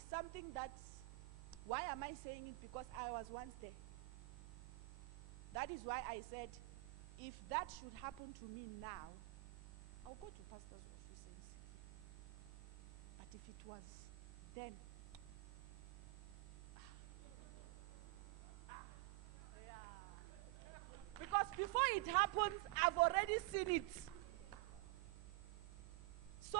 is something that, why am I saying it? Because I was once there. That is why I said, if that should happen to me now, I'll go to pastor's office and sit there. But if it was then, because before it happens, I've already seen it. So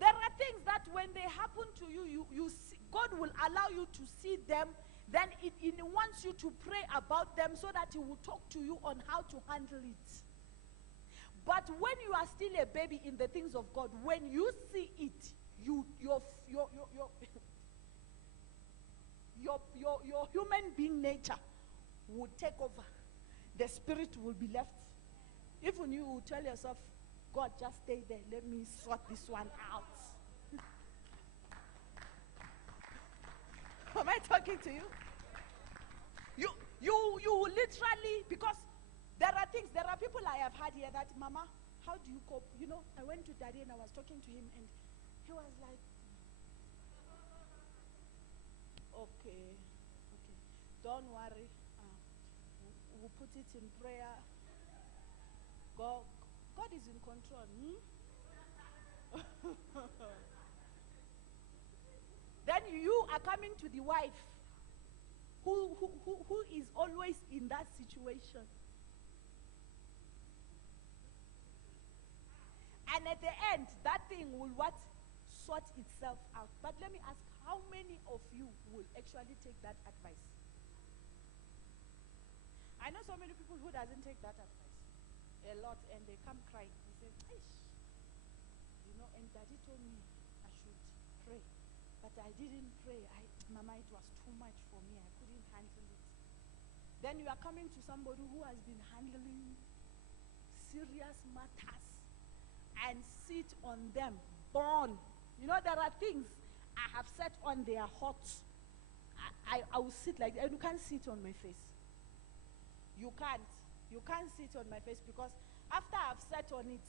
there are things that when they happen to you, you see, God will allow you to see them. Then it wants you to pray about them so that He will talk to you on how to handle it. But when you are still a baby in the things of God, when you see it, your human being nature will take over. The spirit will be left. Even you will tell yourself, God, just stay there. Let me sort this one out. Am I talking to you? You literally, because there are people I have had here that, Mama, how do you cope? You know, I went to Daddy and I was talking to him and he was like, okay, don't worry. We'll put it in prayer. God is in control. Then you are coming to the wife who is always in that situation. And at the end, that thing will sort itself out. But let me ask, how many of you will actually take that advice? I know so many people who doesn't take that advice a lot, and they come crying. They say, "Ish, you know, and Daddy told me I should pray, but I didn't pray. Mama, it was too much for me. I couldn't handle it." Then you are coming to somebody who has been handling serious matters and sit on them, born. You know, there are things I have set on their hearts. I will sit like that, and you can't sit on my face. You can't sit on my face, because after I've sat on it,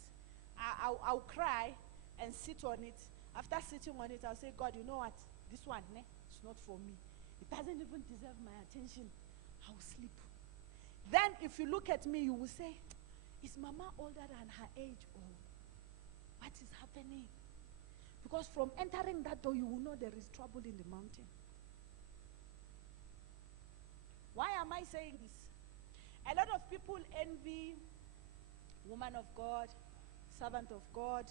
I'll cry and sit on it. After sitting on it, I'll say, God, you know what? This one, it's not for me. It doesn't even deserve my attention. I'll sleep. Then if you look at me, you will say, is Mama older than her age? Or what is happening? Because from entering that door, you will know there is trouble in the mountain. Why am I saying this? A lot of people envy woman of God, servant of God.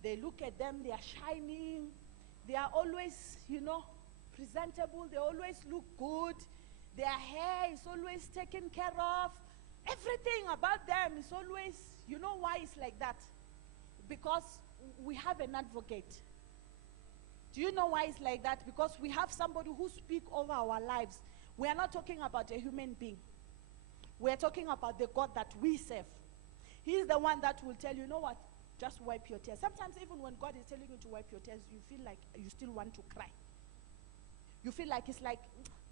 They look at them, they are shining. They are always, presentable. They always look good. Their hair is always taken care of. Everything about them is always, you know why it's like that? Because we have an advocate. Do you know why it's like that? Because we have somebody who speaks over our lives. We are not talking about a human being. We are talking about the God that we serve. He is the one that will tell you, you know what? Just wipe your tears. Sometimes even when God is telling you to wipe your tears, you feel like you still want to cry. You feel like it's like,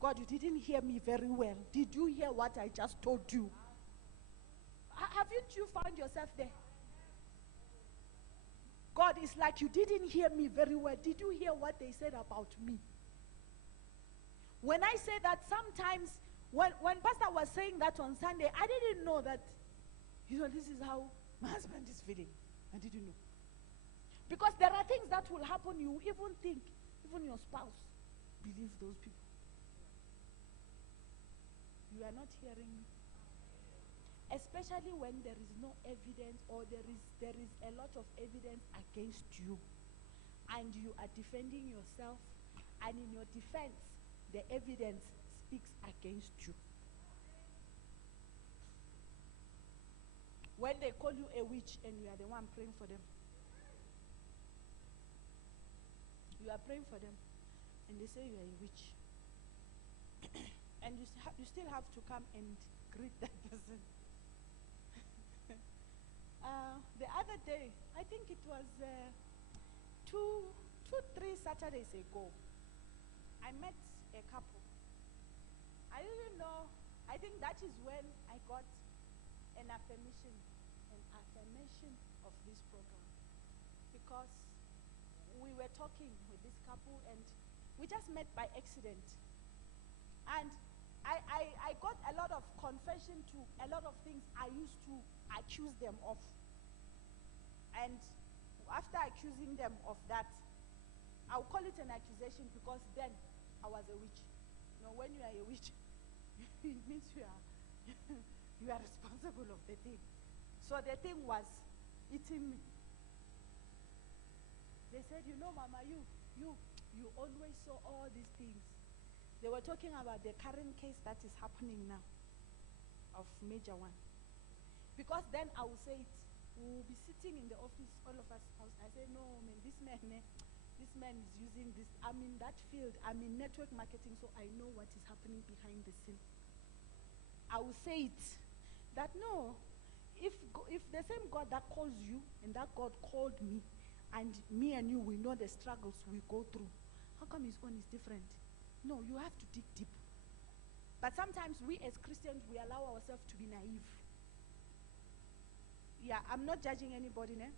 God, you didn't hear me very well. Did you hear what I just told you? Haven't you found yourself there? God is like, you didn't hear me very well. Did you hear what they said about me? When I say that, sometimes when Pastor was saying that on Sunday, I didn't know that, this is how my husband is feeling. I didn't know. Because there are things that will happen, you even think, even your spouse believes those people. You are not hearing me. Especially when there is no evidence, or there is a lot of evidence against you, and you are defending yourself, and in your defense, the evidence speaks against you. When they call you a witch and you are the one praying for them. You are praying for them and they say you are a witch. And you still have to come and greet that person. The other day, I think it was 3 Saturdays ago, I met a couple. I didn't know. I think that is when I got an affirmation of this program. Because we were talking with this couple, and we just met by accident. And I got a lot of confession to a lot of things I used to accuse them of. And after accusing them of that, I'll call it an accusation because then I was a witch. You know, when you are a witch, it means you are you are responsible of the thing. So the thing was eating me. They said, you know, Mama, you always saw all these things. They were talking about the current case that is happening now of Major One. Because then I will say it. We will be sitting in the office, all of us. I say, no, man, this man is using this. I'm in that field. I'm in network marketing, so I know what is happening behind the scene. I will say it. That no, if the same God that calls you and that God called me, and me and you, we know the struggles we go through, how come his own is different? No, you have to dig deep. But sometimes we as Christians, we allow ourselves to be naive. Yeah, I'm not judging anybody, né?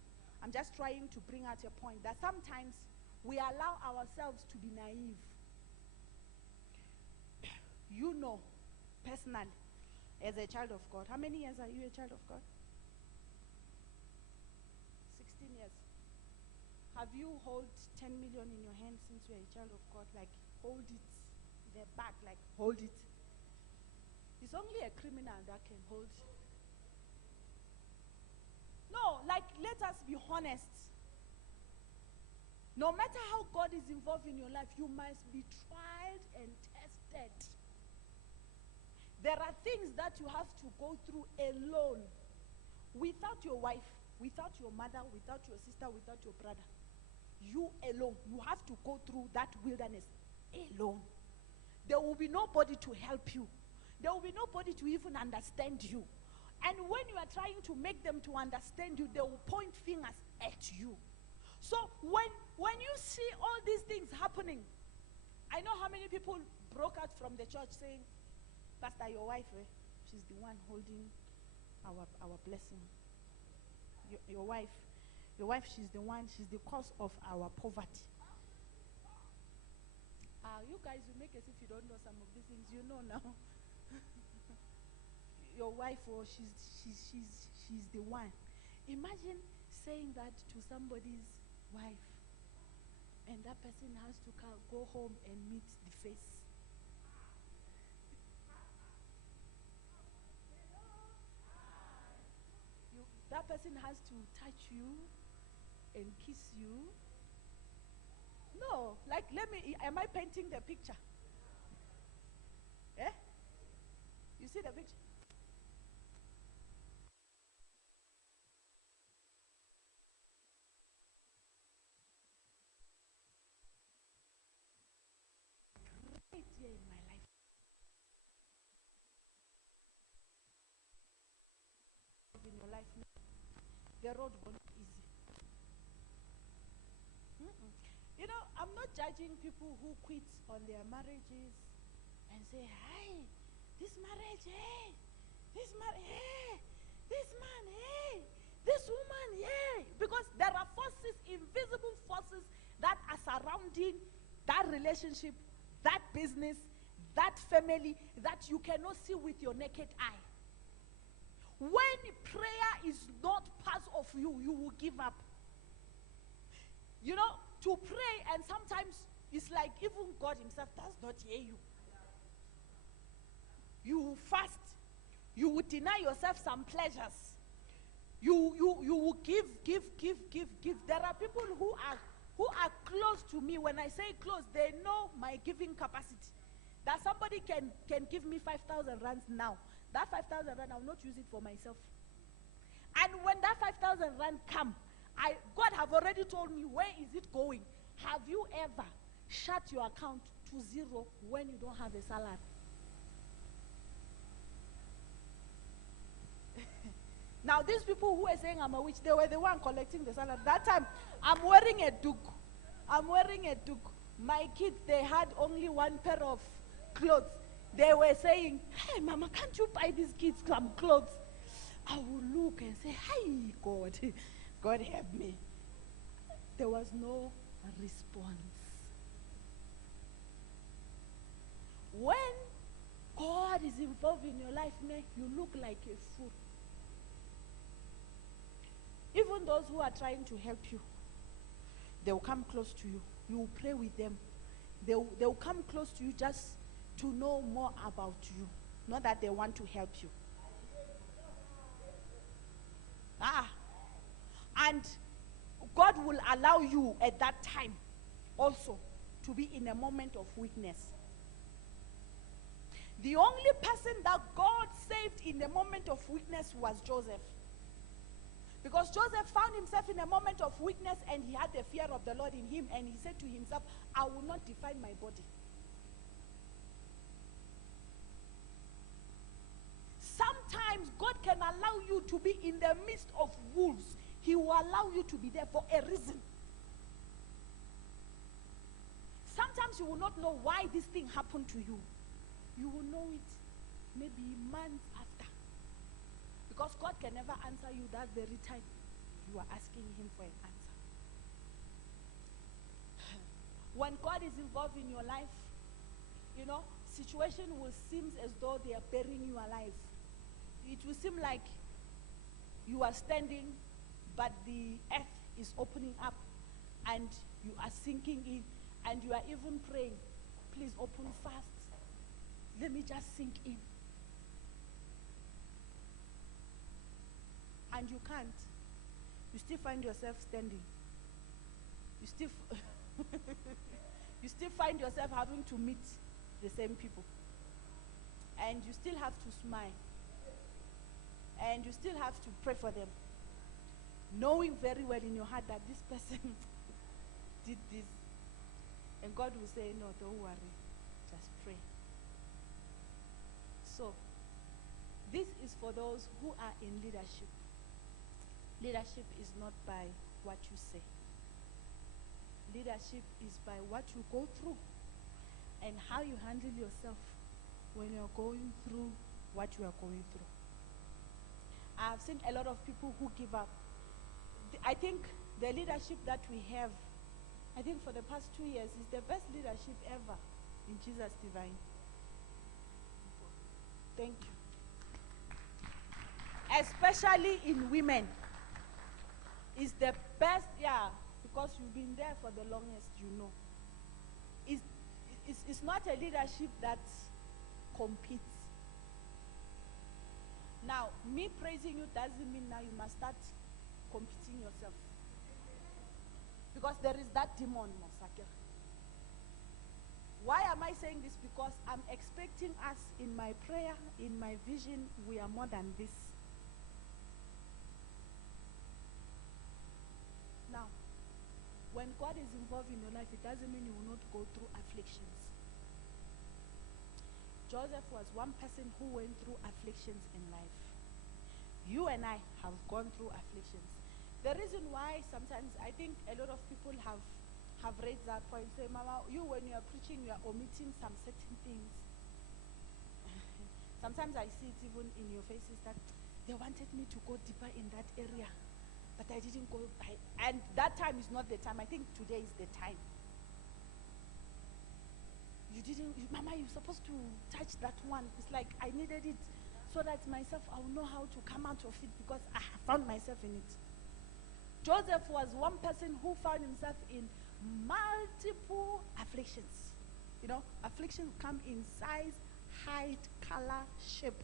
I'm just trying to bring out a point that sometimes we allow ourselves to be naive. You know, personally, as a child of God, how many years are you a child of God? 16 years. Have you hold 10 million in your hand since you're a child of God? Like, hold it, the back, like, hold it. It's only a criminal that can hold it. No, like, let us be honest. No matter how God is involved in your life, you must be tried and tested. There are things that you have to go through alone. Without your wife, without your mother, without your sister, without your brother. You alone. You have to go through that wilderness alone. There will be nobody to help you. There will be nobody to even understand you. And when you are trying to make them to understand you, they will point fingers at you. So when you see all these things happening, I know how many people broke out from the church saying, Pastor, your wife, she's the one holding our blessing. Your wife, she's the one, she's the cause of our poverty. You guys, you make as if you don't know some of these things. You know now. Your wife, she's the one. Imagine saying that to somebody's wife, and that person has to go home and meet the face. That person has to touch you and kiss you. No, like, am I painting the picture? Eh? You see the picture? Right here in my life. In your life, the road won't be easy. You know, I'm not judging people who quit on their marriages and say, hey, this marriage, hey, this marriage, hey, this man, hey, this woman, hey. Because there are forces, invisible forces that are surrounding that relationship, that business, that family that you cannot see with your naked eye. When prayer is not part of you, you will give up. You know, to pray, and sometimes it's like even God himself does not hear you. You will fast. You will deny yourself some pleasures. You will give. There are people who are close to me. When I say close, they know my giving capacity. That somebody can give me 5,000 rands now. That 5,000 rand, I will not use it for myself. And when that 5,000 rand come, God have already told me, where is it going? Have you ever shut your account to zero when you don't have a salary? Now, these people who are saying I'm a witch, they were the one collecting the salary. That time, I'm wearing a duke. My kids, they had only one pair of clothes. They were saying, hey, Mama, can't you buy these kids some clothes? I will look and say, hey, God, God help me. There was no response. When God is involved in your life, you look like a fool. Even those who are trying to help you, they will come close to you. You will pray with them. They will come close to you just to know more about you. Not that they want to help you. And God will allow you at that time also to be in a moment of weakness. The only person that God saved in a moment of weakness was Joseph. Because Joseph found himself in a moment of weakness and he had the fear of the Lord in him, and he said to himself, I will not define my body. Sometimes God can allow you to be in the midst of wolves. He will allow you to be there for a reason. Sometimes you will not know why this thing happened to you. You will know it maybe months after. Because God can never answer you that very time you are asking him for an answer. When God is involved in your life, situation will seem as though they are burying you alive. It will seem like you are standing, but the earth is opening up and you are sinking in, and you are even praying, please open fast. Let me just sink in. And you can't. You still find yourself standing. You still find yourself having to meet the same people. And you still have to smile. And you still have to pray for them. Knowing very well in your heart that this person did this. And God will say, no, don't worry. Just pray. So, this is for those who are in leadership. Leadership is not by what you say. Leadership is by what you go through and how you handle yourself when you're going through what you are going through. I have seen a lot of people who give up. I think the leadership that we have, I think for the past 2 years, is the best leadership ever in Jesus Divine. Thank you. Especially in women. It's the best, because you've been there for the longest, It's not a leadership that competes. Now, me praising you doesn't mean now you must start competing yourself. Because there is that demon, Mosake. Why am I saying this? Because I'm expecting us in my prayer, in my vision, we are more than this. Now, when God is involved in your life, it doesn't mean you will not go through afflictions. Joseph was one person who went through afflictions in life. You and I have gone through afflictions. The reason why sometimes I think a lot of people have raised that point, say, Mama, you when you are preaching, you are omitting some certain things. Sometimes I see it even in your faces that they wanted me to go deeper in that area, but I didn't go. And that time is not the time. I think today is the time. You didn't, Mama, you're supposed to touch that one. It's like I needed it so that myself, I will know how to come out of it because I have found myself in it. Joseph was one person who found himself in multiple afflictions. Afflictions come in size, height, color, shape.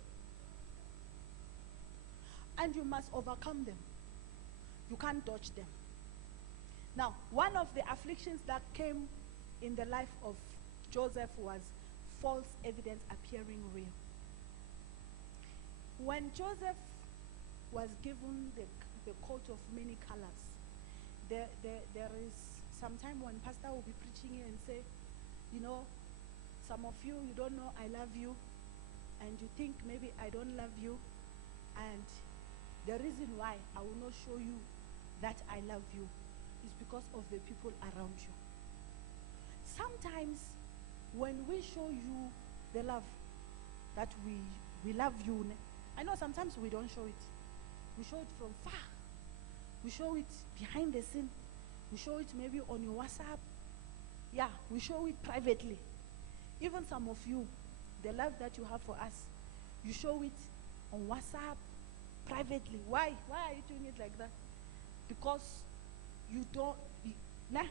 And you must overcome them. You can't dodge them. Now, one of the afflictions that came in the life of Joseph was false evidence appearing real. When Joseph was given the coat of many colors, there is some time when pastor will be preaching here and say, some of you don't know I love you, and you think maybe I don't love you, and the reason why I will not show you that I love you is because of the people around you. Sometimes when we show you the love that we love you, I know sometimes we don't show it. We show it from far. We show it behind the scene. We show it maybe on your WhatsApp. Yeah, we show it privately. Even some of you, the love that you have for us, you show it on WhatsApp privately. Why? Why are you doing it like that? Because you don't. Nah.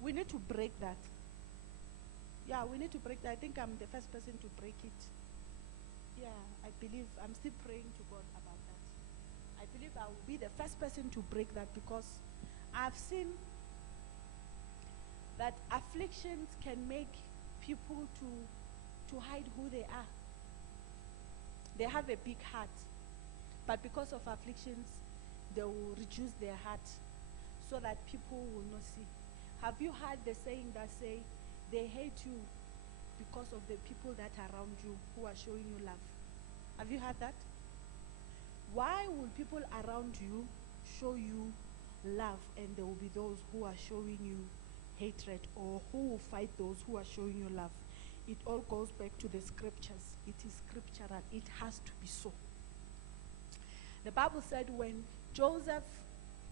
We need to break that. Yeah, we need to break that. I think I'm the first person to break it. Yeah, I believe I'm still praying to God about that. I believe I will be the first person to break that, because I've seen that afflictions can make people to hide who they are. They have a big heart, but because of afflictions, they will reduce their heart so that people will not see. Have you heard the saying that say, they hate you because of the people that are around you who are showing you love? Have you heard that? Why will people around you show you love, and there will be those who are showing you hatred, or who will fight those who are showing you love? It all goes back to the scriptures. It is scriptural. It has to be so. The Bible said when Joseph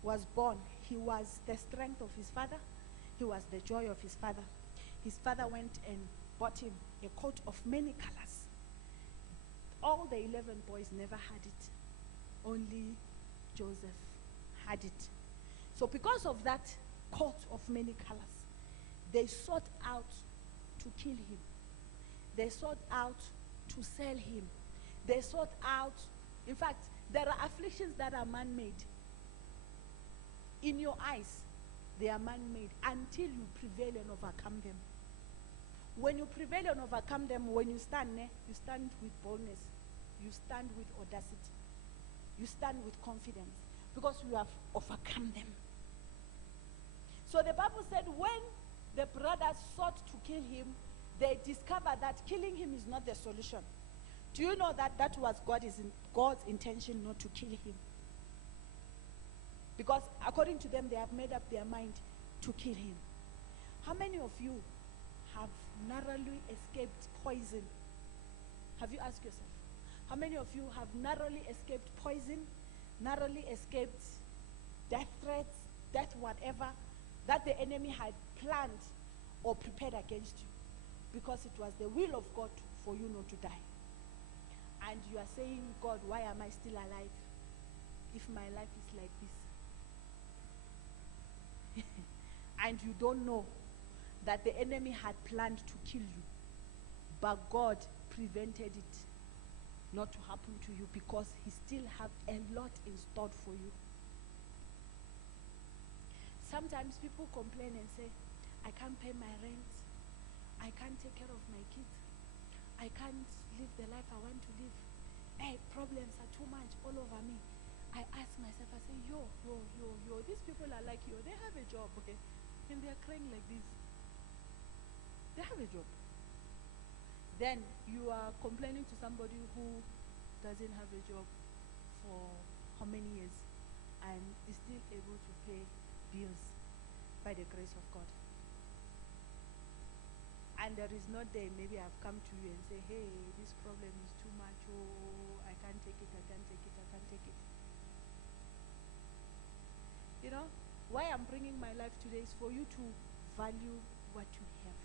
was born, he was the strength of his father. He was the joy of his father. His father went and bought him a coat of many colors. All the 11 boys never had it. Only Joseph had it. So because of that coat of many colors, they sought out to kill him. They sought out to sell him. They sought out, in fact, there are afflictions that are man-made. In your eyes, they are man-made until you prevail and overcome them. When you prevail and overcome them, when you stand with boldness. You stand with audacity. You stand with confidence, because you have overcome them. So the Bible said when the brothers sought to kill him, they discovered that killing him is not the solution. Do you know that that was God's intention, not to kill him? Because according to them, they have made up their mind to kill him. How many of you have narrowly escaped poison? Have you asked yourself? How many of you have narrowly escaped poison, narrowly escaped death threats, death whatever, that the enemy had planned or prepared against you? Because it was the will of God for you not to die. And you are saying, God, why am I still alive if my life is like this? And you don't know that the enemy had planned to kill you, but God prevented it not to happen to you, because he still have a lot in store for you. Sometimes people complain and say, I can't pay my rent, I can't take care of my kids, I can't live the life I want to live. Hey, problems are too much all over me. I ask myself, I say, yo, these people are like you. They have a job, okay? And they're crying like this. They have a job. Then you are complaining to somebody who doesn't have a job for how many years and is still able to pay bills by the grace of God. And there is not day, maybe I've come to you and say, hey, this problem is too much, oh, I can't take it, I can't take it, I can't take it. You know, why I'm bringing my life today is for you to value what you have.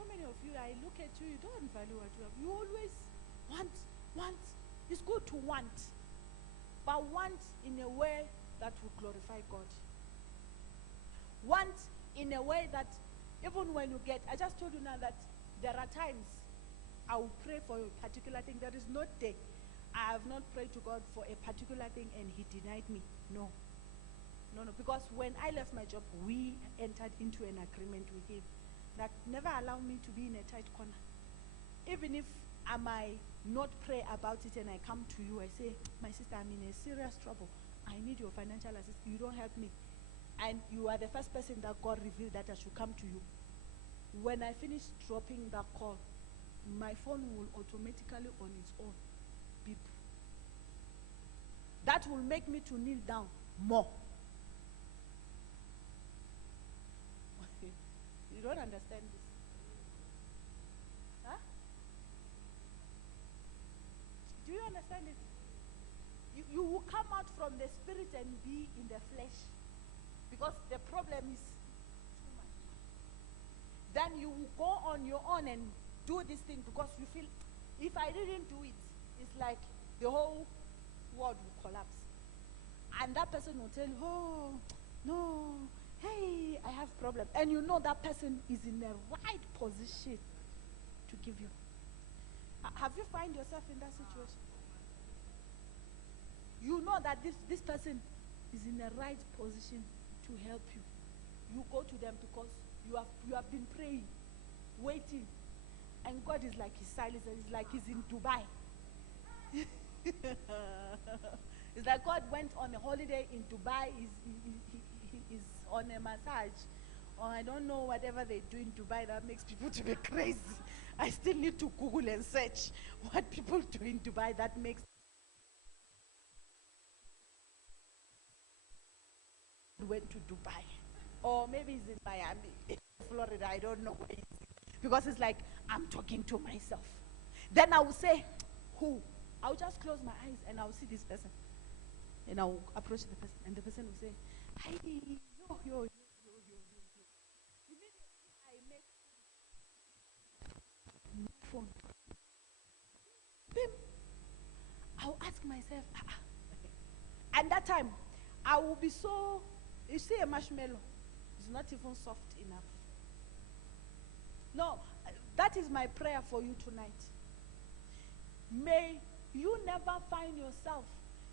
So many of you, I look at you, you don't value what you have. You always want. It's good to want, but want in a way that will glorify God. Want in a way that even when you get, I just told you now that there are times I will pray for a particular thing. There is no day I have not prayed to God for a particular thing and he denied me. No. Because when I left my job, we entered into an agreement with him that never allow me to be in a tight corner. Even if I might not pray about it and I come to you, I say, my sister, I'm in a serious trouble. I need your financial assistance. You don't help me. And you are the first person that God revealed that I should come to you. When I finish dropping that call, my phone will automatically on its own beep. That will make me to kneel down more. You don't understand this. Huh? Do you understand it? You will come out out from the spirit and be in the flesh, because the problem is too much, then you will go on your own and do this thing because you feel, if I didn't do it, it's like the whole world will collapse. And that person will tell you, oh, no, hey, I have problem. And you know that person is in the right position to give you. Have you find yourself in that situation? You know that this person is in the right position to help you. You go to them because you have been praying, waiting, and God is like he's silent, and it's like he's in Dubai. It's like God went on a holiday in Dubai. He's on a massage, or I don't know, whatever they do in Dubai that makes people to be crazy. I still need to Google and search what people do in Dubai that makes went to Dubai, or maybe it's in Miami, Florida. I don't know where it is, because it's like I'm talking to myself. Then I will say, who? I'll just close my eyes and I'll see this person, and I'll approach the person, and the person will say, "Hi, yo." Immediately I make my phone. Bim. I'll ask myself, and that time I will be so. You see a marshmallow, it's not even soft enough. No, that is my prayer for you tonight. May you never find yourself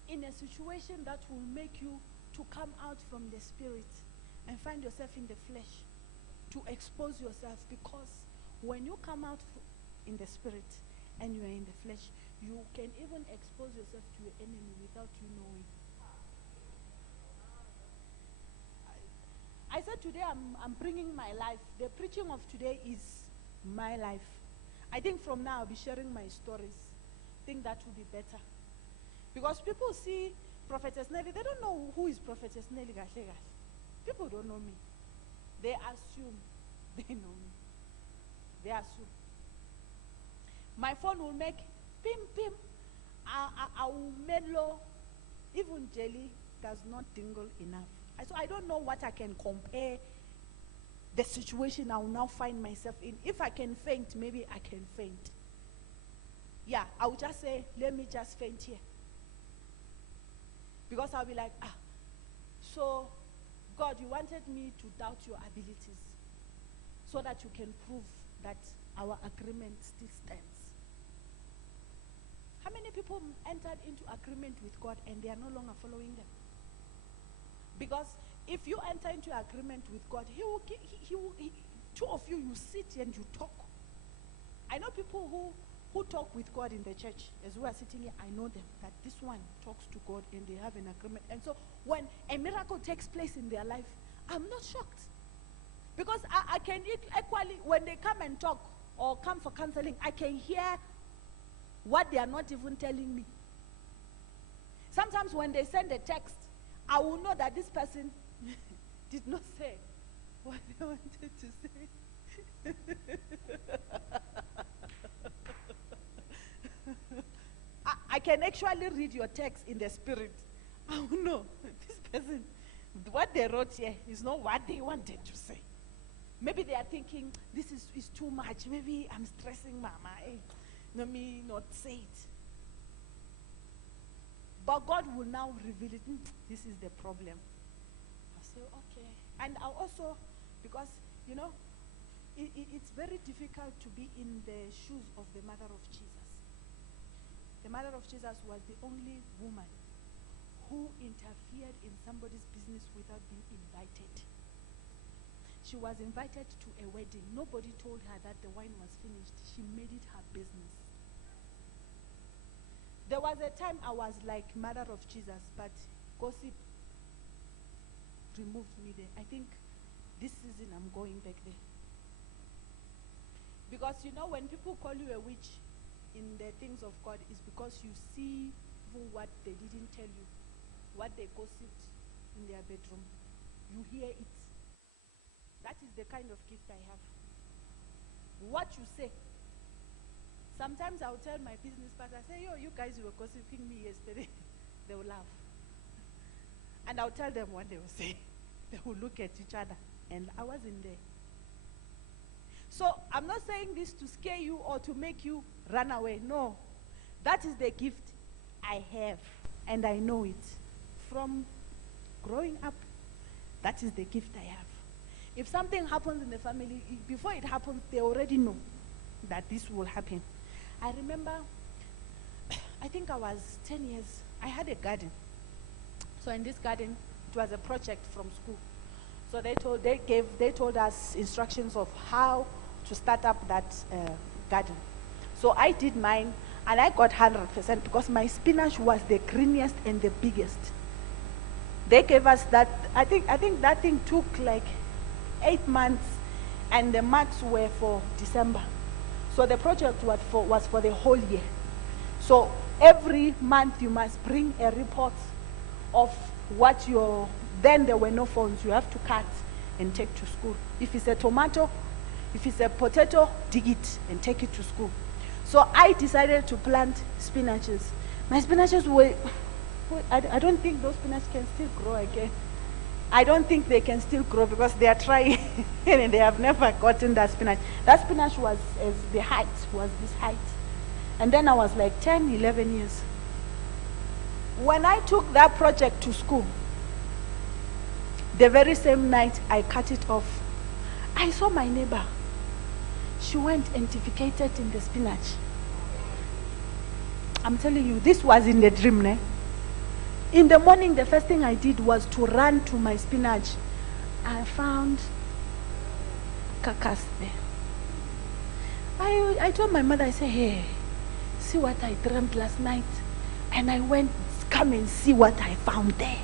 in a situation that will make you to come out from the spirit and find yourself in the flesh, to expose yourself, because when you come out in the spirit and you are in the flesh, you can even expose yourself to your enemy without you knowing. I said today I'm bringing my life. The preaching of today is my life. I think from now I'll be sharing my stories. I think that will be better. Because people see Prophetess Nelly, they don't know who is Prophetess Nelly Gashegas. People don't know me. They assume they know me. They assume. My phone will make pim pim. I will mellow. Even jelly does not tingle enough. So I don't know what I can compare the situation I will now find myself in. If I can faint, maybe I can faint. Yeah, I will just say, let me just faint here. Because I'll be like, so God, you wanted me to doubt your abilities so that you can prove that our agreement still stands. How many people entered into agreement with God and they are no longer following them? Because if you enter into agreement with God, two of you sit and you talk. I know people who talk with God in the church. As we are sitting here, I know them, that this one talks to God and they have an agreement. And so when a miracle takes place in their life, I'm not shocked. Because I can equally, when they come and talk or come for counseling, I can hear what they are not even telling me. Sometimes when they send a text, I will know that this person did not say what they wanted to say. I can actually read your text in the spirit. I will know this person, what they wrote here is not what they wanted to say. Maybe they are thinking, this is too much. Maybe I'm stressing Mama. Let me not say it. But God will now reveal it. This is the problem. I'll say, okay. And I'll also, because, it's very difficult to be in the shoes of the mother of Jesus. The mother of Jesus was the only woman who interfered in somebody's business without being invited. She was invited to a wedding. Nobody told her that the wine was finished. She made it her business. There was a time I was like mother of Jesus, but gossip removed me there. I think this season I'm going back there. Because when people call you a witch in the things of God, it's because you see what they didn't tell you, what they gossiped in their bedroom. You hear it. That is the kind of gift I have. What you say. Sometimes I'll tell my business partner, I say, you guys were gossiping me yesterday. They will laugh. And I'll tell them what they will say. They will look at each other, and I wasn't there. So I'm not saying this to scare you or to make you run away. No. That is the gift I have, and I know it. From growing up, that is the gift I have. If something happens in the family, before it happens, they already know that this will happen. I remember, I think I was 10 years, I had a garden. So in this garden, it was a project from school. So they told us instructions of how to start up that garden. So I did mine, and I got 100% because my spinach was the greeniest and the biggest. They gave us that, I think that thing took like 8 months, and the marks were for December. So the project was for the whole year. So every month you must bring a report of what then there were no phones. You have to cut and take to school. If it's a tomato, if it's a potato, dig it and take it to school. So I decided to plant spinaches. My spinaches were, I don't think those spinaches can still grow again. I don't think they can still grow because they are trying and they have never gotten that spinach. That spinach was this height. And then I was like 10, 11 years. When I took that project to school, the very same night I cut it off, I saw my neighbor. She went and defecated in the spinach. I'm telling you, this was in the dream, ne? In the morning, the first thing I did was to run to my spinach. I found carcass there. I told my mother, I said, hey, see what I dreamt last night? And I went, come and see what I found there.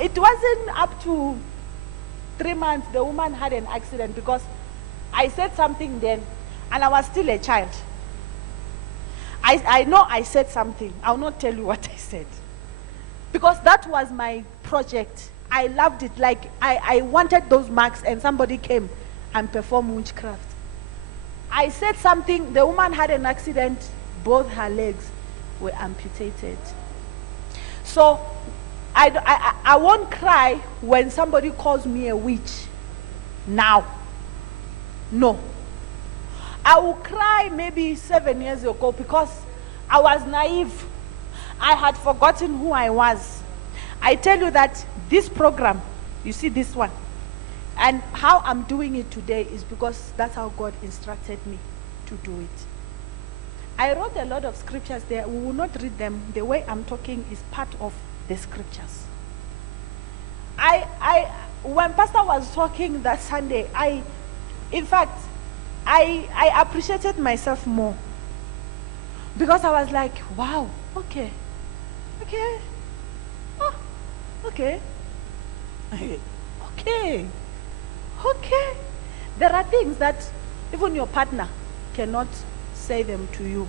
It wasn't up to 3 months, the woman had an accident because I said something then, and I was still a child. I know I said something. I'll not tell you what I said. Because that was my project. I loved it. Like, I wanted those marks, and somebody came and performed witchcraft. I said something, the woman had an accident, both her legs were amputated. So, I won't cry when somebody calls me a witch now. No. I will cry maybe 7 years ago because I was naive. I had forgotten who I was. I tell you that this program, you see this one, and how I'm doing it today is because that's how God instructed me to do it. I wrote a lot of scriptures there. We will not read them. The way I'm talking is part of the scriptures. When Pastor was talking that Sunday, in fact, I appreciated myself more because I was like, wow, okay, oh, okay. There are things that even your partner cannot say them to you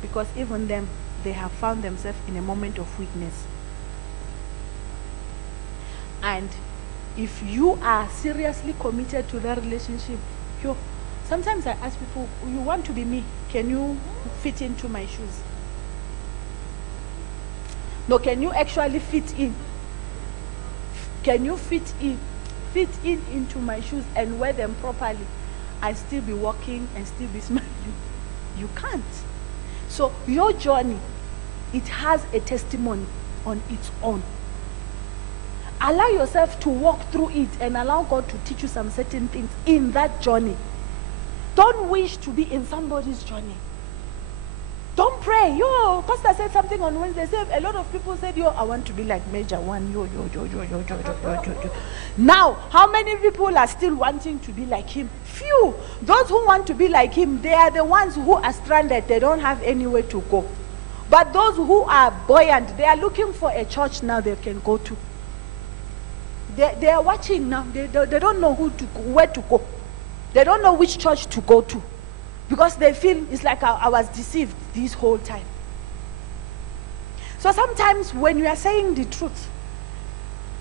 because even them, they have found themselves in a moment of weakness. And if you are seriously committed to that relationship, sometimes I ask people, you want to be me? Can you fit into my shoes? No, can you actually fit in? Can you fit in into my shoes and wear them properly and still be walking and still be smiling? You can't. So your journey, it has a testimony on its own. Allow yourself to walk through it and allow God to teach you some certain things in that journey. Don't wish to be in somebody's journey. Don't pray. Pastor said something on Wednesday. Said a lot of people said, I want to be like Major One. Now, how many people are still wanting to be like him? Few. Those who want to be like him, they are the ones who are stranded. They don't have anywhere to go. But those who are buoyant, they are looking for a church now they can go to. They are watching now. They don't know where to go. They don't know which church to go to. Because they feel it's like I was deceived this whole time. So sometimes when you are saying the truth,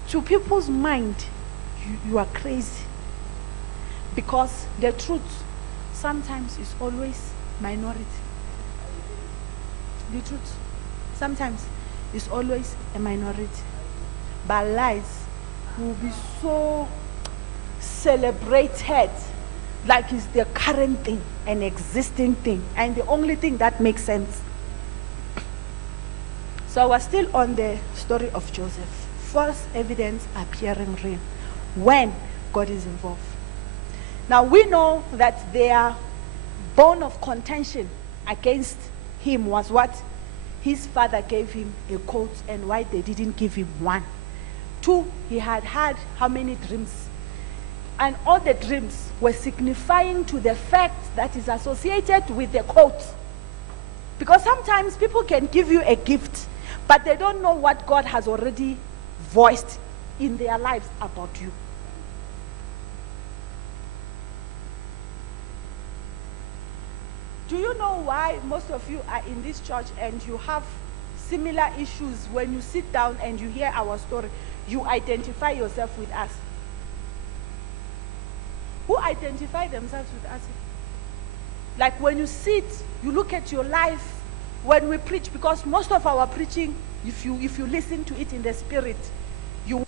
to people's mind, you are crazy. Because the truth sometimes is always minority. The truth sometimes is always a minority. but lies will be so celebrated, like it's the current thing, an existing thing, and the only thing that makes sense. So I was still on the story of Joseph. False evidence appearing real when God is involved. Now we know that their bone of contention against him was what? His father gave him a coat, and why they didn't give him one. 2, he had had how many dreams? And all the dreams were signifying to the fact that is associated with the coat. Because sometimes people can give you a gift, but they don't know what God has already voiced in their lives about you. Do you know why most of you are in this church and you have similar issues? When you sit down and you hear our story, you identify yourself with us? Who identify themselves with us? Like when you sit, you look at your life. When we preach, because most of our preaching, if you listen to it in the spirit, you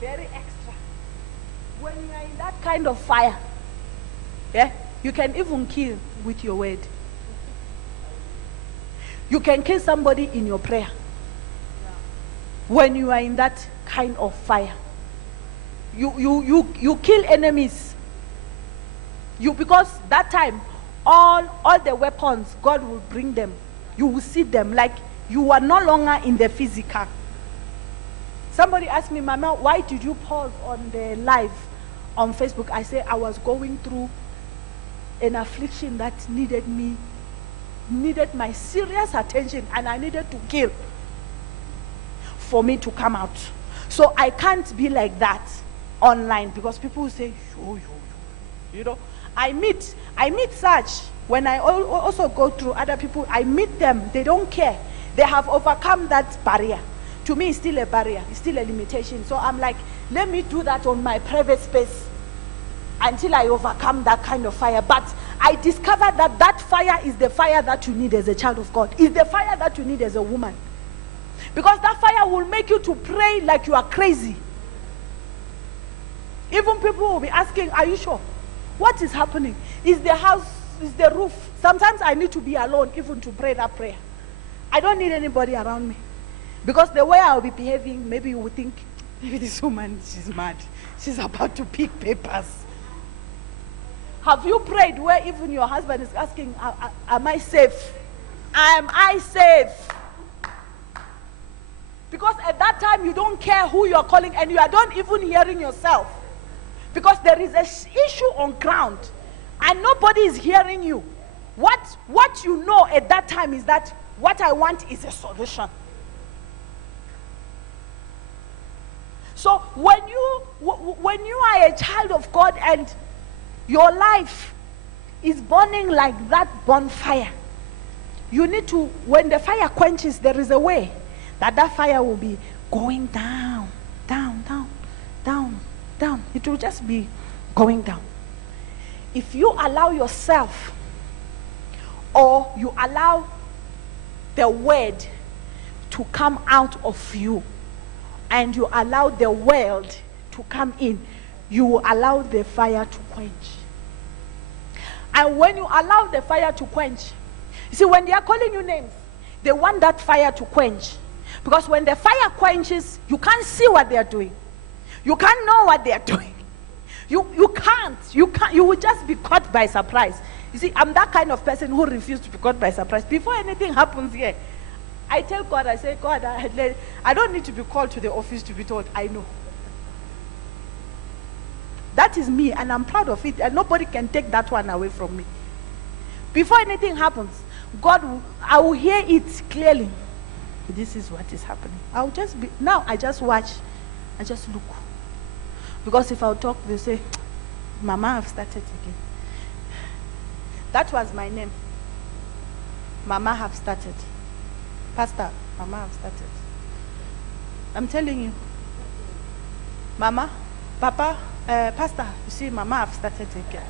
very extra. When you are in that kind of fire, yeah, you can even kill with your word. You can kill somebody in your prayer. When you are in that kind of fire, you kill enemies. Because that time, all the weapons, God will bring them. You will see them, like you are no longer in the physical. Somebody asked me, Mama, why did you pause on the live on Facebook? I said I was going through an affliction that needed my serious attention, and I needed to kill for me to come out. So I can't be like that online, because people will say, you know, I meet such, when I also go through other people, I meet them, they don't care. They have overcome that barrier. To me, it's still a barrier, it's still a limitation. So I'm like, let me do that on my private space until I overcome that kind of fire. But I discovered that fire is the fire that you need as a child of God. It's the fire that you need as a woman. Because that fire will make you to pray like you are crazy. Even people will be asking, are you sure? What is happening? Is the house, is the roof? Sometimes I need to be alone even to pray that prayer. I don't need anybody around me. Because the way I'll be behaving, maybe you would think, maybe this woman, she's mad. She's about to pick papers. Have you prayed where even your husband is asking, am I safe? Am I safe? Because at that time, you don't care who you're calling, and you are not even hearing yourself. Because there is an issue on ground, and nobody is hearing you. What you know at that time is that what I want is a solution. So when you are a child of God and your life is burning like that bonfire, you need to, when the fire quenches, there is a way that fire will be going down, down, down, down, down. It will just be going down. If you allow yourself, or you allow the word to come out of you, and you allow the world to come in, you will allow the fire to quench. And when you allow the fire to quench, you see, when they are calling you names, they want that fire to quench. Because when the fire quenches, you can't see what they are doing. You can't know what they are doing. You can't. You will just be caught by surprise. You see, I'm that kind of person who refuses to be caught by surprise. Before anything happens here, I tell God, I say, God, I don't need to be called to the office to be told. I know. That is me, and I'm proud of it, and nobody can take that one away from me. Before anything happens, I will hear it clearly. This is what is happening. I just watch, I just look. Because if I'll talk, they'll say, Mama, I've started again. That was my name. Mama, have started. Pastor, Mama, have started. I'm telling you. Mama, Papa, Pastor, you see, Mama, have started again.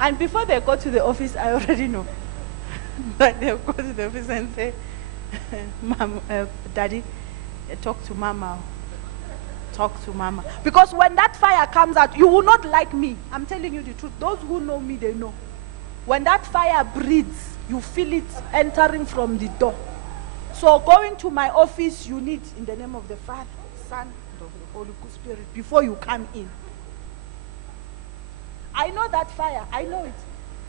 And before they go to the office, I already know. But they'll go to the office and say, Mom, Daddy, talk to Mama. Talk to Mama. Because when that fire comes out, you will not like me. I'm telling you the truth. Those who know me, they know. When that fire breathes, you feel it entering from the door. So going to my office, you need, in the name of the Father, Son, and of the Holy Spirit, before you come in. I know that fire. I know it.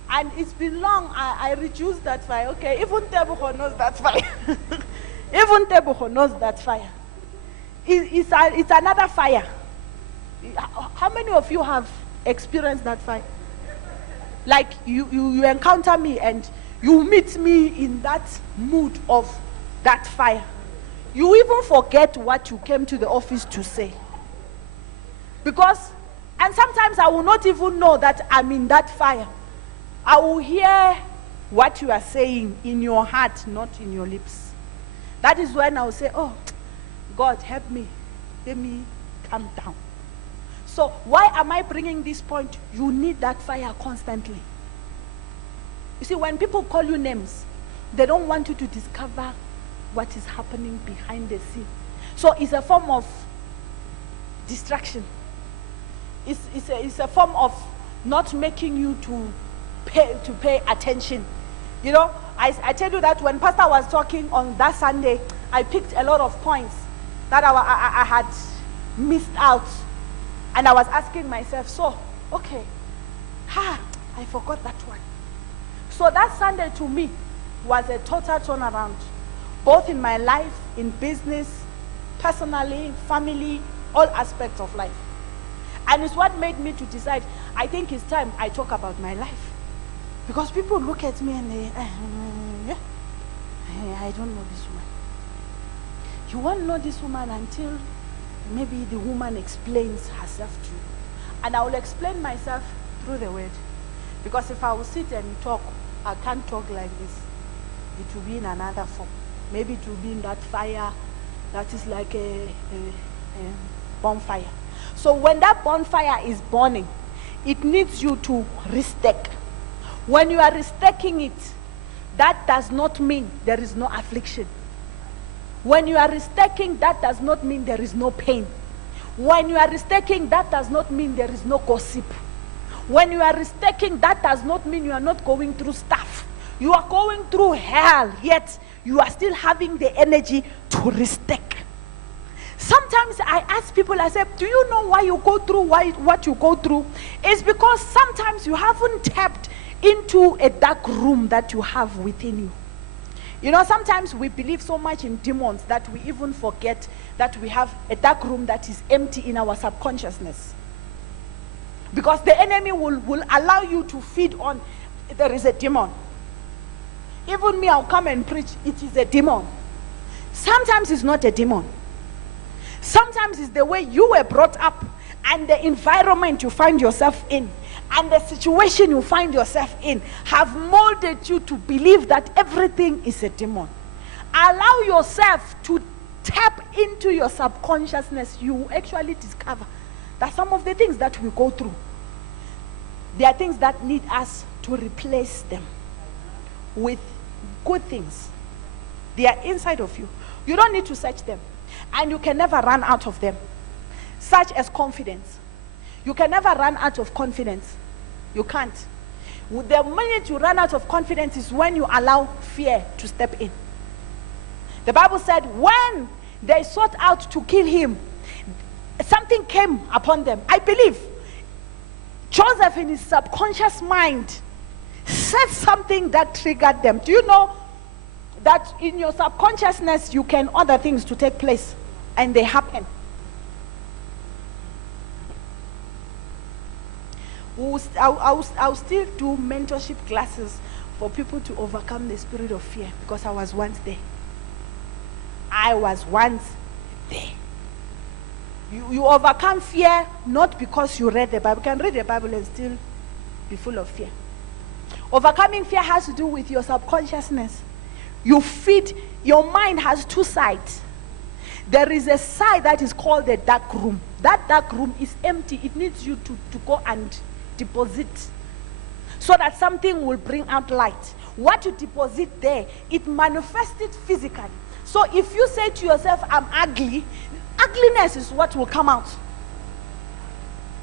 And it's been long. I reduced that fire. Okay, even Tebucho knows that fire. Even Tebucho knows that fire. It's another fire. How many of you have experienced that fire? Like you encounter me and you meet me in that mood of that fire. You even forget what you came to the office to say. And sometimes I will not even know that I'm in that fire. I will hear what you are saying in your heart, not in your lips. That is when I will say, oh, God, help me. Let me calm down. So why am I bringing this point? You need that fire constantly. You see, when people call you names, they don't want you to discover what is happening behind the scene. So it's a form of distraction. It's a form of not making you to pay attention. You know, I tell you that when Pastor was talking on that Sunday, I picked a lot of points that I had missed out. And I was asking myself, I forgot that one. So that Sunday to me was a total turnaround, both in my life, in business, personally, family, all aspects of life. And it's what made me to decide, I think it's time I talk about my life. Because people look at me and they, I don't know this woman. You won't know this woman until maybe the woman explains herself to you. And I will explain myself through the word. Because if I will sit and talk, I can't talk like this. It will be in another form. Maybe it will be in that fire that is like a bonfire. So when that bonfire is burning, it needs you to restake. When you are restaking it, that does not mean there is no affliction. When you are restaking, that does not mean there is no pain. When you are restaking, that does not mean there is no gossip. When you are restaking, that does not mean you are not going through stuff. You are going through hell, yet you are still having the energy to restake. Sometimes I ask people, I say, do you know why you go through what you go through? It's because sometimes you haven't tapped into a dark room that you have within you. You know, sometimes we believe so much in demons that we even forget that we have a dark room that is empty in our subconsciousness. Because the enemy will allow you to feed on, there is a demon. Even me, I'll come and preach, it is a demon. Sometimes it's not a demon. Sometimes it's the way you were brought up and the environment you find yourself in and the situation you find yourself in have molded you to believe that everything is a demon. Allow yourself to tap into your subconsciousness. You will actually discover that some of the things that we go through, there are things that need us to replace them with good things. They are inside of you. You don't need to search them. And you can never run out of them. Such as confidence. You can never run out of confidence. You can't. The minute you run out of confidence is when you allow fear to step in. The Bible said when they sought out to kill him, something came upon them. I believe Joseph in his subconscious mind said something that triggered them. Do you know that in your subconsciousness you can order things to take place and they happen? I'll still do mentorship classes for people to overcome the spirit of fear, because I was once there. I was once there. You overcome fear not because you read the Bible. You can read the Bible and still be full of fear. Overcoming fear has to do with your subconsciousness. You feed, your mind has two sides. There is a side that is called the dark room. That dark room is empty. It needs you to go and deposit so that something will bring out light. What you deposit there, it manifests it physically. So if you say to yourself, I'm ugly, ugliness is what will come out.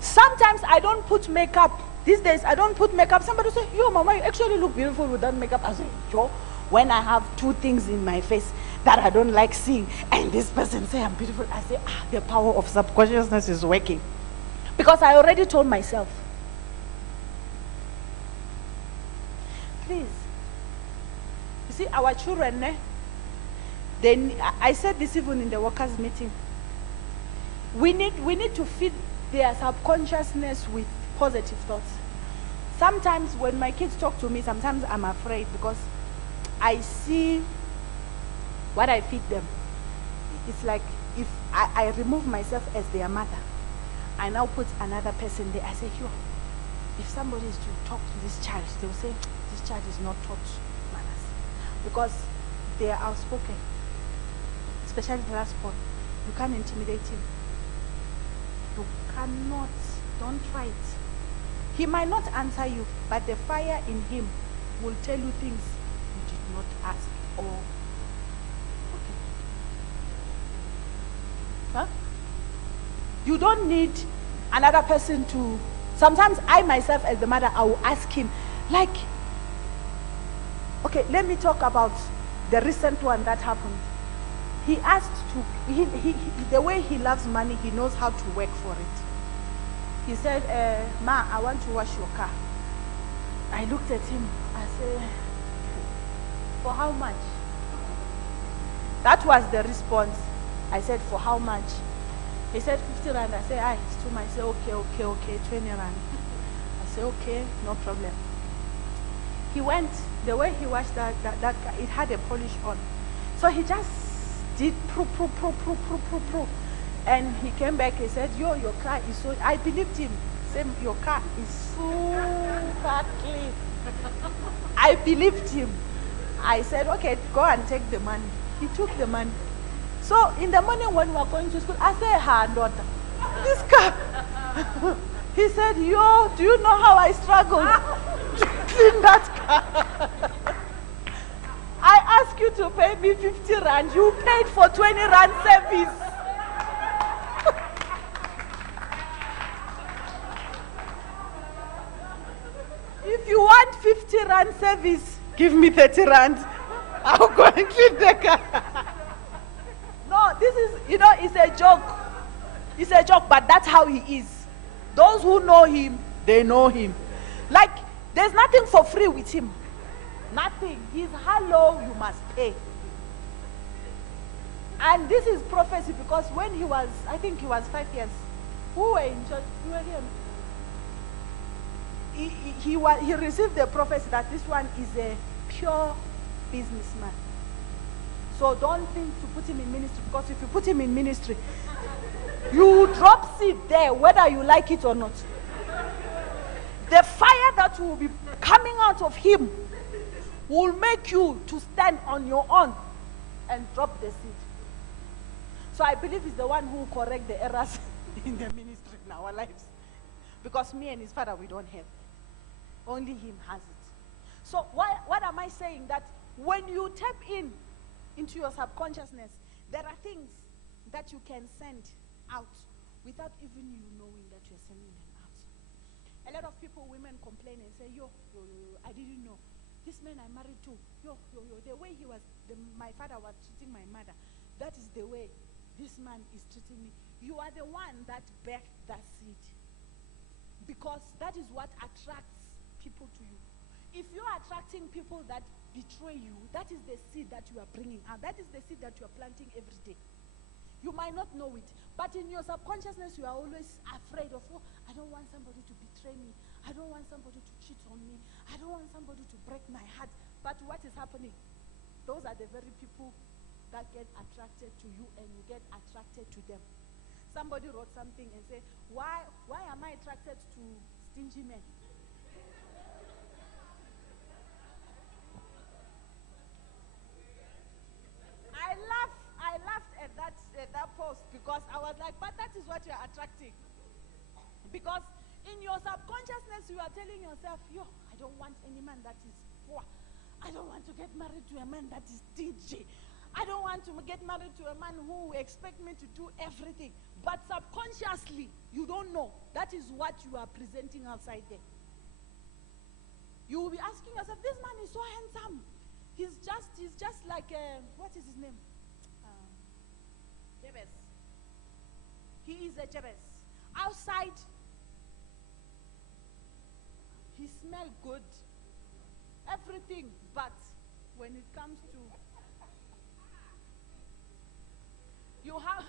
Sometimes I don't put makeup. These days I don't put makeup. Somebody say, yo mama, you actually look beautiful without makeup. I say, yo, when I have two things in my face that I don't like seeing, and this person say I'm beautiful, I say, the power of subconsciousness is working. Because I already told myself. Please. You see, our children, I said this even in the workers' meeting. We need to feed their subconsciousness with positive thoughts. Sometimes when my kids talk to me, sometimes I'm afraid because I see what I feed them. It's like if I remove myself as their mother, I now put another person there. I say, yo, if somebody is to talk to this child, they'll say, this child is not taught manners. Because they are outspoken. Especially the last one. You can't intimidate him. You cannot. Don't try it. He might not answer you, but the fire in him will tell you things you did not ask or okay. Huh? You don't need another person to. Sometimes I myself as the mother, I will ask him, like, okay, let me talk about the recent one that happened. He asked to, the way he loves money, he knows how to work for it. He said, Ma, I want to wash your car. I looked at him, I said, for how much? That was the response. I said, for how much? He said, 50 rand. I said, it's too much. I said, okay, 20 rand. I said, okay, no problem. He went, the way he washed that car, it had a polish on. So he just did pro. And he came back, he said, yo, your car is so, I believed him. Said, your car is super clean. I believed him. I said, okay, go and take the money. He took the money. So in the morning when we were going to school, I said, daughter, this car. He said, yo, do you know how I struggled to clean that car? I asked you to pay me 50 rand. You paid for 20 rand service. If you want 50 rand service, give me 30 rand. I'll go and clean the car. No, this is, it's a joke. It's a joke, but that's how he is. Those who know him, they know him. Like, there's nothing for free with him. Nothing. He's hello, you must pay. And this is prophecy because when he was, I think he was 5 years, who were in church? You were here. He received the prophecy that this one is a pure businessman. So don't think to put him in ministry, because if you put him in ministry, you drop seed there, whether you like it or not. The fire that will be coming out of him will make you to stand on your own and drop the seed. So I believe he's the one who will correct the errors in the ministry in our lives. Because me and his father, we don't have. Only him has it. So what am I saying? That when you tap in into your subconsciousness, there are things that you can send out without even you knowing that you're sending them out. A lot of people, women complain and say, yo, I didn't know. This man I married to, the way my father was treating my mother, that is the way this man is treating me. You are the one that begged that seed. Because that is what attracts people to you. If you are attracting people that betray you, that is the seed that you are bringing out. That is the seed that you are planting every day. You might not know it, but in your subconsciousness, you are always afraid of, oh, I don't want somebody to betray me. I don't want somebody to cheat on me. I don't want somebody to break my heart. But what is happening? Those are the very people that get attracted to you, and you get attracted to them. Somebody wrote something and said, why am I attracted to stingy men? I laughed at that post, because I was like, but that is what you are attracting. Because in your subconsciousness, you are telling yourself, yo, I don't want any man that is poor. I don't want to get married to a man that is stingy. I don't want to get married to a man who expects me to do everything. But subconsciously, you don't know. That is what you are presenting outside there. You will be asking yourself, this man is so handsome. He's just like, what is his name? Jabez. He is a Jabez. Outside, he smells good. Everything, but when it comes to, you have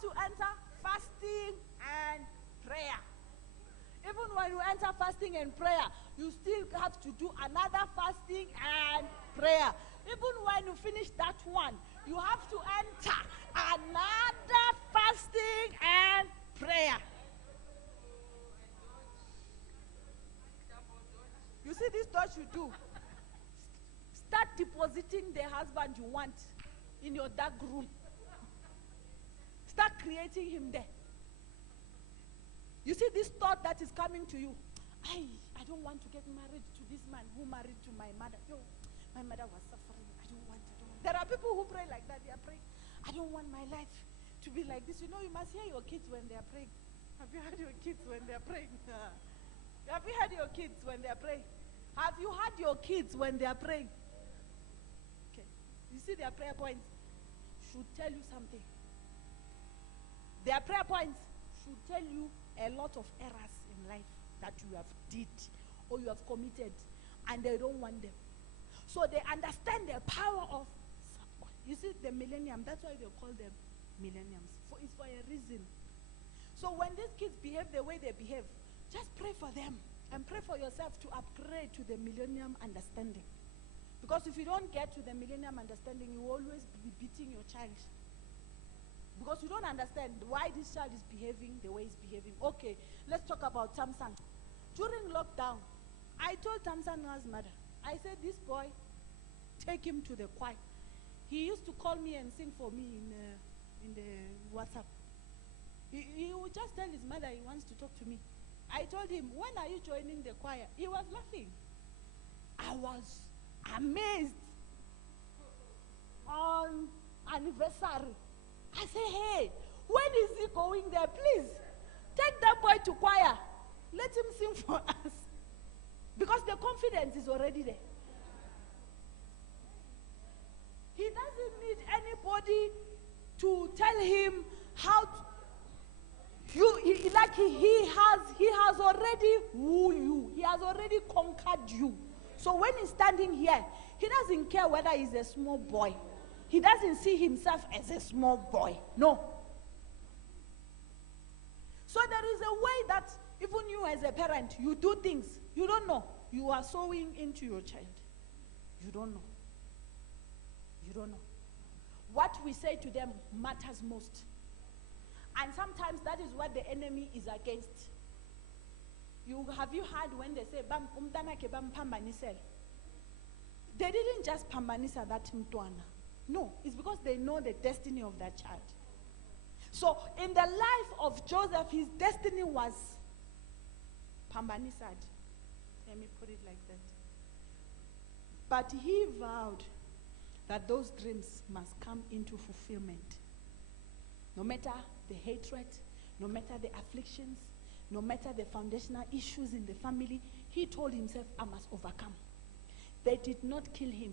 to enter fasting and prayer. Even when you enter fasting and prayer, you still have to do another fasting and prayer. Even when you finish that one, you have to enter another fasting and prayer. You see this dodge you do? Start depositing the husband you want in your dark room. Start creating him there. You see this thought that is coming to you. I don't want to get married to this man who married to my mother. Yo, my mother was suffering. I don't want. There are people who pray like that. They are praying, I don't want my life to be like this. You know, you must hear your kids when they are praying. Have you heard your kids when they are praying? Have you heard your kids when they are praying? Have you heard your kids when they are praying? Okay. You see their prayer points should tell you something. Their prayer points should tell you a lot of errors in life that you have did or you have committed, and they don't want them. So they understand the power of subconscious. You see the millennium, that's why they call them millenniums. It's for a reason. So when these kids behave the way they behave, just pray for them and pray for yourself to upgrade to the millennium understanding. Because if you don't get to the millennium understanding, you will always be beating your child. Because you don't understand why this child is behaving the way he's behaving. Okay, let's talk about Samson. During lockdown, I told Samson's mother, I said, this boy, take him to the choir. He used to call me and sing for me in the WhatsApp. He would just tell his mother he wants to talk to me. I told him, when are you joining the choir? He was laughing. I was amazed. On anniversary, I say, hey, when is he going there? Please, take that boy to choir. Let him sing for us. Because the confidence is already there. He doesn't need anybody to tell him how to. He has already wooed you. He has already conquered you. So when he's standing here, he doesn't care whether he's a small boy. He doesn't see himself as a small boy. No. So there is a way that even you as a parent, you do things you don't know. You are sowing into your child. You don't know. You don't know. What we say to them matters most. And sometimes that is what the enemy is against. Have you heard when they say, they didn't just pambanisa that mtwana. No, it's because they know the destiny of that child. So in the life of Joseph, his destiny was pambanisad. Let me put it like that. But he vowed that those dreams must come into fulfillment. No matter the hatred, no matter the afflictions, no matter the foundational issues in the family, he told himself, I must overcome. They did not kill him.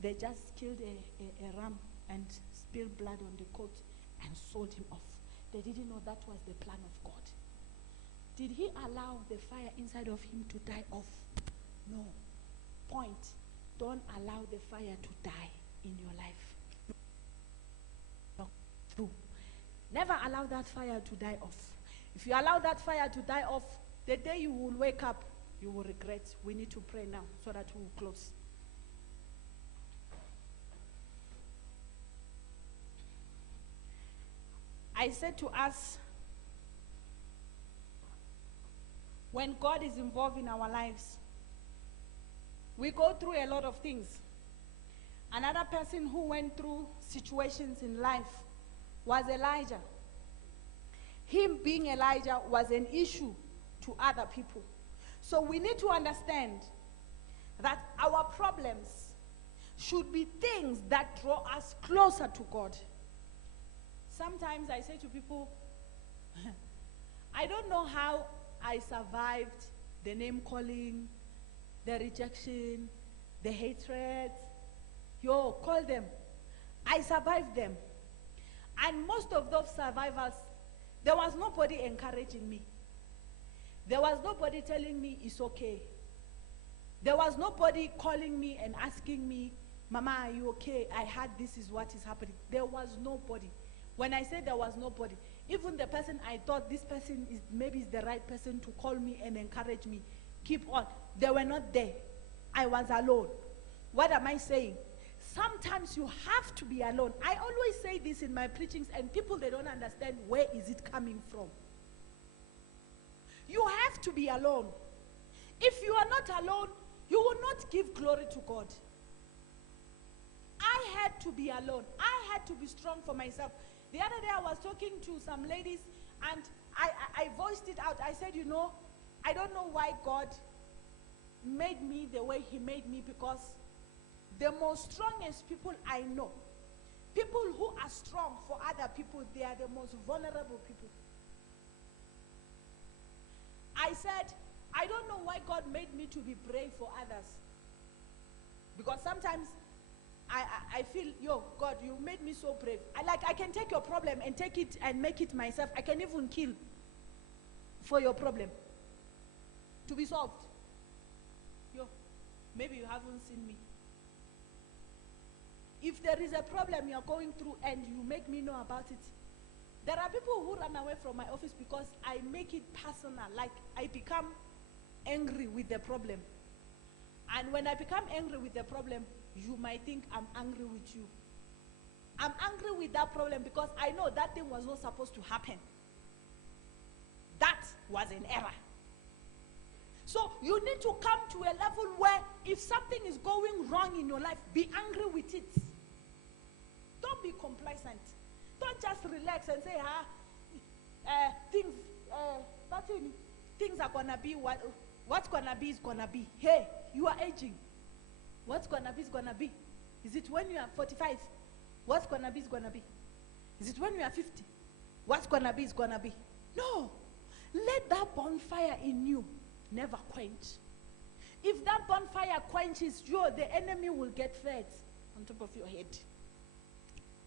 They just killed a ram and spilled blood on the coat and sold him off. They didn't know that was the plan of God. Did he allow the fire inside of him to die off? No. Point. Don't allow the fire to die in your life. No. True. Never allow that fire to die off. If you allow that fire to die off, the day you will wake up, you will regret. We need to pray now so that we will close. I said to us, when God is involved in our lives, we go through a lot of things. Another person who went through situations in life was Elijah. Him being Elijah was an issue to other people. So we need to understand that our problems should be things that draw us closer to God. Sometimes I say to people, I don't know how I survived the name calling, the rejection, the hatred. Yo, call them. I survived them. And most of those survivors, there was nobody encouraging me. There was nobody telling me it's okay. There was nobody calling me and asking me, Mama, are you okay? I heard this is what is happening. There was nobody. When I say there was nobody, even the person I thought this person is maybe is the right person to call me and encourage me, keep on, they were not there. I was alone. What am I saying? Sometimes you have to be alone. I always say this in my preachings, and people, they don't understand where is it coming from. You have to be alone. If you are not alone, you will not give glory to God. I had to be alone. I had to be strong for myself. The other day I was talking to some ladies, and I voiced it out. I said, you know, I don't know why God made me the way he made me, because the most strongest people I know, people who are strong for other people, they are the most vulnerable people. I said, I don't know why God made me to be brave for others. Because sometimes I feel, yo, God, you made me so brave. I can take your problem and take it and make it myself. I can even kill for your problem to be solved. Yo, maybe you haven't seen me. If there is a problem you're going through and you make me know about it, there are people who run away from my office because I make it personal. Like, I become angry with the problem. And when I become angry with the problem, you might think I'm angry with you. I'm angry with that problem because I know that thing was not supposed to happen. That was an error. So you need to come to a level where if something is going wrong in your life, be angry with it. Don't be complacent. Don't just relax and say, things are gonna be what's gonna be is gonna be. Hey, you are aging. What's gonna be is gonna be. Is it when you are 45? What's gonna be is gonna be. Is it when you are 50? What's gonna be is gonna be. No. Let that bonfire in you never quench. If that bonfire quenches you, the enemy will get fed on top of your head.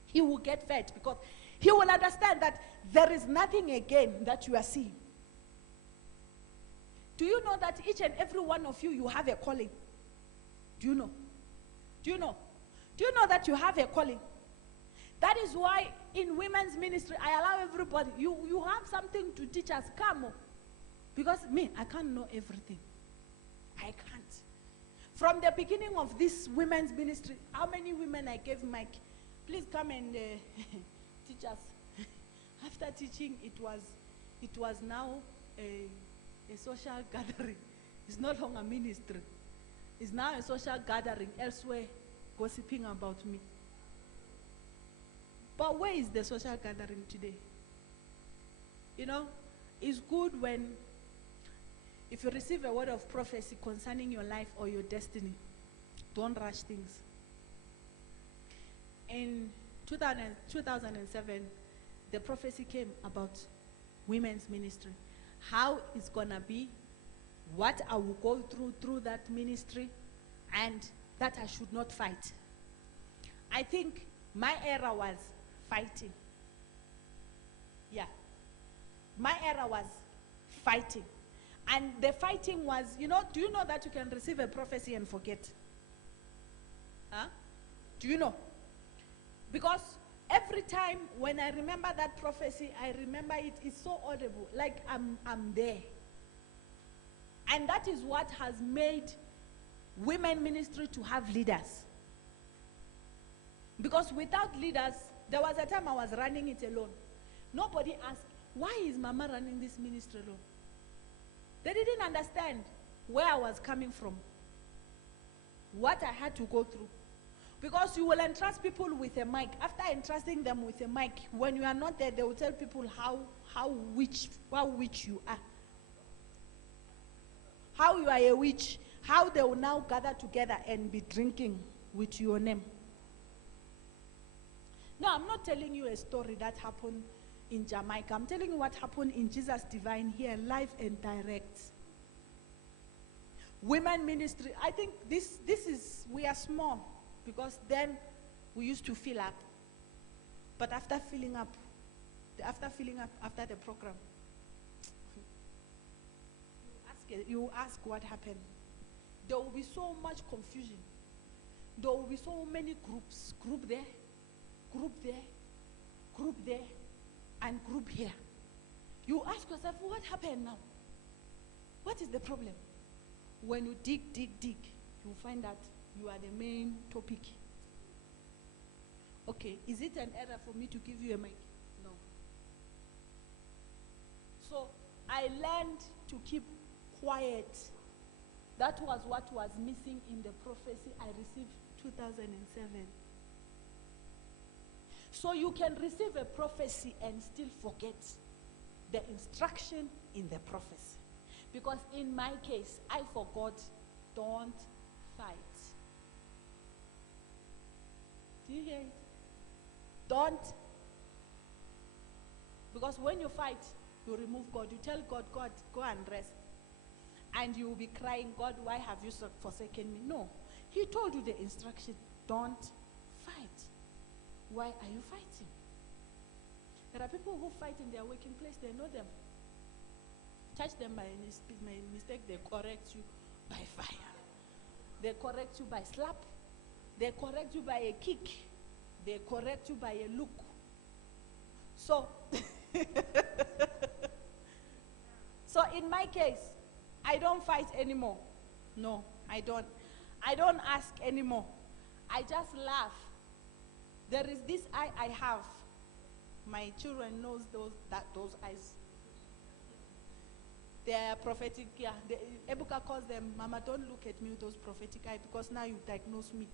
He will get fed because he will understand that there is nothing again that you are seeing. Do you know that each and every one of you, you have a calling? Do you know? Do you know? Do you know that you have a calling? That is why in women's ministry, I allow everybody, you have something to teach us. Come on. Because me, I can't know everything. I can't. From the beginning of this women's ministry, how many women I gave mic? Please come and teach us. After teaching, it was now a social gathering. It's no longer ministry. It's now a social gathering elsewhere, gossiping about me. But where is the social gathering today? You know, it's good when, if you receive a word of prophecy concerning your life or your destiny, don't rush things. in 2007, the prophecy came about women's ministry. How it's gonna be, what I will go through that ministry, and that I should not fight. I think my era was fighting. Yeah. My era was fighting. And the fighting was, do you know that you can receive a prophecy and forget? Huh? Do you know? Because every time when I remember that prophecy, I remember it's so audible, like I'm there. And that is what has made women ministry to have leaders. Because without leaders, there was a time I was running it alone. Nobody asked, why is Mama running this ministry alone? They didn't understand where I was coming from, what I had to go through. Because you will entrust people with a mic. After entrusting them with a mic, when you are not there, they will tell people how witch you are. How you are a witch. How they will now gather together and be drinking with your name. No, I'm not telling you a story that happened in Jamaica. I'm telling you what happened in Jesus Divine here, live and direct. Women ministry, I think this is, we are small, because then we used to fill up. But after filling up after the program, you ask what happened. There will be so much confusion. There will be so many groups, group there, group there, group there, and group here. You ask yourself, what happened now? What is the problem? When you dig, you find that you are the main topic. Okay, is it an error for me to give you a mic? No. So I learned to keep quiet. That was what was missing in the prophecy I received 2007. So you can receive a prophecy and still forget the instruction in the prophecy. Because in my case, I forgot, don't fight. Do you hear it? Don't. Because when you fight, you remove God. You tell God, God, go and rest. And you will be crying, God, why have you forsaken me? No. He told you the instruction, don't fight. Why are you fighting? There are people who fight in their working place, they know them. Touch them by mistake, they correct you by fire. They correct you by slap. They correct you by a kick. They correct you by a look. So, so in my case, I don't fight anymore. No, I don't. I don't ask anymore. I just laugh. There is this eye I have. My children knows those eyes. They are prophetic. Yeah, Ebuka calls them, Mama, don't look at me with those prophetic eyes, because now you diagnose me.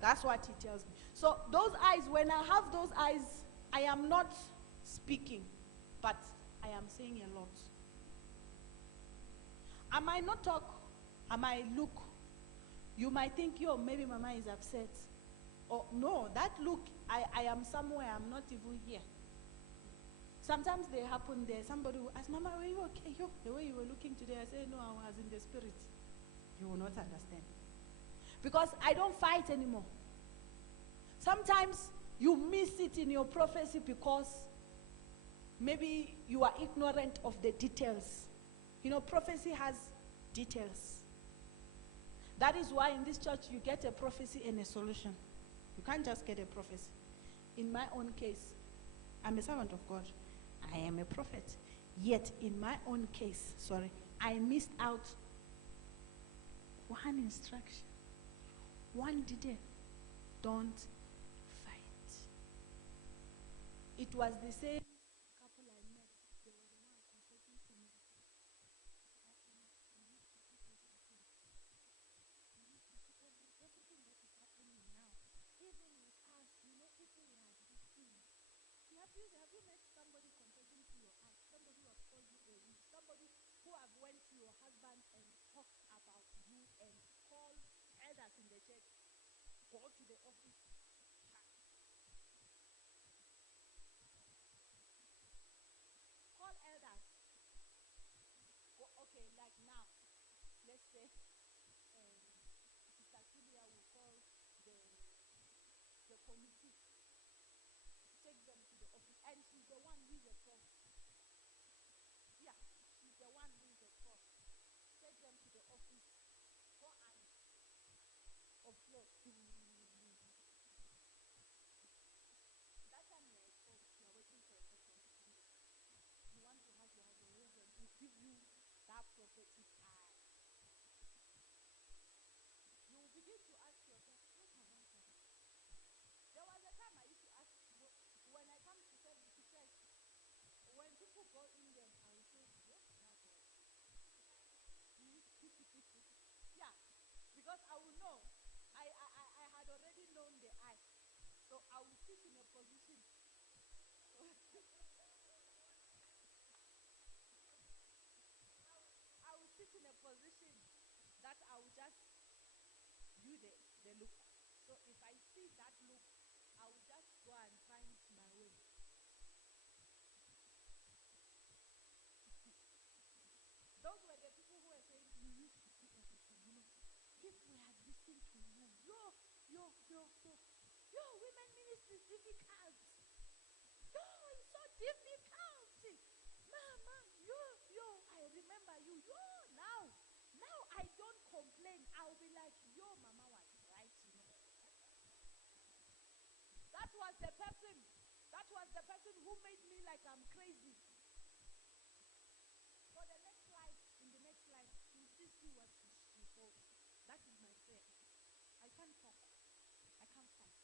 That's what he tells me. So those eyes, when I have those eyes, I am not speaking, but I am saying a lot. I might not talk. I might look. You might think, yo, maybe Mama is upset. Or no, that look, I am somewhere, I'm not even here. Sometimes they happen there. Somebody will ask, Mama, were you okay? Yo, the way you were looking today, I say, no, I was in the spirit. You will not understand. Because I don't fight anymore. Sometimes you miss it in your prophecy because maybe you are ignorant of the details. You know, prophecy has details. That is why in this church you get a prophecy and a solution. You can't just get a prophecy. In my own case, I'm a servant of God. I am a prophet. Yet in my own case, I missed out one instruction. One detail. Don't fight. It was the same couple I met. They were the one confessing to me. Everything that is happening now, even with us, people we had this thing. Have you met somebody confessing to your aunt, somebody who has called you a witch, somebody who have went to your husband and talked about you and called elders in the church, go to the office, Thursday, Sister Julia will call the committee, take them to the office, and she's the one who is a prof. Yeah, she's the one who is a prof. Take them to the office, go and upload. That time you are a prof, you are waiting for a second chance. You want to have your algorithm, it will give you that prophetic eye. You will begin to ask yourself, what have I done? There was a time I used to ask, when I come to church, when people go in there, I will say, what have I done? Yeah, because I will know. I had already known the eye. So I will sit in a position. I will sit in a position that I will just do the look. So if I see that look, I will just go and find my way. Those were the people who were saying, you used to see everything, If we had listened to you, women ministry is difficult. It's so difficult. Mama, I remember you. Now I don't complain. I'll be like, Mama was right, That was the person who made me like I'm crazy. For the next life, in the next life, you still see what she told. That is my prayer. I can't talk. I can't fight.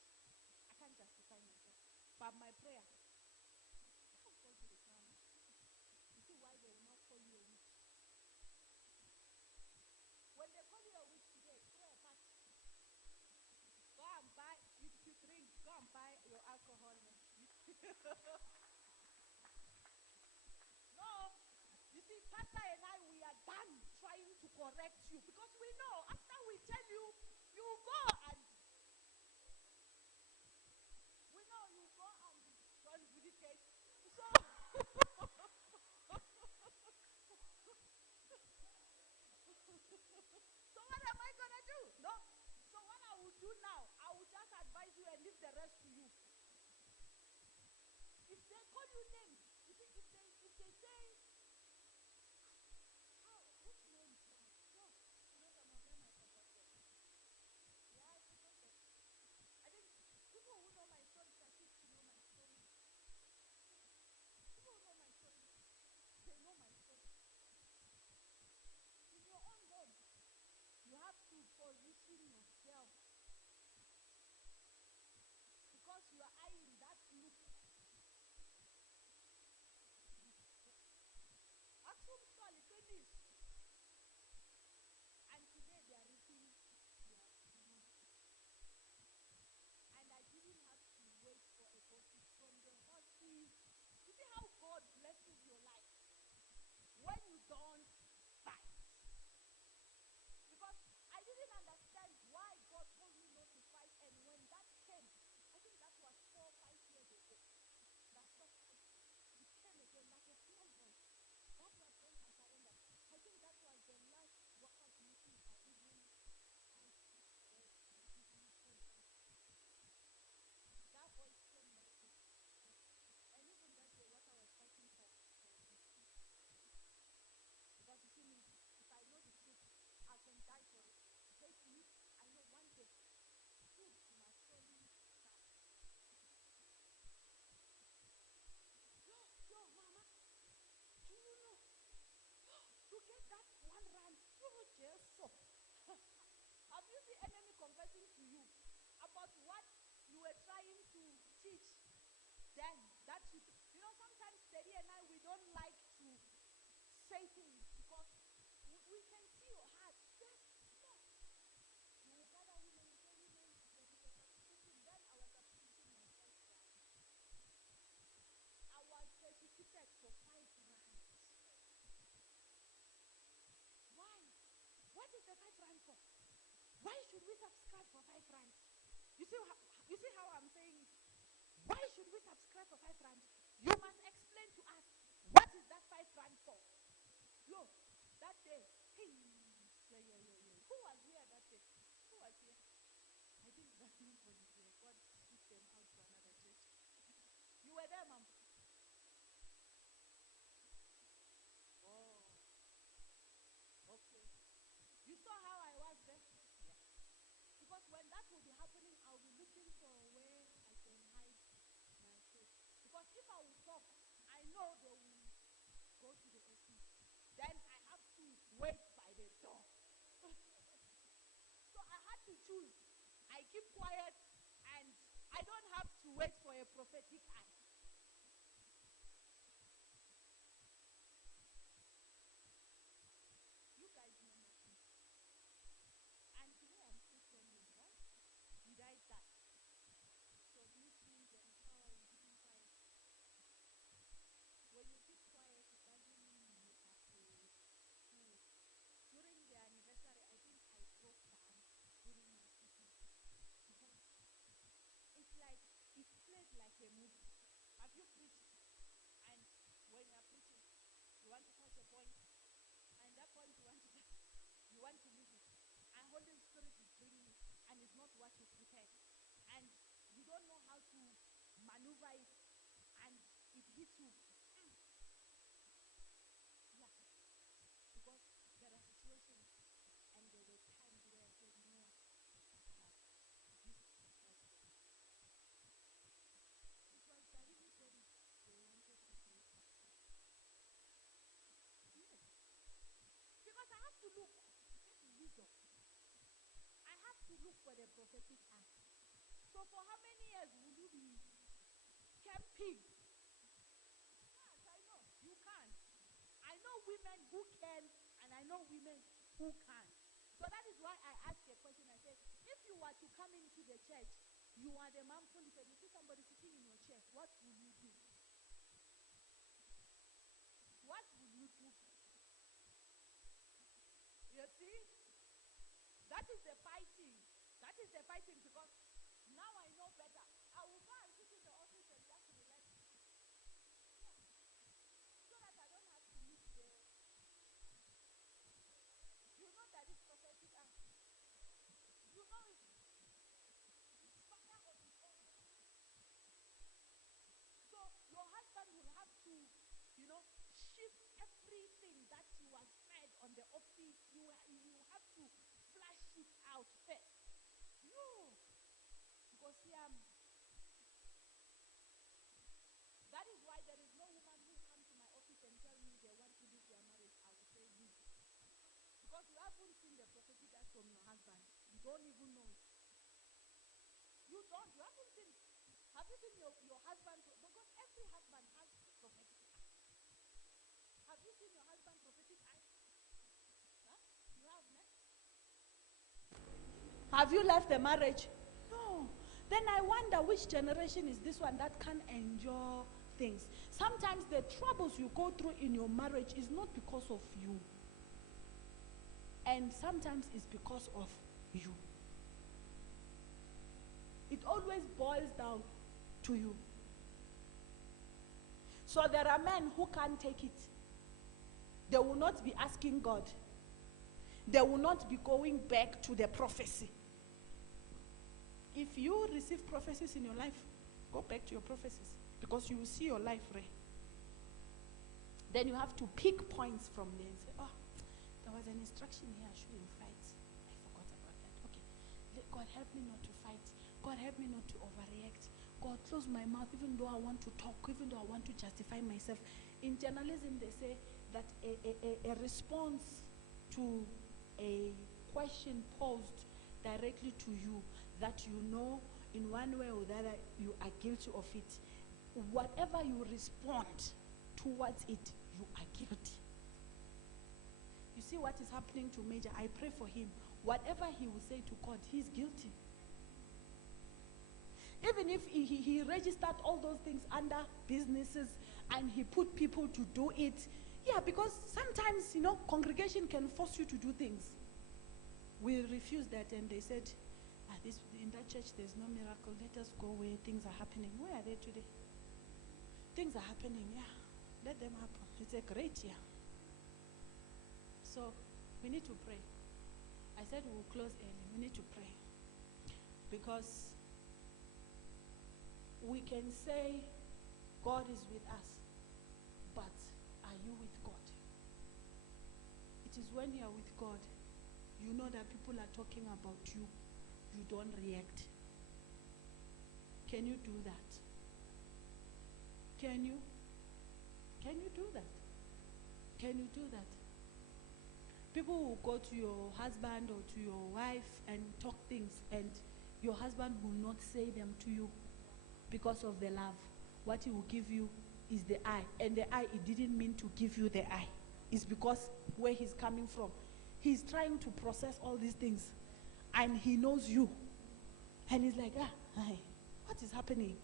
I can't justify myself. But my prayer, I'll go to the crown. You see why they will not call you a witch? When they call you a witch today, throw a patch. Go and buy, you drink, go and buy your alcohol. No. You see, Pastor and I, we are done trying to correct you because we know after we tell you, you go and we know you go and don't dedicate. So so what am I gonna do? No. So what I will do now, I will just advise you and leave the rest to you. If they call you names, you see, if they say, which name? No, some of them I forgot them. Yeah, I forgot them. I think people who know my story, Shakit, to know my story. People who know my story, they know my story. In your own home, you have to position yourself because you are eyeing that look. Actual story, finish. And today they are reaping their fruit. And I didn't have to wait for a body from the horses. You see how God blesses your life when you don't fight. Because I didn't understand why God told me not to fight, and when that came, I think that was 4 or 5 years ago. That stopped fighting. It came again like a small voice. That was when I surrendered. I think that was the last workout meeting I even that voice came that day. And even that day, what I was fighting for was peace. Because you see me, if I know the truth, I can die for it. Hate me, I know one day, truth must surely stand. Mama, do you know? To get that one rand, have you seen enemy confessing to you about what you were trying to teach? Then that you know, sometimes Teddy and I, we don't like to say things because we can see your heart. Just no. You will gather women and say, women, we were substituting. Then I was substituting myself. I was persecuted for 5 rand. Why? What is the 5 rand for? Why should we subscribe for 5 rand? You see how I'm saying it? Why should we subscribe for 5 rand? You must explain to us, what is that 5 rand for? That day, hey, yeah. Who was here that day? Who was here? I think that nobody there. God took them out to another church. You were there, Mom? Oh, okay. You saw how I was there? Yeah. Because when that will be happening, I'll be looking for where I can hide my face. Because if I will talk, I know they will go to the office. Then I have to wait by the door. So I had to choose. I keep quiet and I don't have to wait for a prophetic act. You guys know nothing. And today I'm still trembling, right? Did I start? It was literally the power in keeping quiet. When you keep quiet, it doesn't mean you are fool. During the anniversary, I think I broke down during my teaching. Because it's like, it's played like a movie. Have you preached? And when you're preaching, you want to touch a point, and that point you want to touch, you want to leave it. And Holy Spirit is bringing it, and it's not what you prepared. And you don't know how to maneuver it, and it hits you. Yeah. Because there are situations, and there were times where I said, you know what? This is not right. Because I really said it, they wanted to say it. Yes. Because I have to look. That is wisdom. I have to look for the prophetic act. So for how many years will you be camping? Yes, I know. You can't. I know women who can, and I know women who can't. So that is why I asked a question. I said, if you were to come into the church, you are the man full, you see somebody sitting in your chair, what will you do? What will you do? You see? That is the fighting. That is the fighting, because now I know better. I will go and sit in the office and just relax. Yeah. So that I don't have to meet there. You know that it's prophetic act. You know it. It's fire on its own. So your husband will have to, shift everything that he was fed on the office. You have to flash it out first. No. Because that is why there is no woman who come to my office and tell me they want to leave their marriage. I will say leave. Because you haven't seen the prophetic act from your husband. You don't even know it. You don't. You haven't seen. Have you seen your husband? Because every husband has prophetic act. Have you seen your husband prophetic act? Huh? You have, ne? Have you left the marriage? No. Then I wonder which generation is this one that can endure things. Sometimes the troubles you go through in your marriage is not because of you. And sometimes it's because of you. It always boils down to you. So there are men who can't take it. They will not be asking God. They will not be going back to the prophecy. If you receive prophecies in your life, go back to your prophecies, because you will see your life right. Then you have to pick points from there and say, oh, there was an instruction here, I shouldn't fight. I forgot about that. Okay. God help me not to fight. God help me not to overreact. God, close my mouth even though I want to talk, even though I want to justify myself. In journalism, they say that a response to a question posed directly to you that you know in one way or the other you are guilty of it, whatever you respond towards it, you are guilty. You see what is happening to Major? I pray for him. Whatever he will say to God, he's guilty. Even if he registered all those things under businesses and he put people to do it. Yeah, because sometimes, congregation can force you to do things. We refused that, and they said, in that church there's no miracle. Let us go where things are happening. Where are they today? Things are happening, yeah. Let them happen. It's a great year. So we need to pray. I said we'll close early. We need to pray. Because we can say God is with us, but are you with God? It is when you are with God, you know that people are talking about you. You don't react. Can you do that? Can you? Can you do that? Can you do that? People will go to your husband or to your wife and talk things, and your husband will not say them to you because of the love. What he will give you is the eye. And the eye, it didn't mean to give you the eye. It's because where he's coming from. He's trying to process all these things. And he knows you. And he's like, what is happening?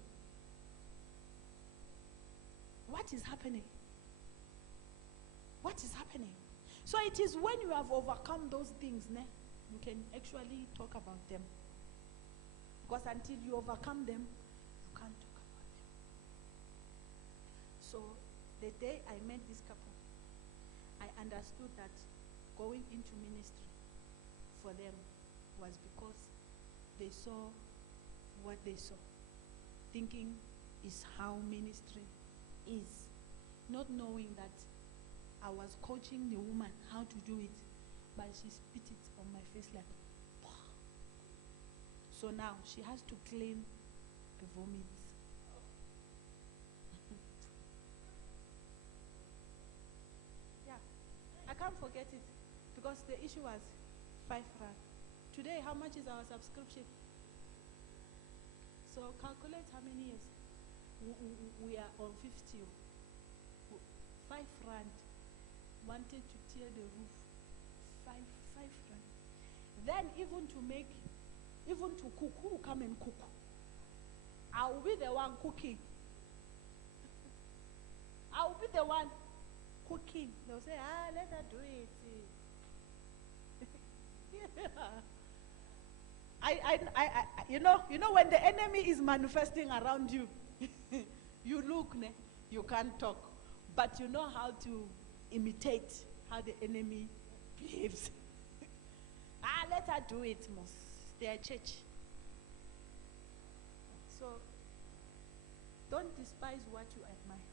What is happening? What is happening? So it is when you have overcome those things, you can actually talk about them. Because until you overcome them, you can't talk about them. So the day I met this couple, I understood that going into ministry for them was because they saw what they saw. Thinking is how ministry is. Not knowing that I was coaching the woman how to do it, but she spit it on my face like, wow. So now she has to clean the vomits. Yeah, I can't forget it because the issue was 5 rand. Today, how much is our subscription? So calculate how many years. We are on 50. 5 rand. Wanted to tear the roof. 5 rand. Then even to cook, who will come and cook? I will be the one cooking. I will be the one cooking. They'll say, let her do it. You know when the enemy is manifesting around you, you look, you can't talk, but you know how to imitate how the enemy behaves. Let her do it, most. They are church. So, don't despise what you admire.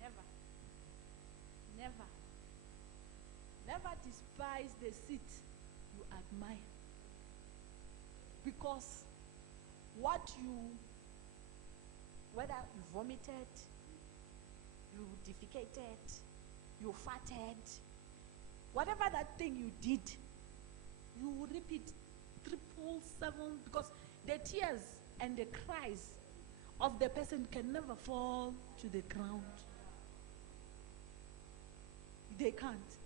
Never. Never. Never despise the seat you admire. Because whether you vomited, you defecated, you farted, whatever that thing you did, you will repeat 777, because the tears and the cries of the person can never fall to the ground. They can't.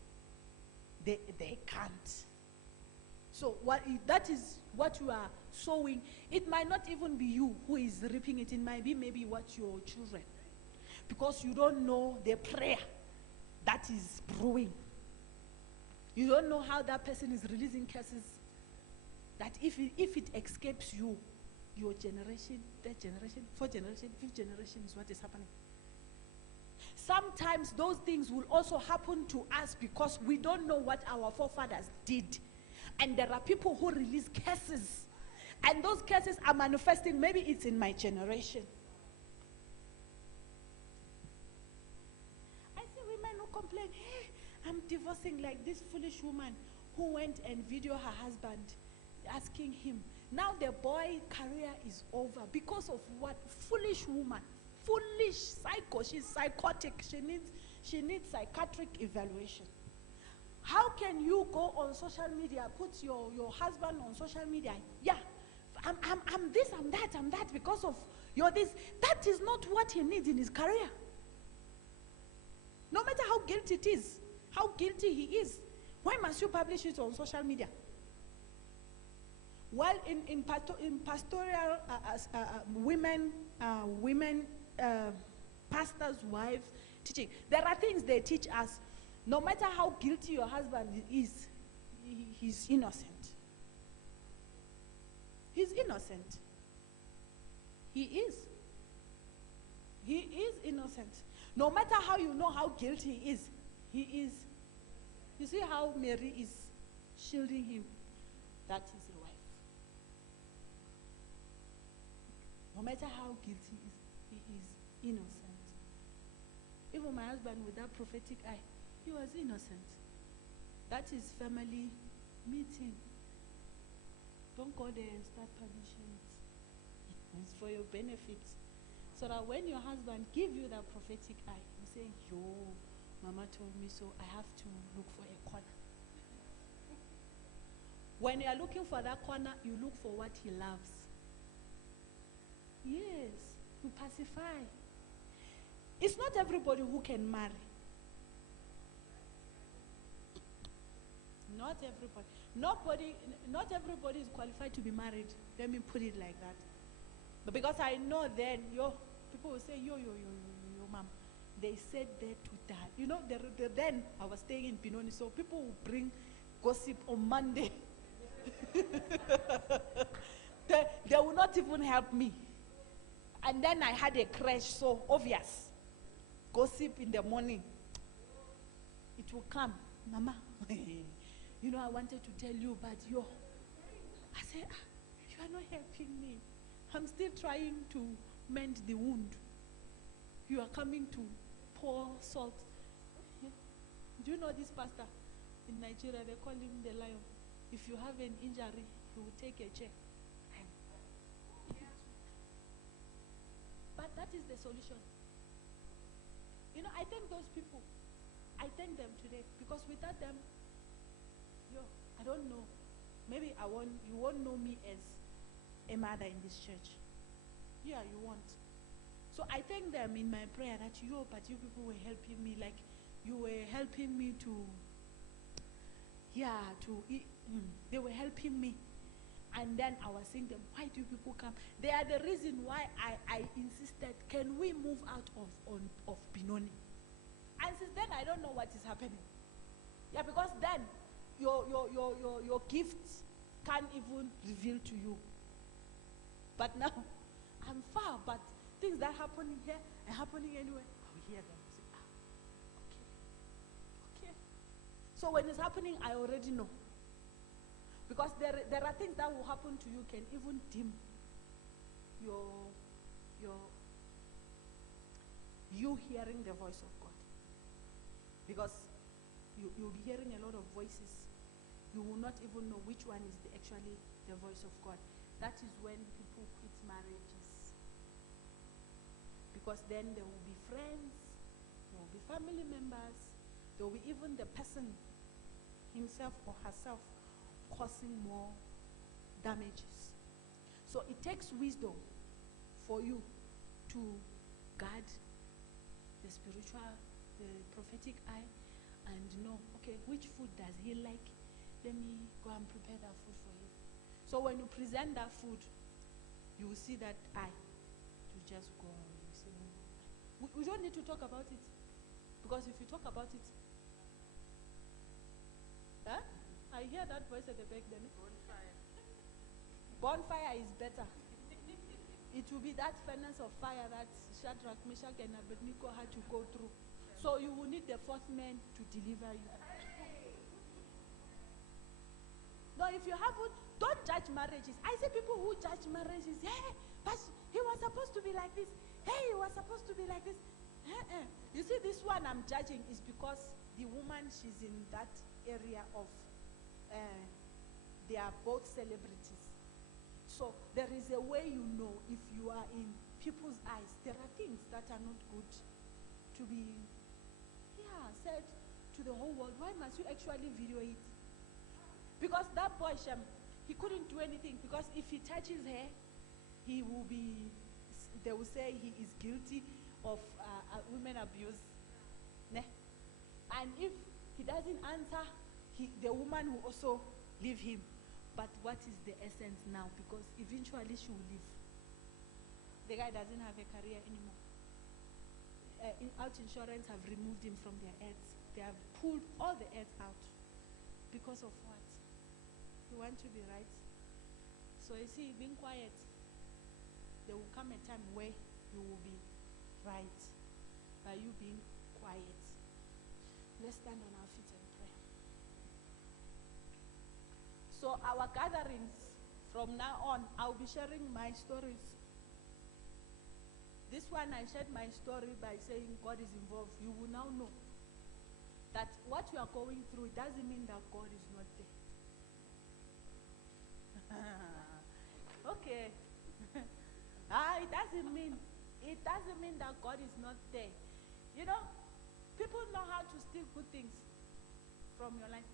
They can't. So that is what you are sowing. It might not even be you who is reaping it. It might be maybe what your children. Because you don't know the prayer that is brewing. You don't know how that person is releasing curses. That if it escapes you, your generation, third generation, fourth generation, fifth generation is what is happening. Sometimes those things will also happen to us because we don't know what our forefathers did. And there are people who release curses. And those curses are manifesting. Maybe it's in my generation. I see women who complain, hey, I'm divorcing like this foolish woman who went and videoed her husband asking him. Now the boy career is over because of what? Foolish woman. Foolish psycho. She's psychotic. She needs psychiatric evaluation. How can you go on social media, put your husband on social media? Yeah, I'm this, I'm that because of your this. That is not what he needs in his career. No matter how guilty it is, how guilty he is, why must you publish it on social media? Well, in pastoral women, pastors' wives teaching, there are things they teach us. No matter how guilty your husband is, he's innocent. He's innocent. He is. He is innocent. No matter how you know how guilty he is You see how Mary is shielding him? That is a wife. No matter how guilty he is innocent. Even my husband with that prophetic eye, he was innocent. That is family meeting. Don't go there and start punishing it. It's for your benefit. So that when your husband give you that prophetic eye, you say, yo, mama told me so, I have to look for a corner. When you are looking for that corner, you look for what he loves. Yes, you pacify. It's not everybody who can marry. Not everybody. Not everybody is qualified to be married. Let me put it like that. But because I know then, people will say, yo, mom. They said that to that. You know, then I was staying in Benoni, so people will bring gossip on Monday. They will not even help me. And then I had a crash, so obvious. Gossip in the morning. It will come. Mama, you know, I wanted to tell you, but I said, you are not helping me. I'm still trying to mend the wound. You are coming to pour salt. Do you know this pastor in Nigeria? They call him the lion. If you have an injury, he will take a chair. But that is the solution. You know, I thank those people. I thank them today because without them, I don't know. Maybe you won't know me as a mother in this church. Yeah, you won't. So I thank them in my prayer that but you people were helping me, like you were helping me they were helping me. And then I was saying them, why do people come? They are the reason why I insisted, can we move out of Benoni? And since then, I don't know what is happening. Yeah, because then your gifts can't even reveal to you. But now, I'm far, but things that happen here are happening anywhere. I will hear them. Say, okay. So when it's happening, I already know. Because there are things that will happen to you can even dim you hearing the voice of God. Because you'll be hearing a lot of voices. You will not even know which one is actually the voice of God. That is when people quit marriages. Because then there will be friends, there will be family members, there will be even the person himself or herself causing more damages. So it takes wisdom for you to guard the spiritual, the prophetic eye, and know, okay, which food does he like? Let me go and prepare that food for him. So when you present that food, you will see that eye. You just go and you say, no. We don't need to talk about it. Because if you talk about it, I hear that voice at the back then. Bonfire is better. It will be that furnace of fire that Shadrach, Meshach, and Abednego had to go through. So you will need the fourth man to deliver you. No, if you haven't, don't judge marriages. I see people who judge marriages. Hey, but he was supposed to be like this. Hey, he was supposed to be like this. You see, this one I'm judging is because the woman, she's in that area of they are both celebrities. So there is a way you know if you are in people's eyes. There are things that are not good to be said to the whole world. Why must you actually video it? Because that boy, Shem, he couldn't do anything because if he touches her, he will be, they will say he is guilty of women abuse. And if he doesn't answer, the woman will also leave him. But what is the essence now? Because eventually she will leave. The guy doesn't have a career anymore. Out insurance have removed him from their ads. They have pulled all the ads out. Because of what? You want to be right. So you see, being quiet, there will come a time where you will be right by you being quiet. Let's stand on our feet and pray. So our gatherings, from now on, I'll be sharing my stories. This one, I shared my story by saying God is involved. You will now know that what you are going through, it doesn't mean that God is not there. Okay. It doesn't mean that God is not there. You know, people know how to steal good things from your life.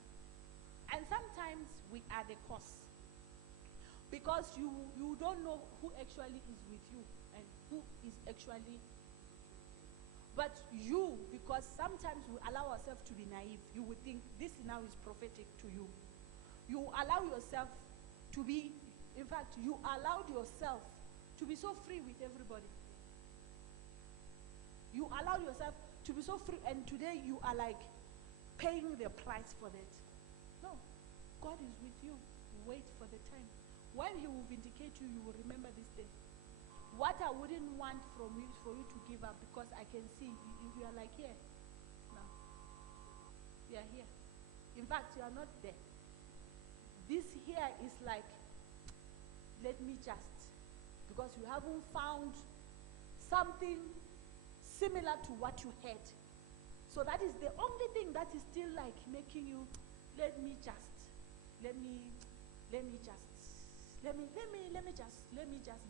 And sometimes we are the cause. Because you don't know who actually is with you and who is actually. But you, because sometimes we allow ourselves to be naive, you would think this now is prophetic to you. You allow yourself to be, in fact, you allowed yourself to be so free with everybody. You allow yourself to be so free, and today you are like paying the price for that. No, God is with you. Wait for the time. When He will vindicate you, you will remember this day. What I wouldn't want from you is for you to give up, because I can see you are like here. No. You are here. In fact, you are not there. This here is like, let me just, because you haven't found something similar to what you had. So that is the only thing that is still like making you, let me just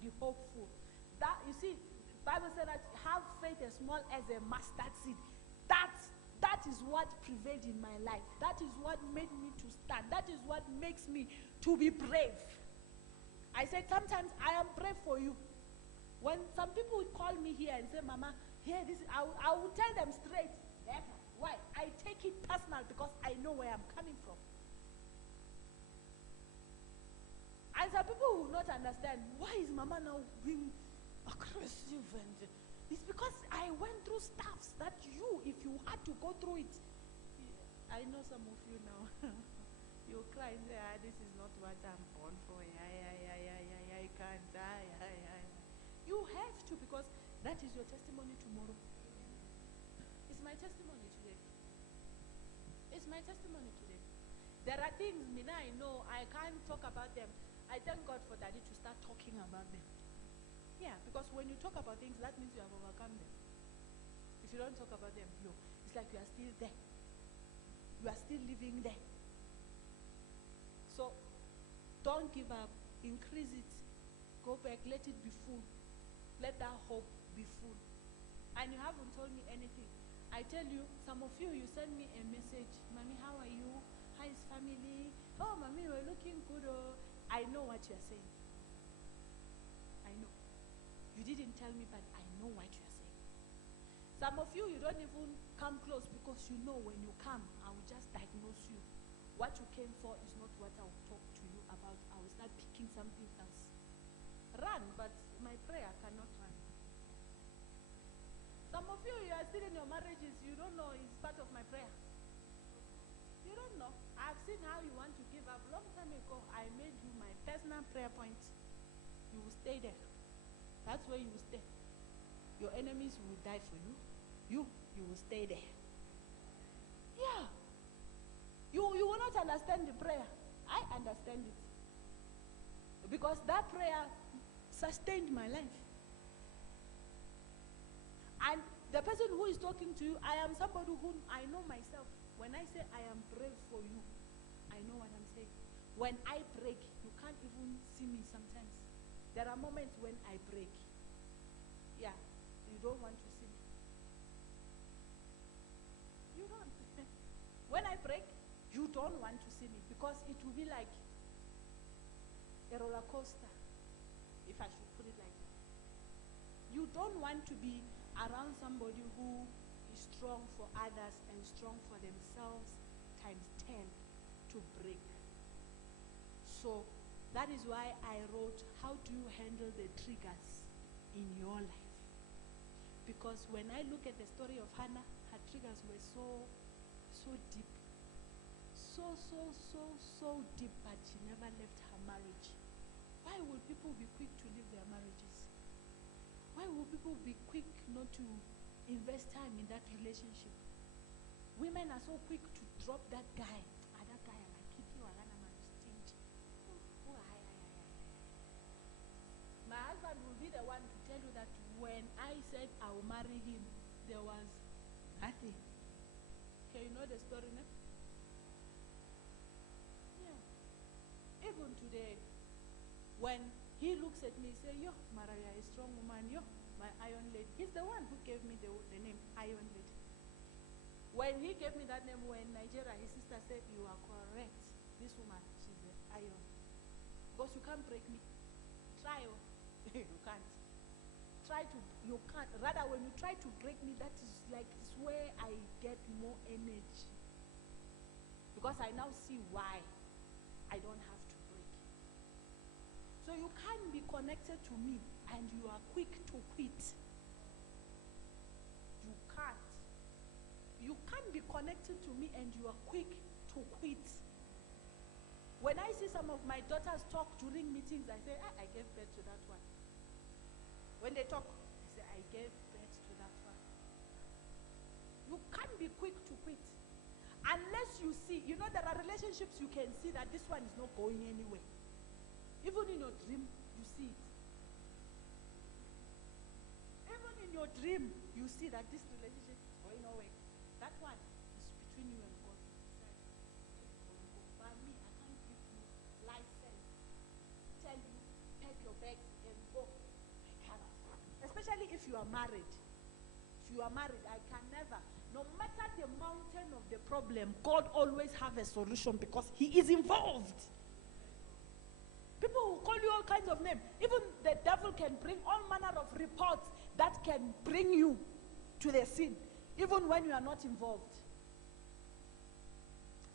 be hopeful. That, you see, Bible said that have faith as small as a mustard seed. That is what prevailed in my life. That is what made me to stand. That is what makes me to be brave. I said, sometimes I am brave for you. When some people would call me here and say, Mama, here, I will tell them straight, never. Why? I take it personal because I know where I'm coming from. And some people will not understand, why is Mama now being aggressive? And it's because I went through stuffs that you, if you had to go through it, I know some of you now. You cry and say, this is not what I'm born for. I can't die. You have to, because that is your testimony tomorrow. It's my testimony today. It's my testimony today. There are things, Mina, I know, I can't talk about them. I thank God for Daddy to start talking about them. Yeah, because when you talk about things, that means you have overcome them. If you don't talk about them, it's like you are still there. You are still living there. So, don't give up. Increase it. Go back. Let it be full. Let that hope be full. And you haven't told me anything. I tell you, some of you send me a message. Mommy, how are you? How is family? Oh, Mommy, you're looking good. Oh. I know what you're saying. I know. You didn't tell me, but I know what you're saying. Some of you don't even come close, because you know when you come, I will just diagnose you. What you came for is not what I will talk to you about. I will start picking something else. Run, but my prayer cannot run. Some of you are still in your marriages, you don't know it's part of my prayer. You don't know. I've seen how you want to give up. Long time ago, I made you my personal prayer point. You will stay there. That's where you will stay. Your enemies will die for you. You will stay there. Yeah. You will not understand the prayer. I understand it. Because that prayer sustained my life. And the person who is talking to you, I am somebody whom I know myself. When I say I am brave for you, I know what I'm saying. When I break, you can't even see me sometimes. There are moments when I break. Yeah, you don't want to see me. You don't. When I break, you don't want to see me, because it will be like a roller coaster, if I should put it like that. You don't want to be around somebody who is strong for others and strong for themselves times 10 to break. So that is why I wrote, how do you handle the triggers in your life? Because when I look at the story of Hannah, her triggers were so deep. So deep, but she never left her marriage. Why would people be quick to leave their marriages? Why would people be quick not to invest time in that relationship? Women are so quick to drop that guy. That guy, I like it, you are stingy. the one to tell you that when I said I will marry him, there was nothing. Okay, you know the story, no? Yeah. Even today, when he looks at me, he says, yo, Maria, a strong woman, yo, my Iron Lady. He's the one who gave me the name Iron Lady. When he gave me that name, when Nigeria, his sister said, you are correct. This woman, she's the iron. Because you can't break me. Try, you can't. You can't. Rather, when you try to break me, that is like, it's where I get more energy. Because I now see why I don't have to break. So you can't be connected to me and you are quick to quit. You can't. You can't be connected to me and you are quick to quit. When I see some of my daughters talk during meetings, I say, I gave birth to that one. When they talk, I say, I gave birth to that one. You can't be quick to quit. Unless you see, you know, there are relationships you can see that this one is not going anywhere. Even in your dream, you see it. Even in your dream, you see that this relationship is going nowhere. That one is between you and God. By me, I can't give you license. Tell you, pack your bags and go. I cannot. Especially if you are married. If you are married, I can never. No matter the mountain of the problem, God always have a solution because He is involved. People will call you all kinds of names. Even the devil can bring all manner of reports that can bring you to the sin, even when you are not involved.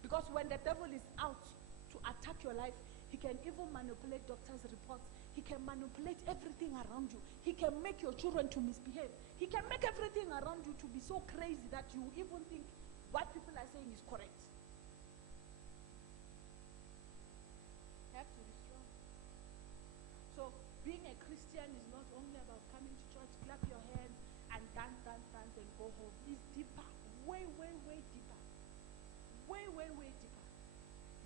Because when the devil is out to attack your life, he can even manipulate doctors' reports. He can manipulate everything around you. He can make your children to misbehave. He can make everything around you to be so crazy that you even think what people are saying is correct. You have to be strong. So being a Christian is not only about coming to church, clap your hands, and dance, and go home. It's deeper, way, way, way deeper. Way, way, way deeper.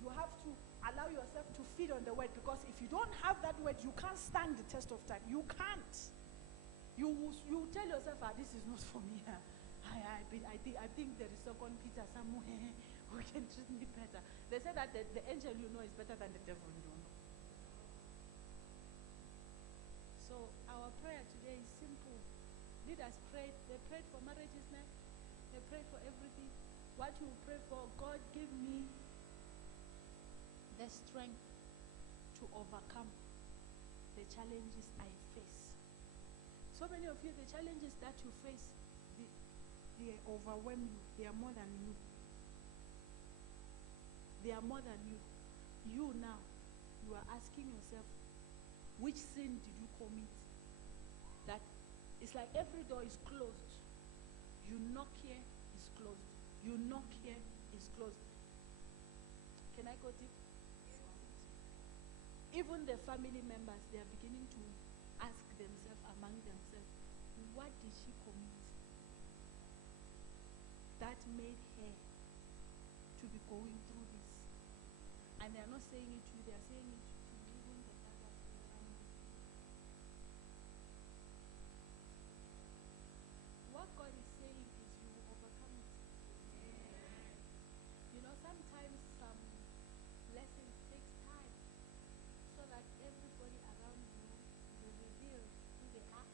You have to allow yourself to feed on the word, because if you don't have that word, you can't stand the test of time. You can't. You tell yourself, this is not for me. I think there is second Peter somewhere who can treat me better. They say that the angel you know is better than the devil you don't know. So our prayer today is simple. Leaders prayed. They prayed for marriages now. They prayed for everything. What you pray for, God give me the strength to overcome the challenges I face. So many of you, the challenges that you face, they overwhelm you. They are more than you. They are more than you. You now, you are asking yourself, which sin did you commit? That it's like every door is closed. You knock here, it's closed. You knock here, it's closed. Can I go deep? Even the family members, they are beginning to ask themselves, among themselves, what did she commit that made her to be going through this? And they are not saying it to you, they are saying it to even the others around you. What God is saying is you will overcome it. You know, sometimes some blessings takes time so that everybody around you will reveal who they are.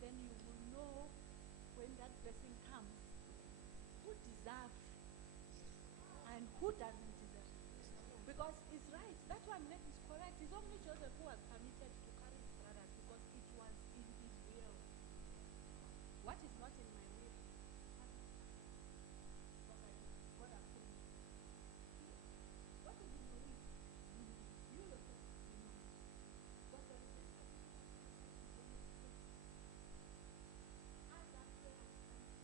Then you will know when that blessing comes, who deserves and who doesn't deserve. Because it's right. That one is correct. It's only Joseph who was permitted to carry his brothers because it was in his will. What is not in my will? Because God has told me. What is in your will? You yourself, you know. But there is this particular as that prayer is coming,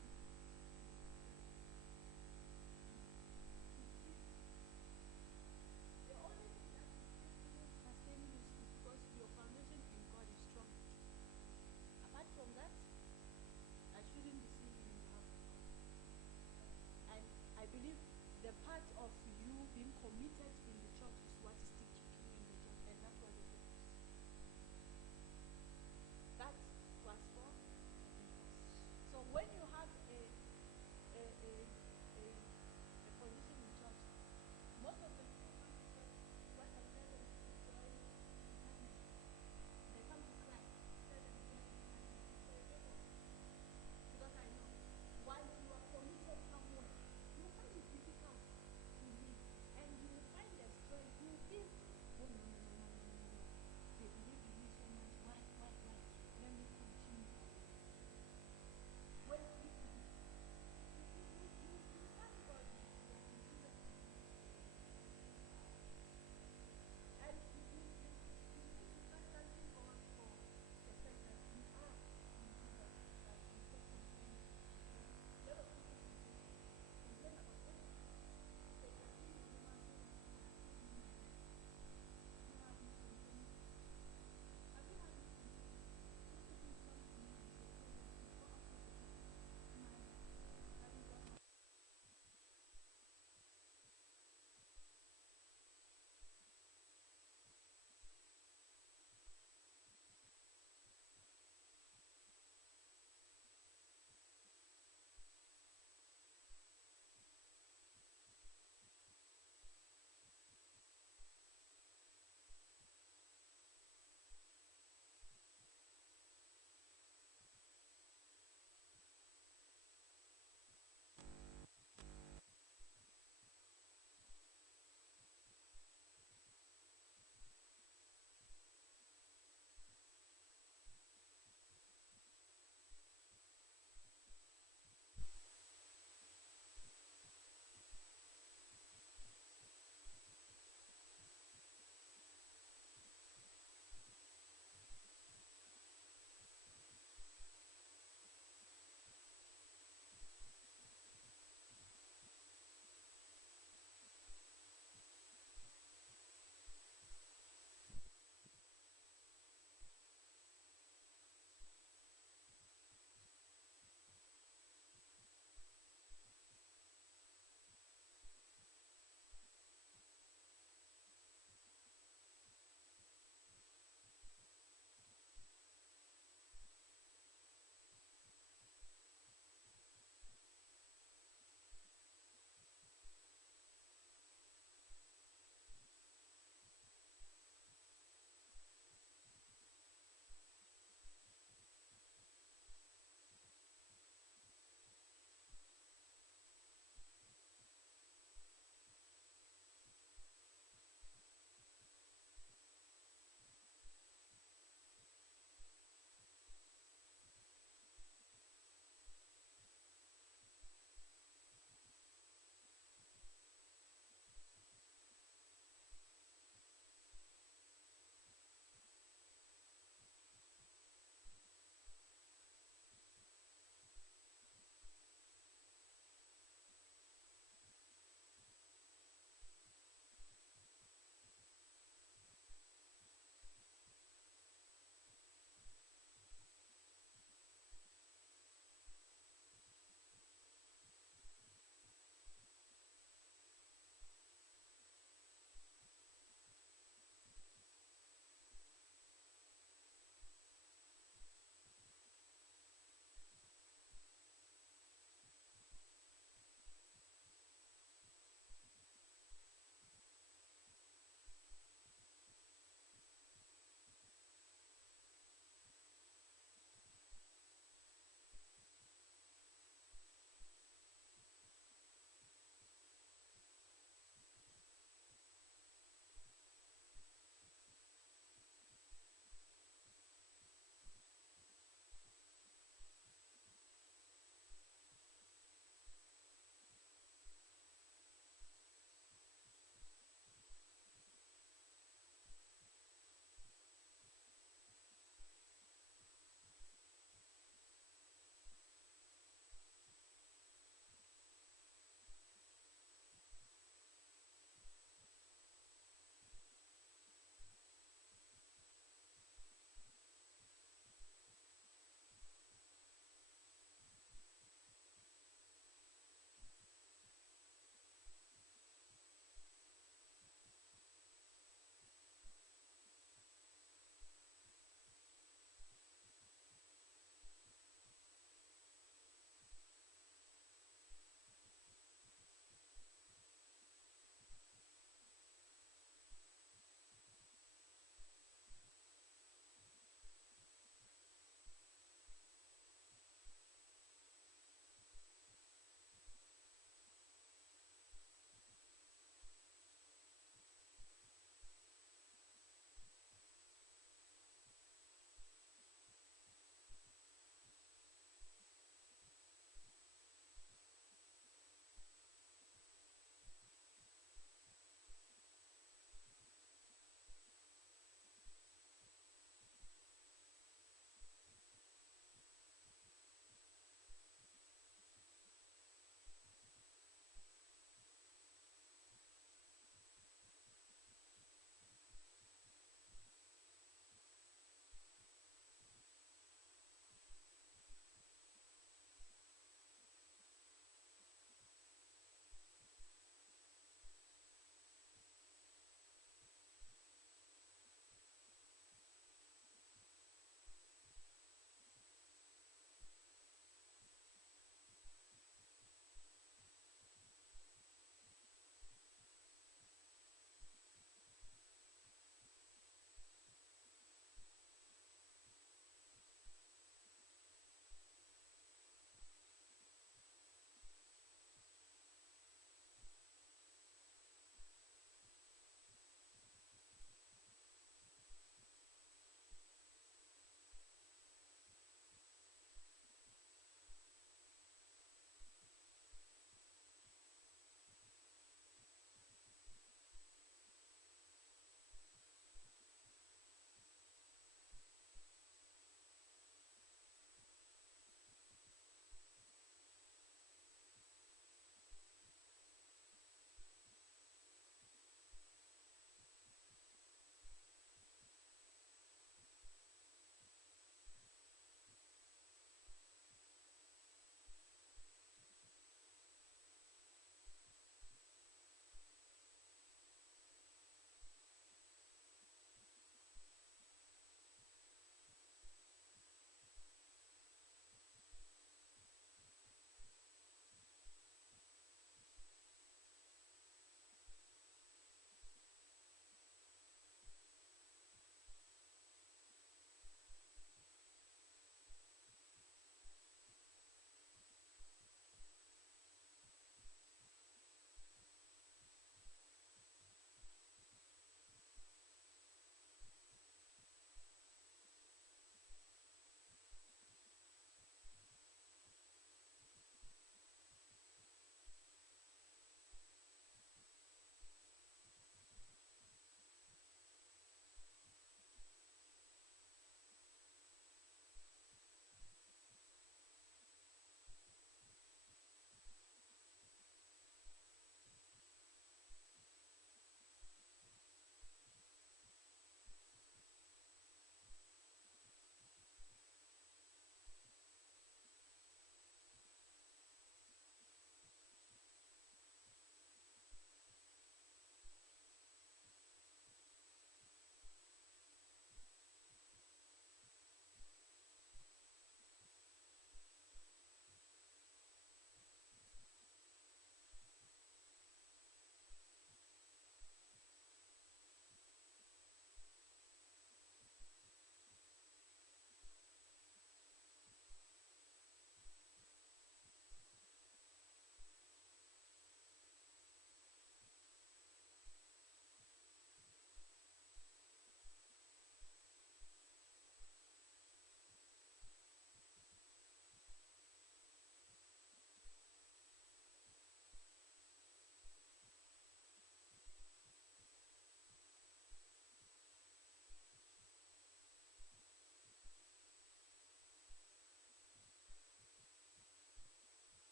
the only thing that is sustaining you is because your foundation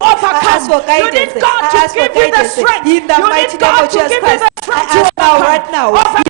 overcome. I ask for guidance. You need God to give you the strength. In the You mighty need name God of to Jesus give you Christ. the strength I to ask now, overcome. right now.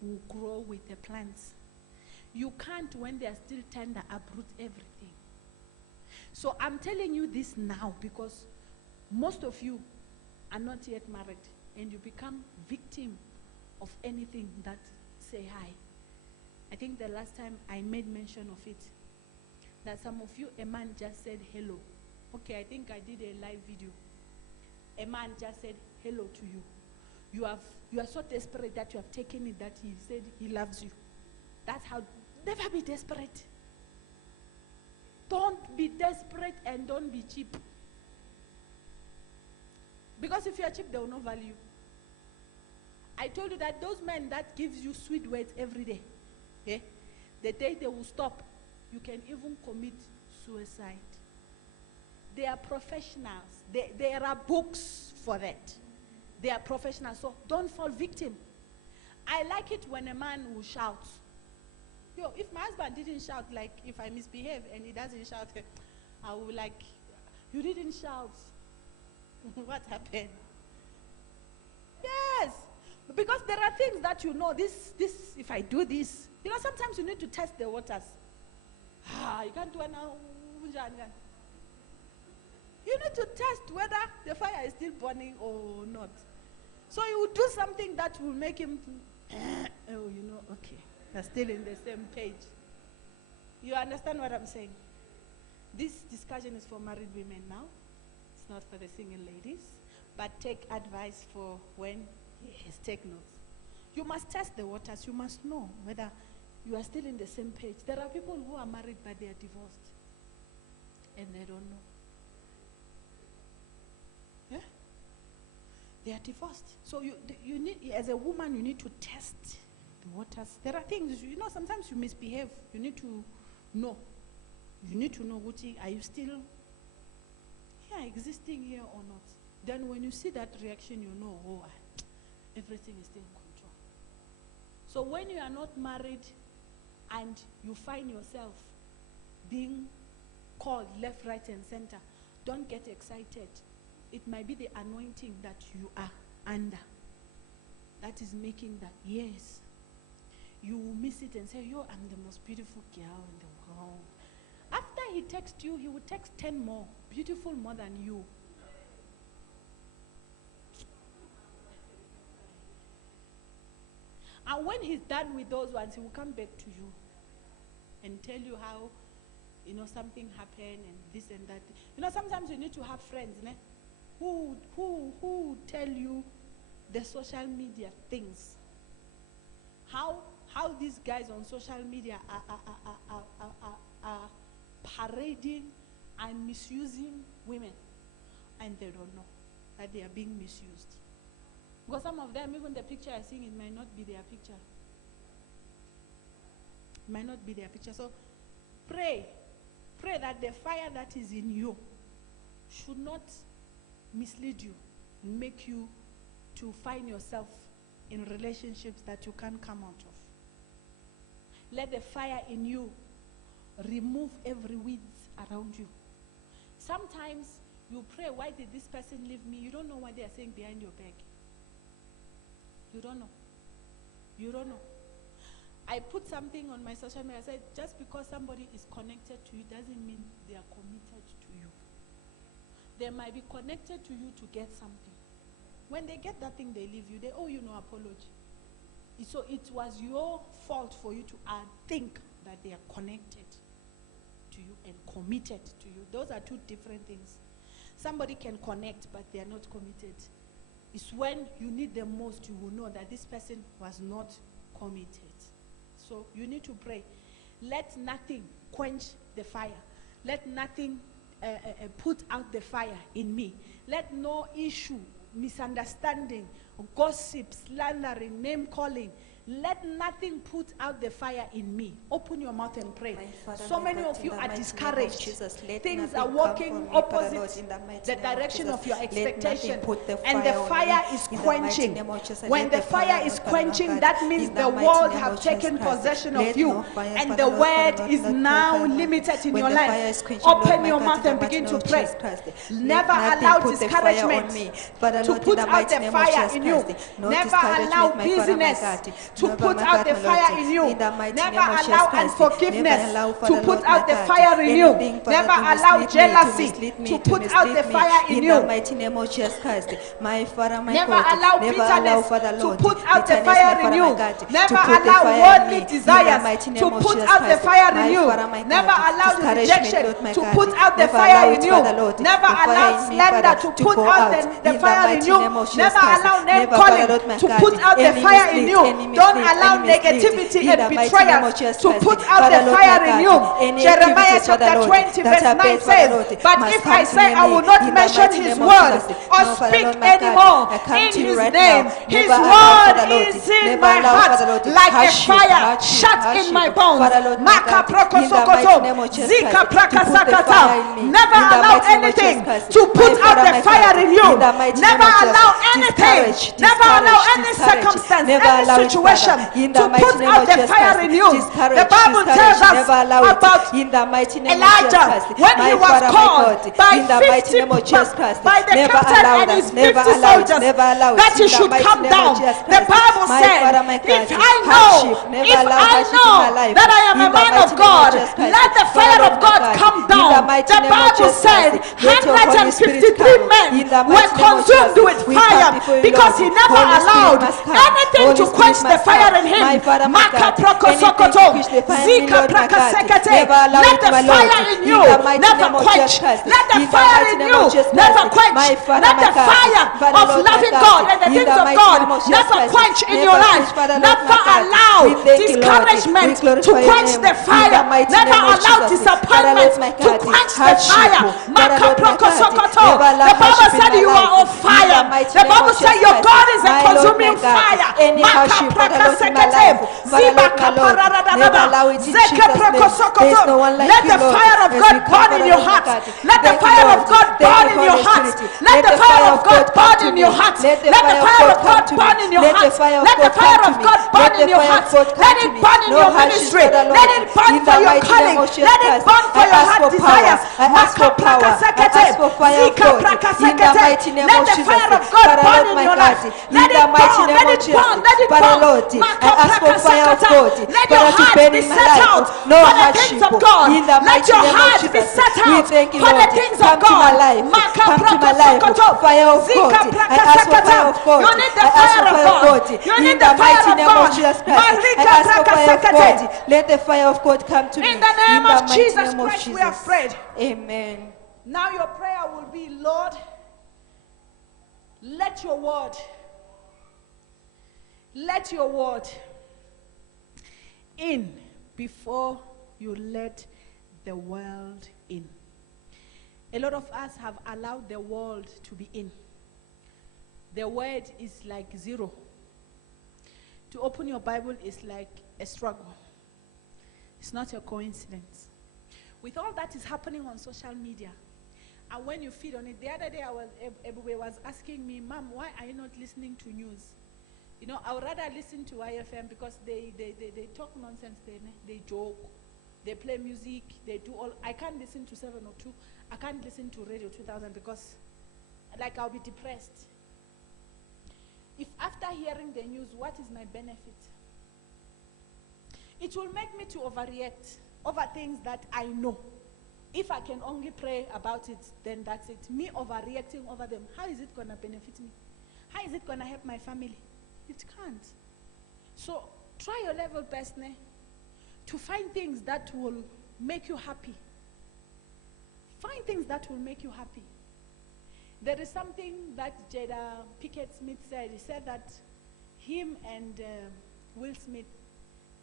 Will grow with the plants. You can't, when they are still tender, uproot everything. So I'm telling you this now because most of you are not yet married and you become victim of anything that say hi. I think the last time I made mention of it, that some of you, a man just said hello. Okay, I think I did a live video. A man just said hello to you. You are so desperate that you have taken it that he said he loves you. That's how. Never be desperate. Don't be desperate and don't be cheap. Because if you are cheap, they will not value you. I told you that those men that gives you sweet words every day, okay, the day they will stop, you can even commit suicide. They are professionals. There are books for that. They are professionals, so don't fall victim. I like it when a man will shout. Yo, if my husband didn't shout, like if I misbehave and he doesn't shout, I will like, you didn't shout. What happened? Yes, because there are things that you know, this, if I do this, sometimes you need to test the waters. You can't do it now. You need to test whether the fire is still burning or not. So you will do something that will make him, okay, they're still in the same page. You understand what I'm saying? This discussion is for married women now. It's not for the single ladies. But take advice for when, yes, take notes. You must test the waters. You must know whether you are still in the same page. There are people who are married but they are divorced. And they don't know. Yeah? They are divorced. So you need, as a woman, you need to test the waters. There are things, sometimes you misbehave. You need to know. You need to know, are you still existing here or not? Then when you see that reaction, you know, everything is still in control. So when you are not married and you find yourself being called left, right, and center, don't get excited. It might be the anointing that you are under that is making that. Yes, you will miss it and say, yo, I'm the most beautiful girl in the world. After he texts you, he will text 10 more, beautiful more than you. And when he's done with those ones, he will come back to you. and tell you how, something happened and this and that. Sometimes you need to have friends, who tell you the social media things. How these guys on social media are parading and misusing women, and they don't know that they are being misused. Because some of them, even the picture I seeing, it might not be their picture. It might not be their picture. So pray that the fire that is in you should not mislead you and make you to find yourself in relationships that you can't come out of. Let the fire in you remove every weeds around you. Sometimes you pray, why did this person leave me? You don't know what they are saying behind your back. You don't know. You don't know. I put something on my social media. I said, just because somebody is connected to you doesn't mean they are committed to you. They might be connected to you to get something. When they get that thing, they leave you. They owe you no apology. So it was your fault for you to think that they are connected to you and committed to you. Those are two different things. Somebody can connect, but they are not committed. It's when you need them most, you will know that this person was not committed. So you need to pray. Let nothing quench the fire. Let nothing put out the fire in me. Let no issue, misunderstanding, gossip, slandering, name calling, let nothing put out the fire in me. Open your mouth and pray. So many of you are discouraged. Things are working opposite the direction of your expectation. And the fire is quenching. When the fire is quenching, that means the world have taken possession of you. And the word is now limited in your life. Open your mouth and begin to pray. Never allow discouragement to put out the fire in you. Never allow busyness to put out the fire in you. Never allow unforgiveness to put out the fire in you. Never allow jealousy to put out the fire in you. Never allow bitterness to put out the fire in you. Never allow worldly desires to put out the fire in you. Never allow rejection to put out the fire in you. Never allow slander to put out the fire in you. Never allow name calling to put out the fire in you. Don't allow negativity and betrayal to put out the fire in you. Jeremiah chapter 20 verse 9 says, but if I say I will not mention his word or speak anymore in his name, his word is in my heart like a fire shut in my bones. Never allow anything to put out the fire in you. Never allow anything, never allow any circumstance, any situation to put out the fire in you. The Bible tells us about Elijah when he was called by the captain and his 50 soldiers that he should come down. The Bible said, if I know that I am a man of God, let the fire of God come down. The Bible said 153 men were consumed with fire because he never allowed anything to quench the fire in him. Maka prokosokoto, zika prakasekete. Let the fire in you never quench. Let the fire in you never quench. Let the fire of loving God and the things of God never quench in your life. Never allow discouragement to quench the fire. Never allow disappointment to quench the fire. Maka prokosokoto. The Bible said you are on fire. The Bible said your God is a consuming fire. Maka prakasekete. Let the fire of God burn in your heart. Let the fire of God burn in your heart. Let the fire of God burn in your heart. Let the fire of God burn in your heart. Let the fire of God burn in your heart. Let it burn in your ministry. Let it burn for your calling. Let it burn for your heart desires. Let the fire of God burn in your life. Let it burn. Let it burn. Let it burn. I ask for fire of God, let your heart be set out for the things of God. Let your heart be set out for the things of God. Come to my life, fire of God. I ask for fire of God. You need the fire of God. You need the fire of God. I ask for fire of God. Let the fire of God come to me. In the name of mighty Jesus name of Christ, we have Jesus. prayed. Amen. Now your prayer will be, Lord, let your word in before you let the world in. A lot of us have allowed the world to be in. The word is like zero. To open your Bible is like a struggle. It's not a coincidence. With all that is happening on social media, and when you feed on it, the other day everybody was asking me, Mom, why are you not listening to news? You know, I would rather listen to IFM because they talk nonsense, they joke, they play music, they do all. I can't listen to 702. I can't listen to Radio 2000 because, like, I'll be depressed. If after hearing the news, what is my benefit? It will make me to overreact over things that I know. If I can only pray about it, then that's it. Me overreacting over them, how is it going to benefit me? How is it going to help my family? It can't. So try your level best to find things that will make you happy. Find things that will make you happy. There is something that Jada Pinkett Smith said. He said that him and Will Smith,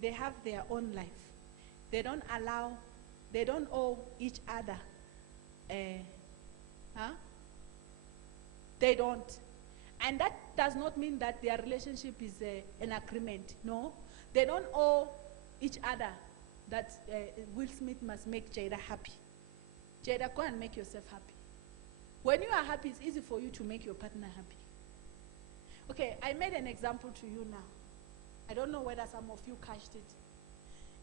they have their own life. They don't owe each other. They don't. And that does not mean that their relationship is an agreement. No. They don't owe each other that Will Smith must make Jada happy. Jada, go and make yourself happy. When you are happy, it's easy for you to make your partner happy. Okay, I made an example to you now. I don't know whether some of you catched it.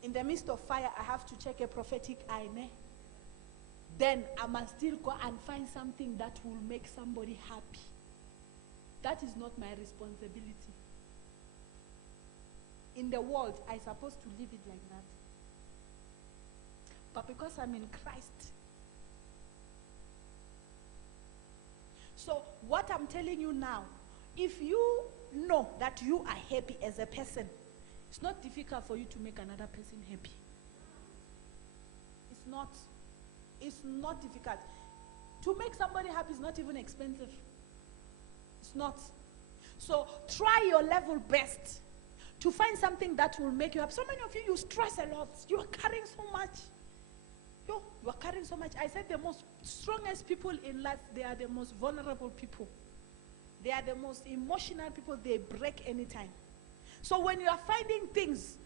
In the midst of fire, I have to check a prophetic eye. Then I must still go and find something that will make somebody happy. That is not my responsibility. In the world, I'm supposed to live it like that. But because I'm in Christ. So what I'm telling you now, if you know that you are happy as a person, it's not difficult for you to make another person happy. It's not difficult. To make somebody happy is not even expensive. It's not. So try your level best to find something that will make you happy. So many of you stress a lot. You are carrying so much. You are carrying so much. I said the most strongest people in life, they are the most vulnerable people. They are the most emotional people. They break anytime. So when you are finding things,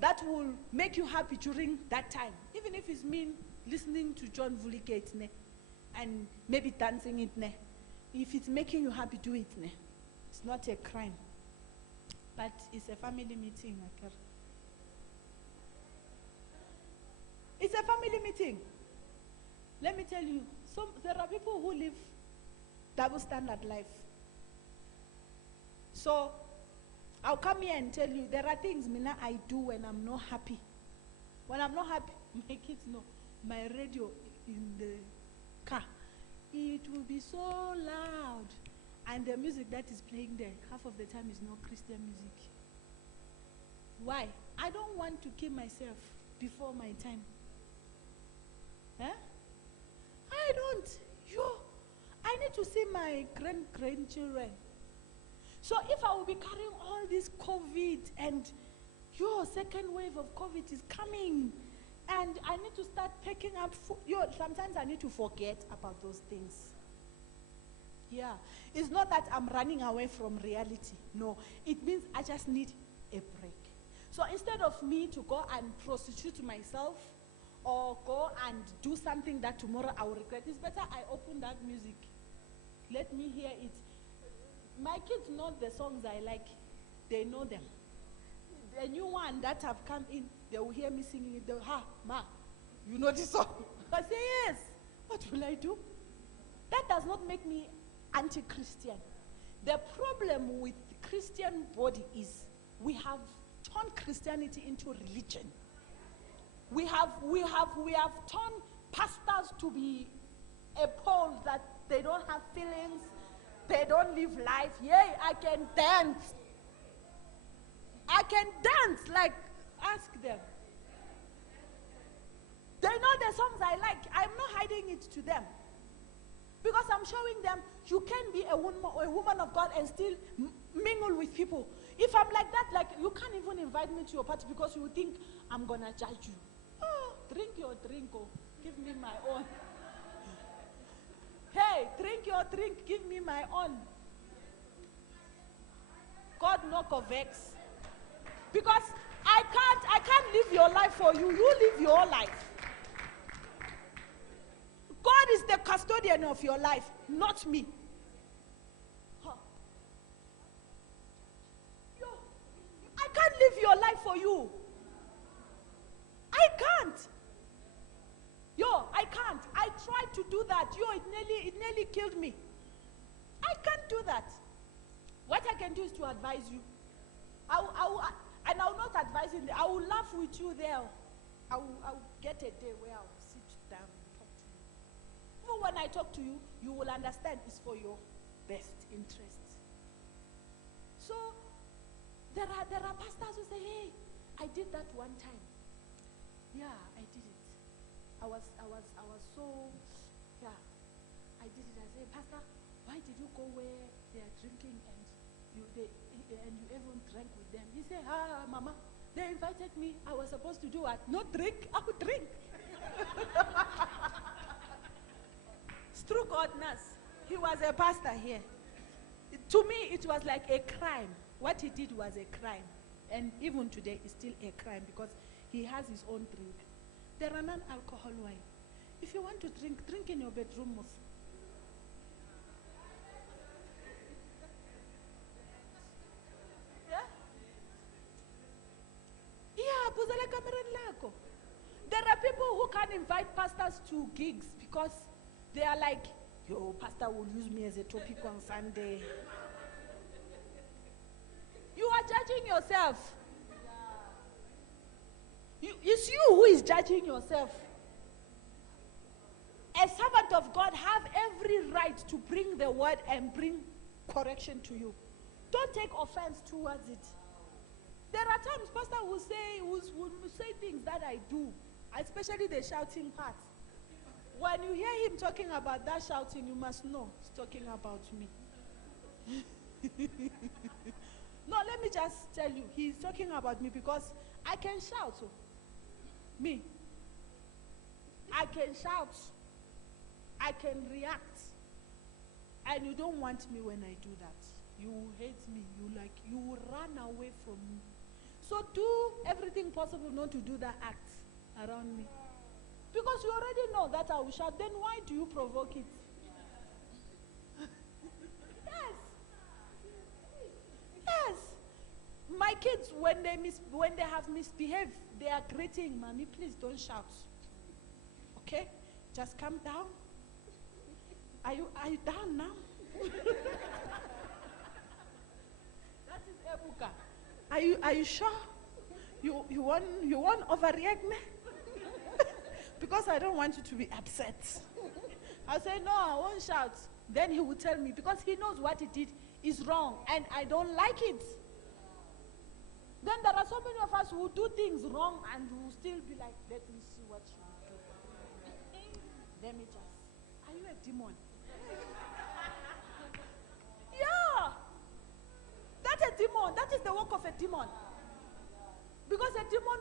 that will make you happy during that time, even if it's mean listening to John Vullicate and maybe dancing it, if it's making you happy, do it. It's not a crime. But it's a family meeting. It's a family meeting. Let me tell you, there are people who live double standard life. So I'll come here and tell you, there are things I do when I'm not happy. When I'm not happy, my kids know, my radio in the car, it will be so loud. And the music that is playing there, half of the time is not Christian music. Why? I don't want to kill myself before my time. I don't. I need to see my grandchildren. So if I will be carrying all this COVID and your second wave of COVID is coming and I need to start picking up food, sometimes I need to forget about those things. Yeah. It's not that I'm running away from reality. No. It means I just need a break. So instead of me to go and prostitute myself or go and do something that tomorrow I will regret, it's better I open that music. Let me hear it. My kids know the songs I like. They know them. The new one that have come in, they will hear me singing it. They'll, Ma, you know this song? I say, yes. What will I do? That does not make me anti-Christian. The problem with the Christian body is we have turned Christianity into religion. We have turned pastors to be a pole that they don't have feelings, they don't live life. Yay, I can dance. I can dance like Ask them. They know the songs I like. I'm not hiding it to them. Because I'm showing them you can be a woman of God and still mingle with people. If I'm like that, like you can't even invite me to your party because you think I'm going to judge you. Oh, drink your drink. Oh, give me my own. Hey, drink your drink. Give me my own. God no convex. Because I can't live your life for you. You live your life. God is the custodian of your life, not me. Huh. Yo, I can't live your life for you. I can't. Yo, I can't. I tried to do that. Yo, it nearly killed me. I can't do that. What I can do is to advise you. And I will not advise you. I will laugh with you there. I will get a day where I will sit down and talk to you. Even when I talk to you, you will understand it's for your best interests. So there are pastors who say, hey, I did that one time. Yeah, I did it. I was so, yeah, I did it. I say, Pastor, why did you go where they are drinking and you even drank with them? He said, Mama, they invited me. I was supposed to do what? Not drink. I would drink. It's true godness. He was a pastor here. To me, it was like a crime. What he did was a crime. And even today, it's still a crime because he has his own drink. There are non-alcohol wine. If you want to drink, drink in your bedroom. There are people who can't invite pastors to gigs because they are like, yo, pastor will use me as a topic on Sunday. You are judging yourself. It's you who is judging yourself. A servant of God have every right to bring the word and bring correction to you. Don't take offense towards it. There are times pastor will say things that I do, especially the shouting part. When you hear him talking about that shouting, you must know he's talking about me. No, let me just tell you, he's talking about me because I can shout. So. Me. I can shout. I can react. And you don't want me when I do that. You hate me. You will run away from me. So do everything possible not to do that act around me. Because you already know that I will shout. Then why do you provoke it? Yes. Yes. My kids, when they have misbehaved, they are greeting, Mommy, please don't shout. Okay? Just calm down. Are you down now? That is Ebuka. Are you sure? You won't overreact me? Because I don't want you to be upset. I say, no, I won't shout. Then he will tell me, because he knows what he did is wrong, and I don't like it. Then there are so many of us who do things wrong and who still be like, let me see what you do. Let me just, are you a demon? Yeah. That's a demon. That is the work of a demon. Because a demon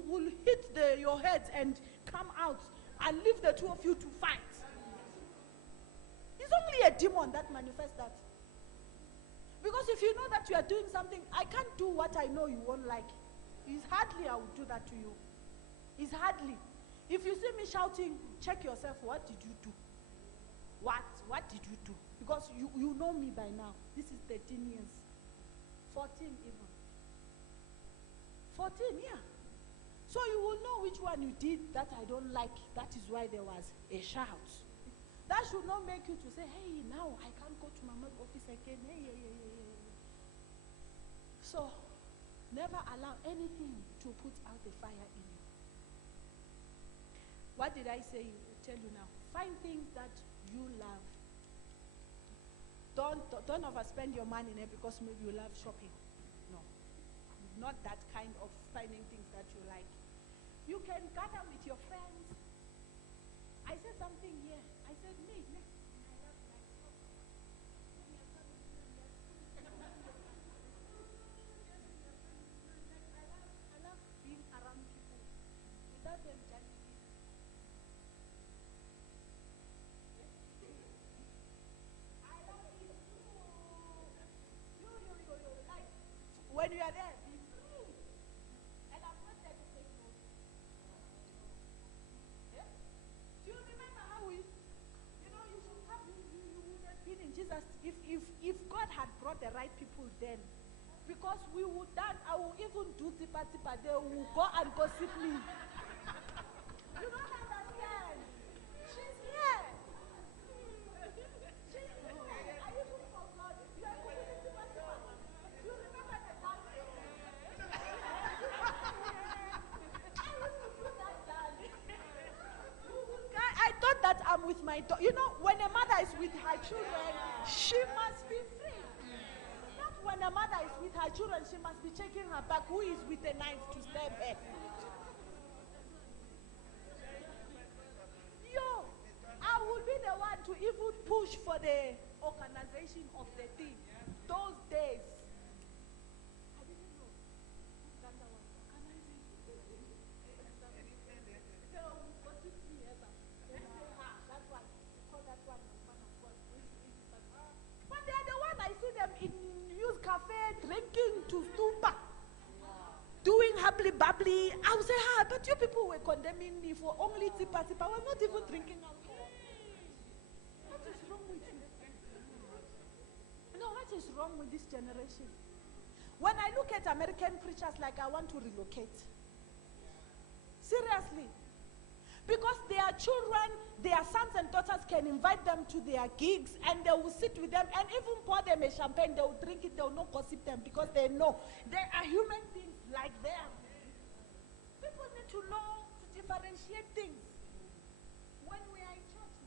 will hit your head and come out and leave the two of you to fight. It's only a demon that manifests that. Because if you know that you are doing something, I can't do what I know you won't like. It's hardly I will do that to you. It's hardly. If you see me shouting, check yourself, what did you do? What did you do? Because you know me by now. This is 13 years. 14 even. 14, yeah. So you will know which one you did that I don't like. That is why there was a shout. That should not make you to say, hey, now I can't go to Mama's office again. Hey. So, never allow anything to put out the fire in you. What did I say? Tell you now. Find things that you love. Don't overspend your money in it because maybe you love shopping. No. Not that kind of finding things that you like. You can gather with your friends. I said something here. I said, me, next. I love being around people without them judging me. I love you. Like, when you are there, be free. And I'm not there to take notes. Yeah? Do you remember how we, you know, you should have, you would have been in Jesus if God had brought the right people then. Because we would dance, I will even do tipa tipa, they will go and gossip me. You don't understand. She's here. She's here. I even forgot. You are doing tipa tipa. You remember the dance? I used to do that dance. I thought that I'm with my daughter. You know, when a mother is with her children, she must be free. Not when a mother is with her children, she must be checking her back. Who is with a knife to stab her? Yo, I will be the one to even push for the organization of the thing. Those days. I didn't know. Uganda was organizing. They will gossip me ever. They say, that one, call that one the man of God. But they are the one I see them in youth cafe drinking to stupa. Doing happily bubbly. I would say, but you people were condemning me for only tipa tipa. I was not even drinking alcohol. What is wrong with you? No, what is wrong with this generation? When I look at American preachers, like I want to relocate. Seriously. Because their children, their sons and daughters can invite them to their gigs and they will sit with them and even pour them a champagne. They will drink it, they will not gossip them because they know they are human beings like them. People need to know to differentiate things. When we are in church,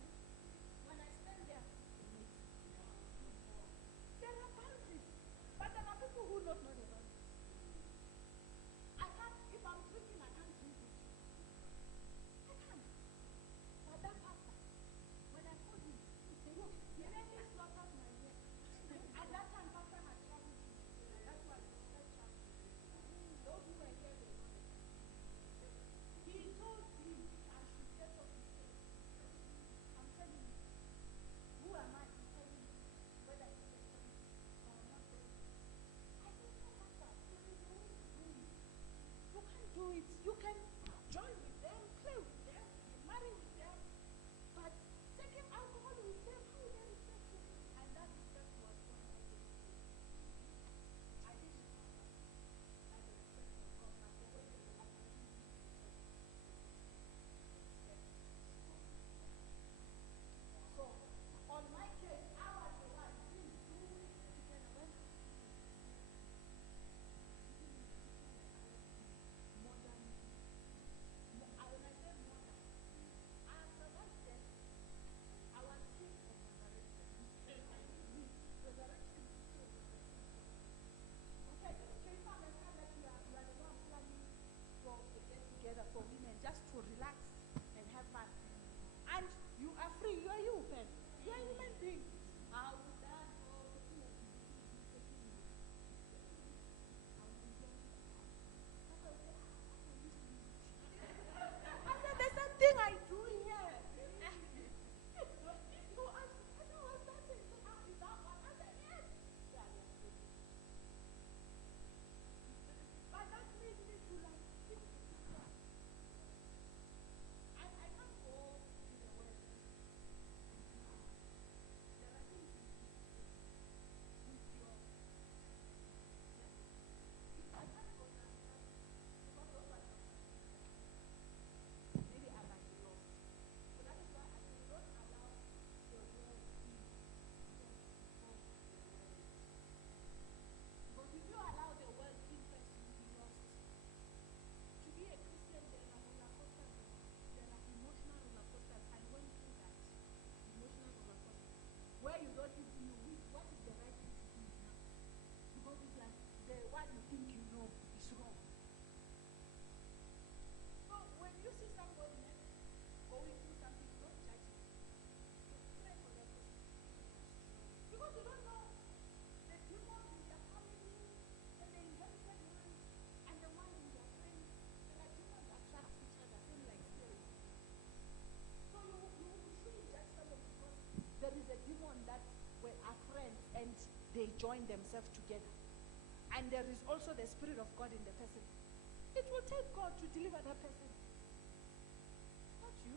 when I stand there, there are boundaries. But there are people who don't know the boundaries. I can't, if I'm drinking, I can't drink it. I can't. But that pastor, when I called him, he said, look, the enemy slaughtered my neck. At that time, pastor had traveled to me. That's why he said travel. Those who were here, they know. He told me I should get up his face. I'm telling you, who am I to tell you whether it's a friend or not? I said, no, pastor, there is a way to do it. You can't do it. You can join with them, play with them, marry with them, but taking alcohol with them, how will they respect you? And that respect was when I did. I didn't know that. And the respect was gone. And the way they were acting. So, on my case, I was the one who do it together. When modern, when I say modern, I survived death. I was killed and resurrected. Resurrection is still resurrection. Okay, can you understand that you are the one planning for a get together for women just to relax and have fun? And you are free. You are you, Ben. You are a human being. How would that go? I said, there's something I do here. You ask, I said, what's that thing? Is that one? I said, yes. But that made me to like, I can't go to the West. themselves together, and there is also the Spirit of God in the person, it will take God to deliver that person. Not you.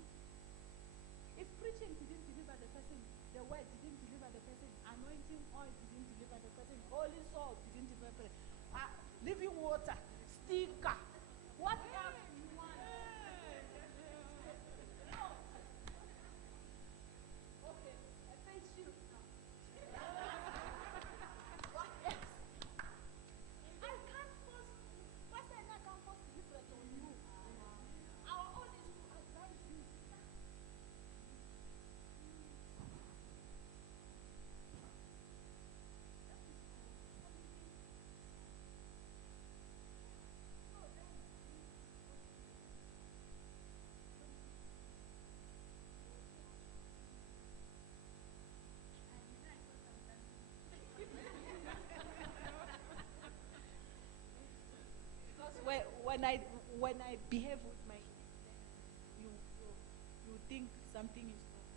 If preaching didn't deliver the person, the word didn't deliver the person, anointing oil didn't deliver the person, holy salt didn't deliver the person, living water, sticker, what else do you want? No. Okay, a face shield now. What else? I can't force, Pastor and I can't force deliverance on you. Our own is to advise you, sister. Because when I behave with my you think something is wrong,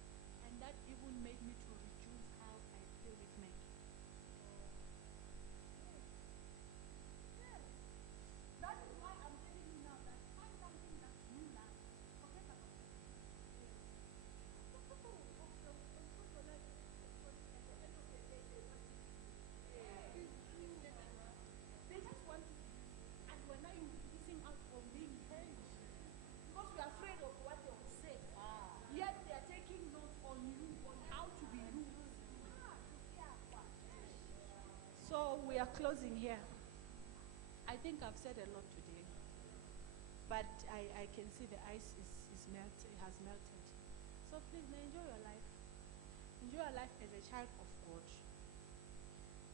and that even made me to reduce how I play with my kids. That is why I'm telling you now that find something that you like. Forget about it. Some people will put your life at the end of the day, they want to they just want to, and when now you're missing out on being heard because we are afraid of what they will say. Yet they are taking note on you, on how to be you. So we are closing here. I think I've said a lot today, but I can see the ice is melted, has melted. So please enjoy your life. Enjoy your life as a child of God.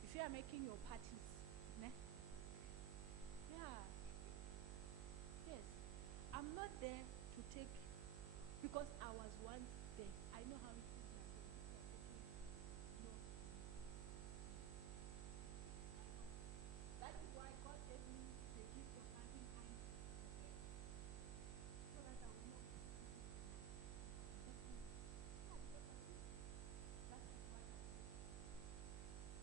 If you are making your parties, ne? Yeah. Yes. I'm not there to take, because I was once there. I know how it feels like. No. That is why God gave me the gift of loving kindness. So that I will know. That is what I do.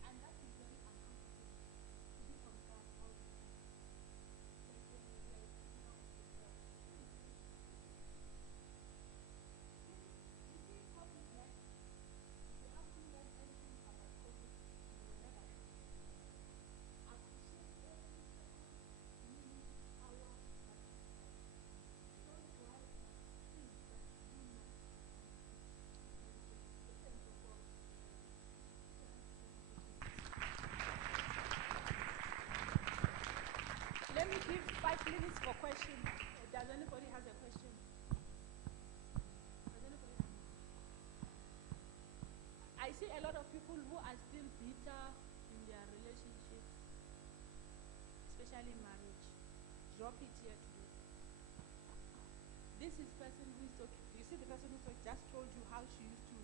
And that is very uncomfortable to be on guard all the time. Like when we are a prisoner of the war. You see, COVID here, if you haven't learned anything about COVID, you will never know. Appreciate every second, minute, hour that you have. Don't dwell on things that you know. Listen to God. Let me give 5 minutes for questions. Does anybody has a question? Does anybody have? I see a lot of people who are still bitter in their relationships, especially marriage. Drop it here today. This is person who is talking. You see the person who just told you how she used to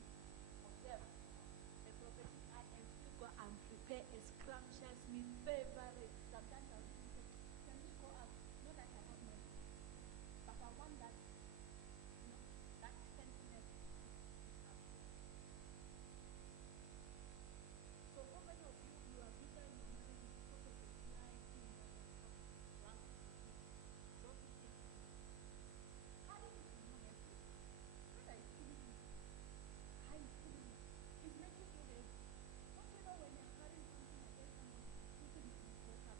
observe a prophetic eye and still go and prepare a scrumptious meal favorite. Sometimes I'll even say, can we go out? Not that I have money, but I want that, that sentiment. So how many of you are bitter in your marriage because of the slight thing that has happened? Drop it here. Carry it in you heavy. Not that it's killing you. How is killing you? It's making you heavy. Don't you know when you're carrying something against someone, something is important?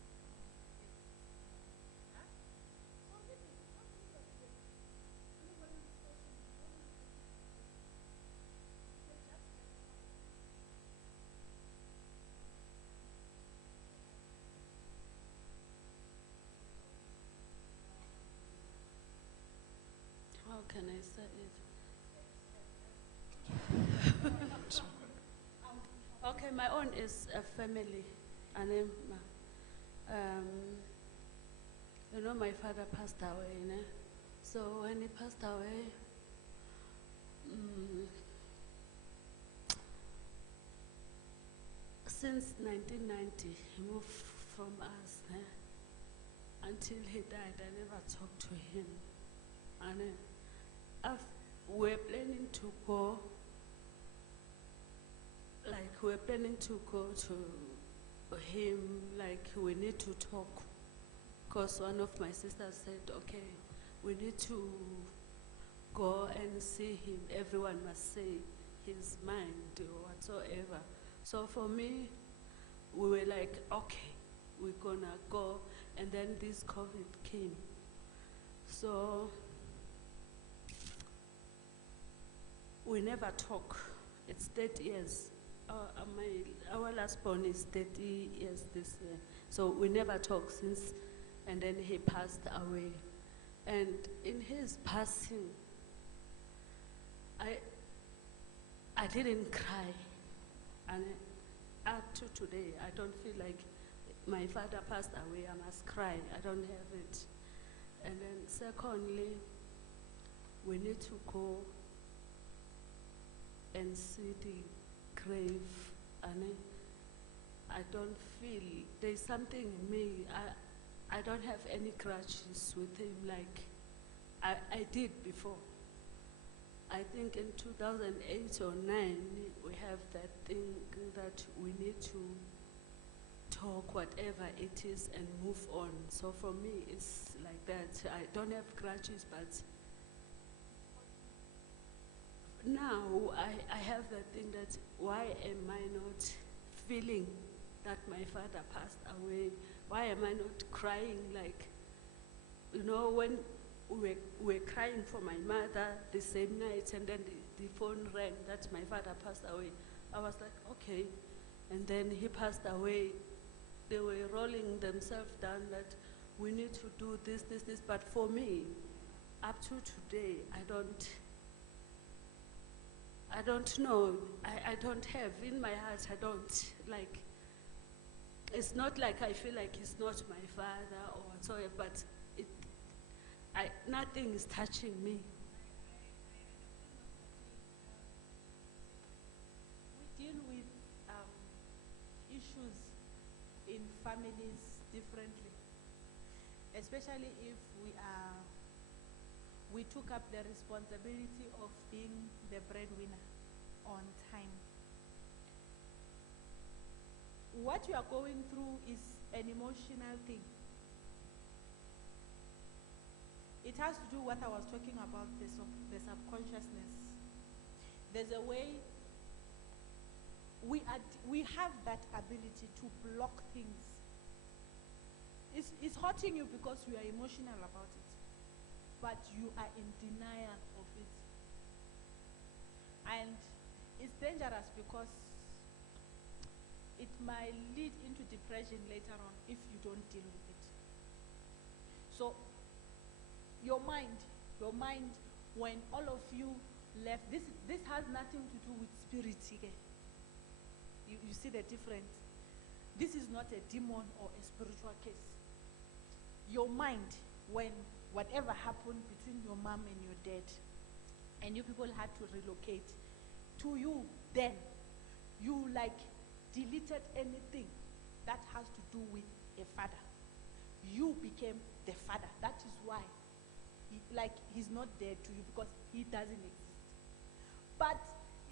Huh? So leave it. Don't leave it today. Anybody with questions? Don't have questions. Say just let it go. How can I say it? Okay, my own is a family. And my father passed away, né? So when he passed away, since 1990, he moved from us, né? Until he died, I never talked to him. And we're planning to go, we're planning to go to him, like, we need to talk. Because one of my sisters said, okay, we need to go and see him. Everyone must say his mind or whatsoever. So for me, we were like, okay, we're gonna go. And then this COVID came. So we never talk. It's 30 years. Our last born is 30 years this year. So we never talk since, and then he passed away. And in his passing, I didn't cry. And up to today, I don't feel like my father passed away, I must cry. I don't have it. And then secondly, we need to go and see the grave. And I don't feel, there's something in me, I don't have any grudges with him like I did before. I think in 2008 or 9, we have that thing that we need to talk whatever it is and move on. So for me, it's like that. I don't have grudges, but now I have that thing that why am I not feeling that my father passed away? Why am I not crying like, you know, when we were crying for my mother the same night, and then the phone rang that my father passed away. I was like, okay. And then he passed away. They were rolling themselves down that we need to do this. But for me, up to today, I don't know. I don't have, in my heart, I don't, like, it's not like I feel like he's not my father or whatsoever, but nothing is touching me. We deal with issues in families differently, especially if we took up the responsibility of being the breadwinner on time. What you are going through is an emotional thing. It has to do what I was talking about, the subconsciousness. There's a way we have that ability to block things. It's hurting you because you are emotional about it, but you are in denial of it. And it's dangerous because it might lead into depression later on if you don't deal with it. So your mind, when all of you left, this has nothing to do with spirit. You see the difference? This is not a demon or a spiritual case. Your mind, when whatever happened between your mom and your dad, and you people had to relocate, to you then, you like deleted anything that has to do with a father. You became the father. That is why he's not dead to you, because he doesn't exist. But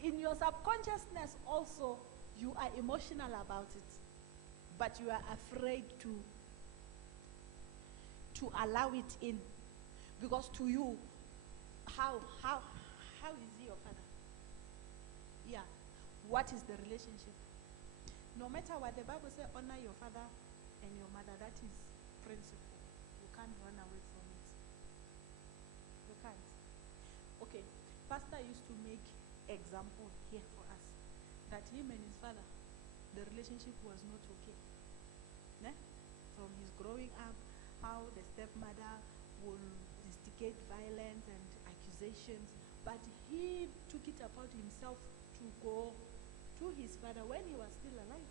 in your subconsciousness also, you are emotional about it, but you are afraid to allow it in, because to you, how is he your father? Yeah. What is the relationship? No matter what, the Bible says, honor your father and your mother. That is principle. You can't run away from it. You can't. Okay. Pastor used to make example here for us that him and his father, the relationship was not okay. Ne? From his growing up, how the stepmother will instigate violence and accusations, but he took it upon himself to go to his father when he was still alive,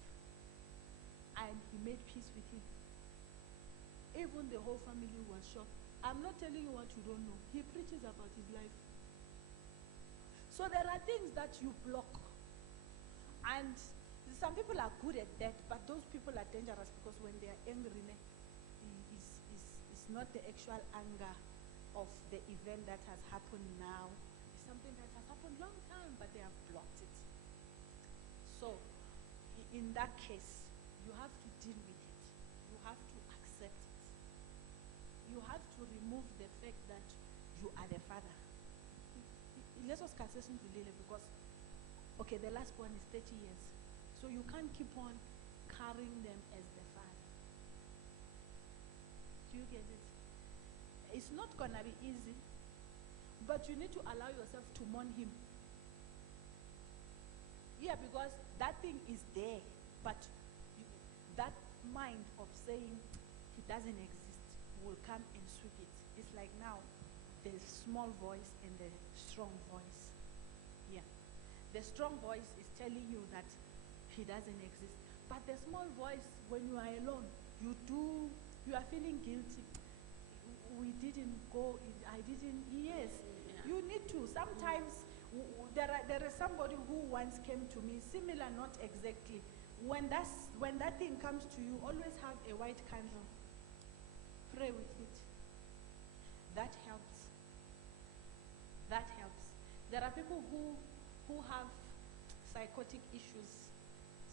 and he made peace with him. Even the whole family was shocked. I'm not telling you what you don't know. He preaches about his life. So there are things that you block, and some people are good at that, but those people are dangerous because when they are angry, it's not the actual anger of the event that has happened now. It's something that has happened long time, but they have blocked it. So in that case, you have to deal with it. You have to accept it. You have to remove the fact that you are the father. Let's just because, okay, the last one is 30 years. So you can't keep on carrying them as the father. Do you get it? It's not going to be easy, but you need to allow yourself to mourn him. Yeah, because that thing is there, but that mind of saying he doesn't exist will come and sweep it. It's like now, the small voice and the strong voice. Yeah. The strong voice is telling you that he doesn't exist. But the small voice, when you are alone, you are feeling guilty. We didn't go, I didn't, yes. Yeah. You need to. Sometimes there is somebody who once came to me, similar, not exactly. When that thing comes to you, always have a white candle. Pray with it. That helps. That helps. There are people who have psychotic issues,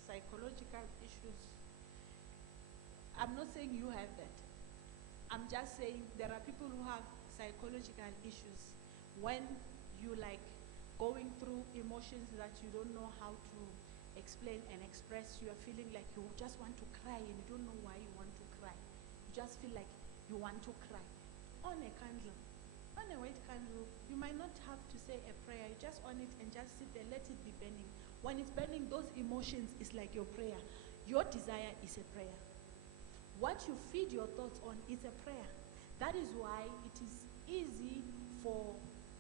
psychological issues. I'm not saying you have that. I'm just saying there are people who have psychological issues. When you like going through emotions that you don't know how to explain and express, you are feeling like you just want to cry and you don't know why you want to cry. You just feel like you want to cry. On a candle, on a white candle, you might not have to say a prayer. You just on it and just sit there, let it be burning. When it's burning, those emotions is like your prayer. Your desire is a prayer. What you feed your thoughts on is a prayer. That is why it is easy for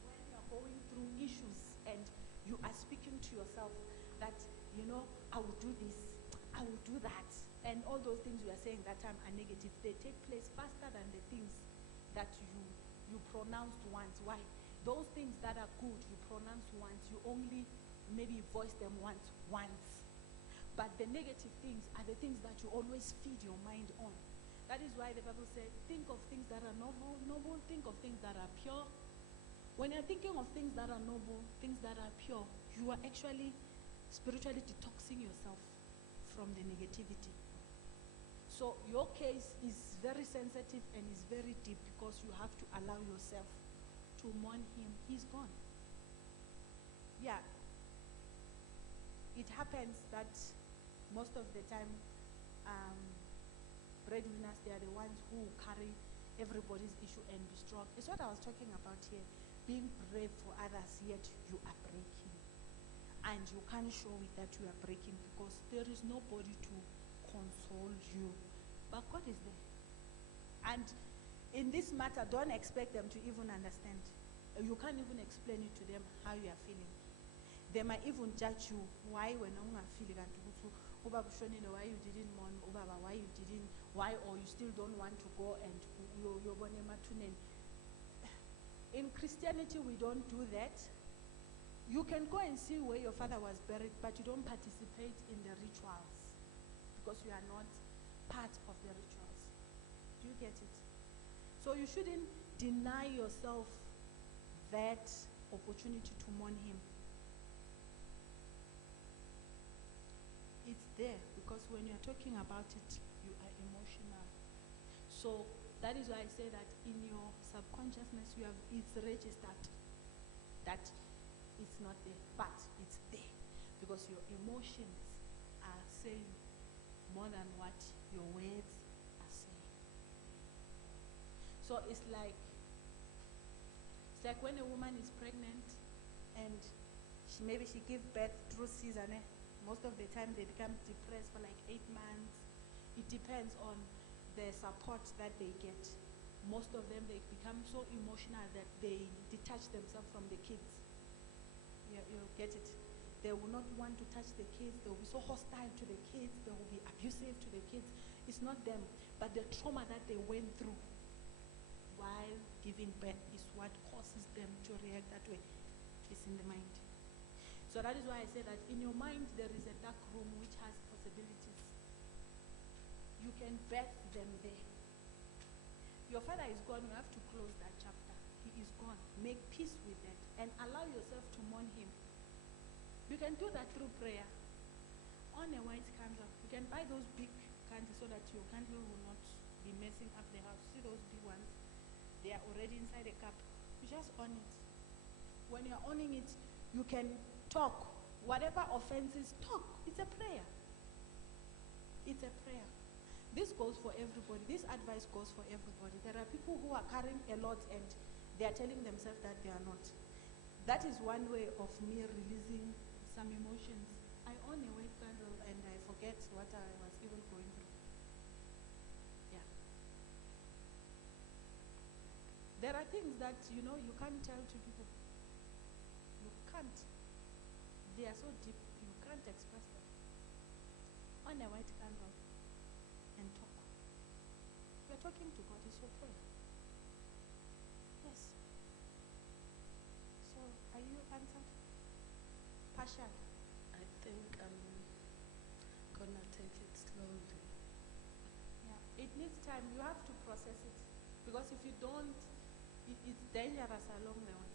when you're going through issues and you are speaking to yourself that, I will do this, I will do that. And all those things you are saying that time are negative. They take place faster than the things that you pronounced once. Why? Those things that are good, you pronounce once. You only maybe voice them once. But the negative things are the things that you always feed your mind on. That is why the Bible said, think of things that are noble, think of things that are pure. When you're thinking of things that are noble, things that are pure, you are actually spiritually detoxing yourself from the negativity. So your case is very sensitive and is very deep because you have to allow yourself to mourn him. He's gone. Yeah. It happens that most of the time, breadwinners, they are the ones who carry everybody's issue and be strong. It's what I was talking about here. Being brave for others, yet you are breaking. And you can't show it that you are breaking because there is nobody to console you. But God is there. And in this matter, don't expect them to even understand. You can't even explain it to them how you are feeling. They might even judge you. Why when I'm not feeling why you didn't mourn, why or you still don't want to go and in Christianity we don't do that. You can go and see where your father was buried, but you don't participate in the rituals because you are not part of the rituals. Do you get it? So you shouldn't deny yourself that opportunity to mourn him. It's there because when you're talking about it, you are emotional. So that is why I say that in your subconsciousness, it's registered that it's not there, but it's there because your emotions are saying more than what your words are saying. So it's like when a woman is pregnant and maybe she gives birth through cesarean. Most of the time they become depressed for like 8 months. It depends on the support that they get. Most of them, they become so emotional that they detach themselves from the kids. You get it? They will not want to touch the kids. They will be so hostile to the kids. They will be abusive to the kids. It's not them, but the trauma that they went through while giving birth is what causes them to react that way. It's in the mind. So that is why I say that in your mind there is a dark room which has possibilities. You can birth them there. Your father is gone, you have to close that chapter. He is gone. Make peace with that and allow yourself to mourn him. You can do that through prayer. on a white candle. You can buy those big candles so that your candle will not be messing up the house. See those big ones? They are already inside a cup. You just on it. When you're owning it, you can talk. Whatever offenses, talk. It's a prayer. It's a prayer. This goes for everybody. This advice goes for everybody. There are people who are carrying a lot and they are telling themselves that they are not. That is one way of me releasing some emotions. I own a white candle and I forget what I was even going through. Yeah. There are things that, you can't tell to people. You can't. They are so deep, you can't express them. On a white candle and talk. You're talking to God, it's your prayer. Yes. So, are you answered? Partial. I think I'm gonna take it slowly. Yeah. It needs time. You have to process it. Because if you don't, it's dangerous along the way.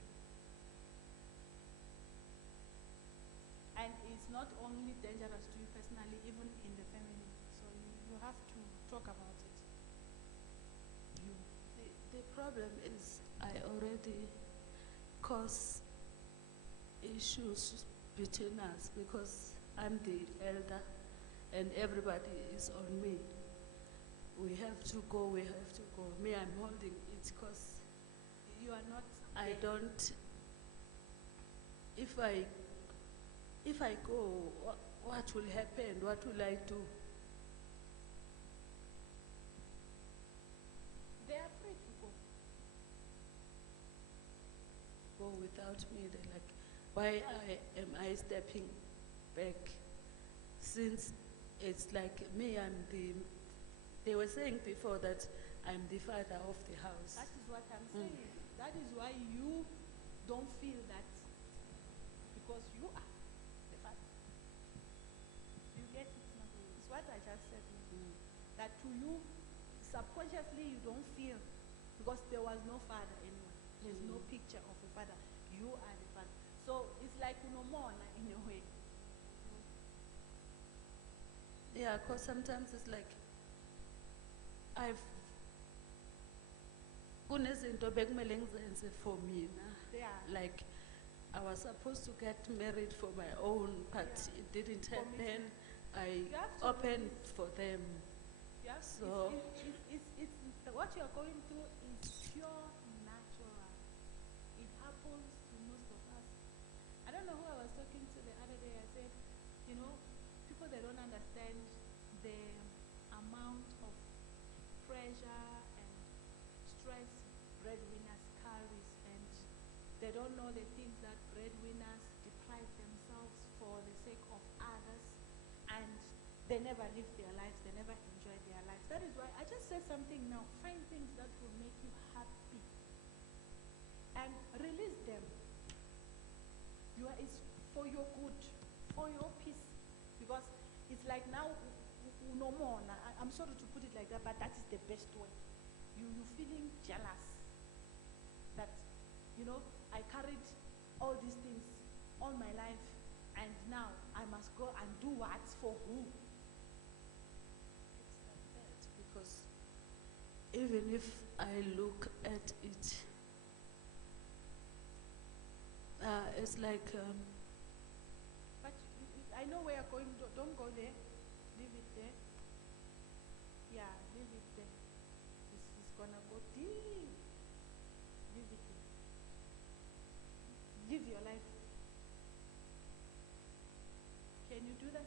And it's not only dangerous to you personally, even in the family. So you have to talk about it. The problem is I already cause issues between us because I'm the elder and everybody is on me. We have to go, we have to go. Me, I'm holding it because You are not. I there. don't, if I go, what will happen? What will I do? They are free to go. Go without me, they're like, why am I stepping back? Since it's like me, they were saying before that I'm the father of the house. That is what I'm saying. That is why you don't feel that, because you are the father. You get it now? It's what I just said. That to you, subconsciously, you don't feel, because there was no father anyway. There's no picture of a father. You are the father. So it's like no more in a way. Yeah, because sometimes it's like kunezinto bekumele ngizenze for mina. Yeah. Like I was supposed to get married for my own, but it didn't happen. I You have to opened release. for them. Yeah. So- What you're going through is pure natural. It happens to most of us. I don't know who I was talking to the other day. I said, people, they don't understand the amount of pressure and stress breadwinners carries, and they don't know the things that breadwinners deprive themselves for the sake of others, and they never live their lives, they never enjoy their lives. That is why I just said something now. Find things that will make you happy and release them. It's for your good, for your peace. Because it's like now, no more. I'm sorry to put it like that, but that is the best way. You feeling jealous that, I carried all these things all my life, and now I must go and do what for who? It's like that because even if I look at it, it's like But I know where you're going. Don't go there. Leave it there. Yeah, leave it there. This is gonna go deep. Leave it there. Live your life. Can you do that?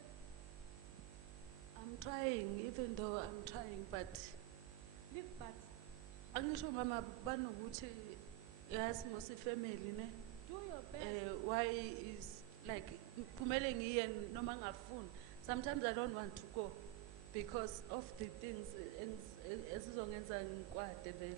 I'm trying, even though I'm trying, but Live, but angisho mama banokuthi yazi mos family ne do your best. why is like kumele ngiye noma ngafuni. Sometimes I don't want to go because of the things ezizongenza ngikwade vele.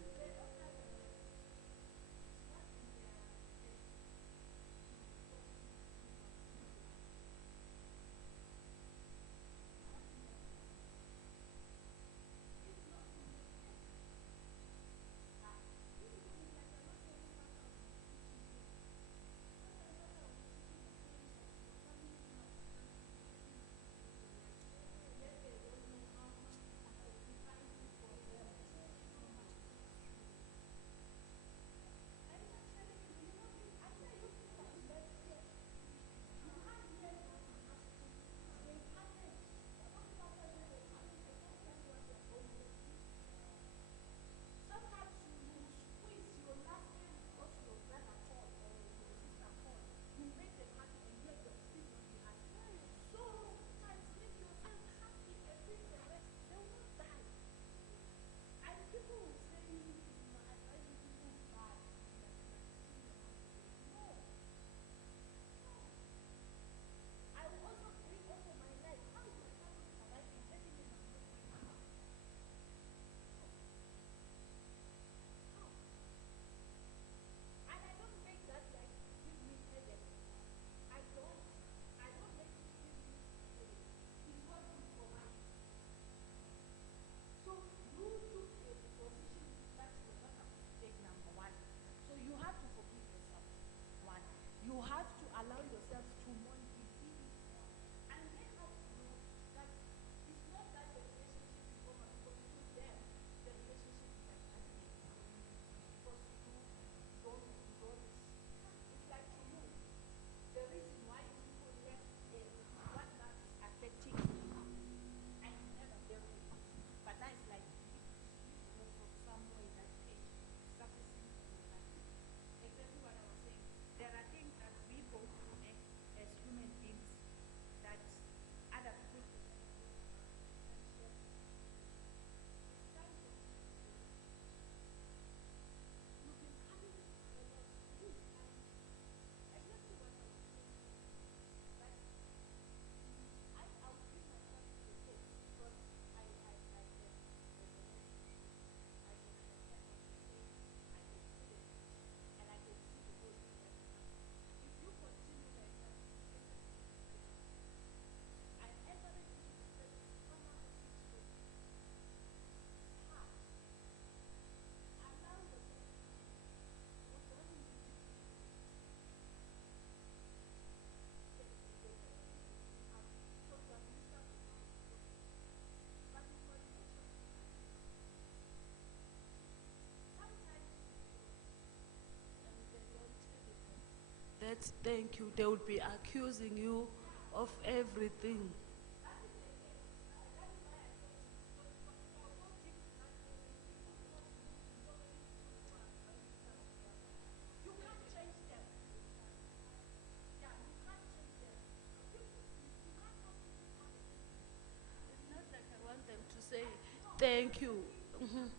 that thank you, they will be accusing you of everything. It's not like I want them to say thank you. Mhm.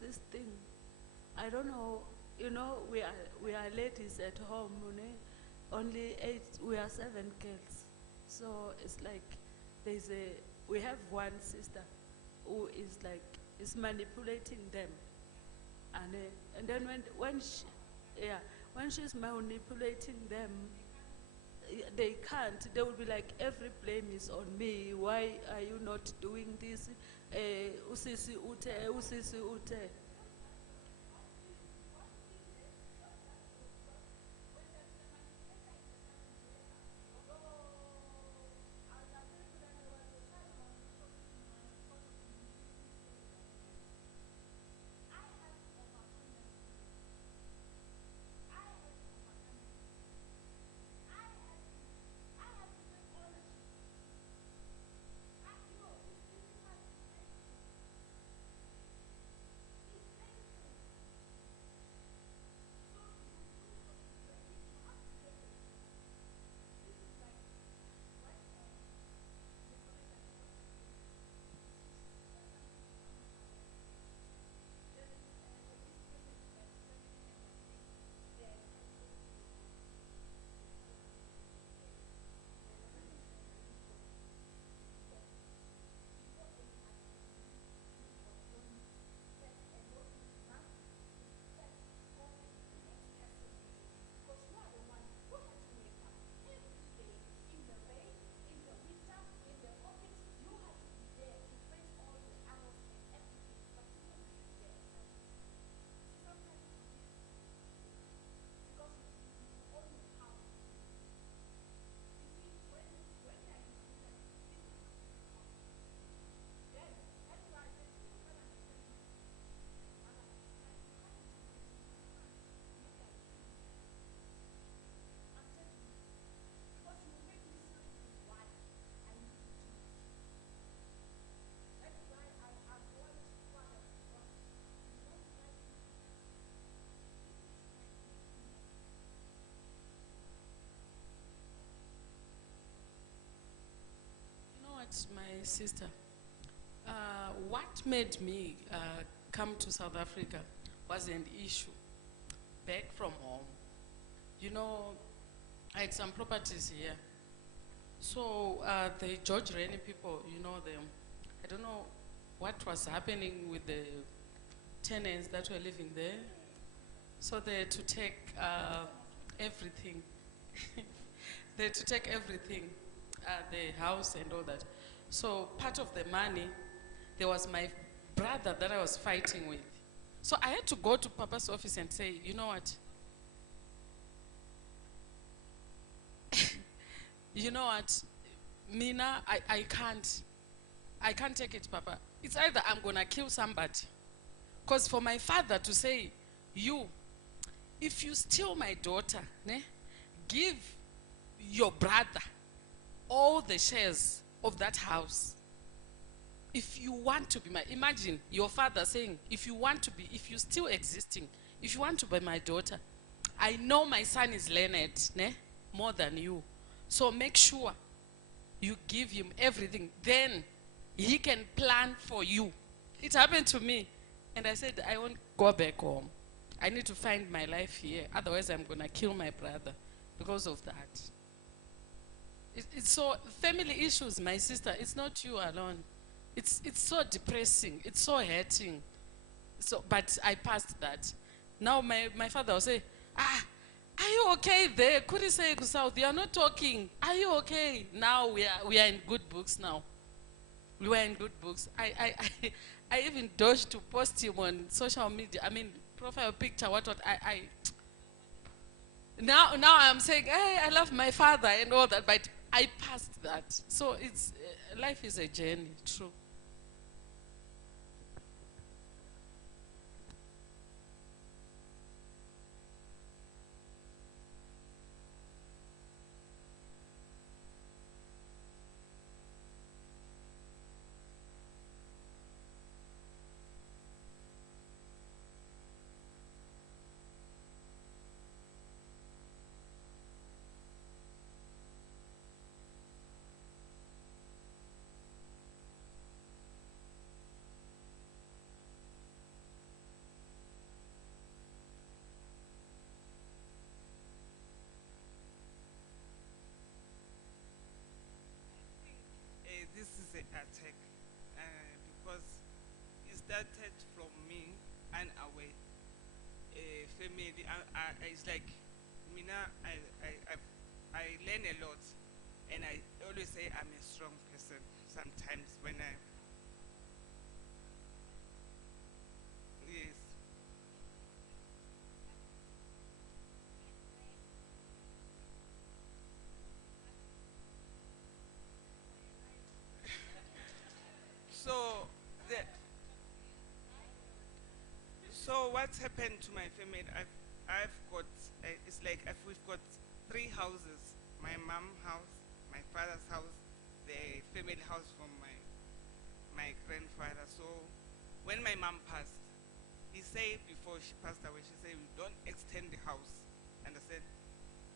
this thing. I don't know, we are ladies at home, only 8, we are 7 girls. So it's like we have one sister who is like, is manipulating them. And then when she's manipulating them, they can't. They will be like, every blame is on me. Why are you not doing this? Usisi ute, usisi ute. My sister, what made me come to South Africa was an issue back from home. I had some properties here. So the George Rennie people, them. I don't know what was happening with the tenants that were living there. So they had to take everything. They had to take everything, the house and all that. So part of the money, there was my brother that I was fighting with. So I had to go to Papa's office and say, you know what? You know what? Mina, I can't take it, Papa. It's either I'm gonna kill somebody. Because for my father to say, if you steal my daughter, give your brother all the shares of that house. If you want to be imagine your father saying, if you still existing, if you want to be my daughter, I know my son is learned, more than you. So make sure you give him everything. Then he can plan for you. It happened to me. And I said, I won't go back home. I need to find my life here. Otherwise, I'm going to kill my brother because of that. It's so, family issues, my sister, it's not you alone. It's so depressing. It's so hurting. So, but I passed that. Now my father will say, are you okay there? Could he say, South, you are not talking. Are you okay? Now we are in good books now. We were in good books. I even dodged to post him on social media. I mean, profile picture, what. Now I'm saying, hey, I love my father and all that, but I passed that. So it's, life is a journey, true. because it started from me unaware. Family, it's like Mina. I learn a lot, and I always say I'm a strong person. Sometimes when I yes. So the so what's happened to my family? I've got it's like we've got three houses: my mom house, my father's house, the family house from my grandfather. So when my mom passed, he said before she passed away, she said, "We don't extend the house." Understand?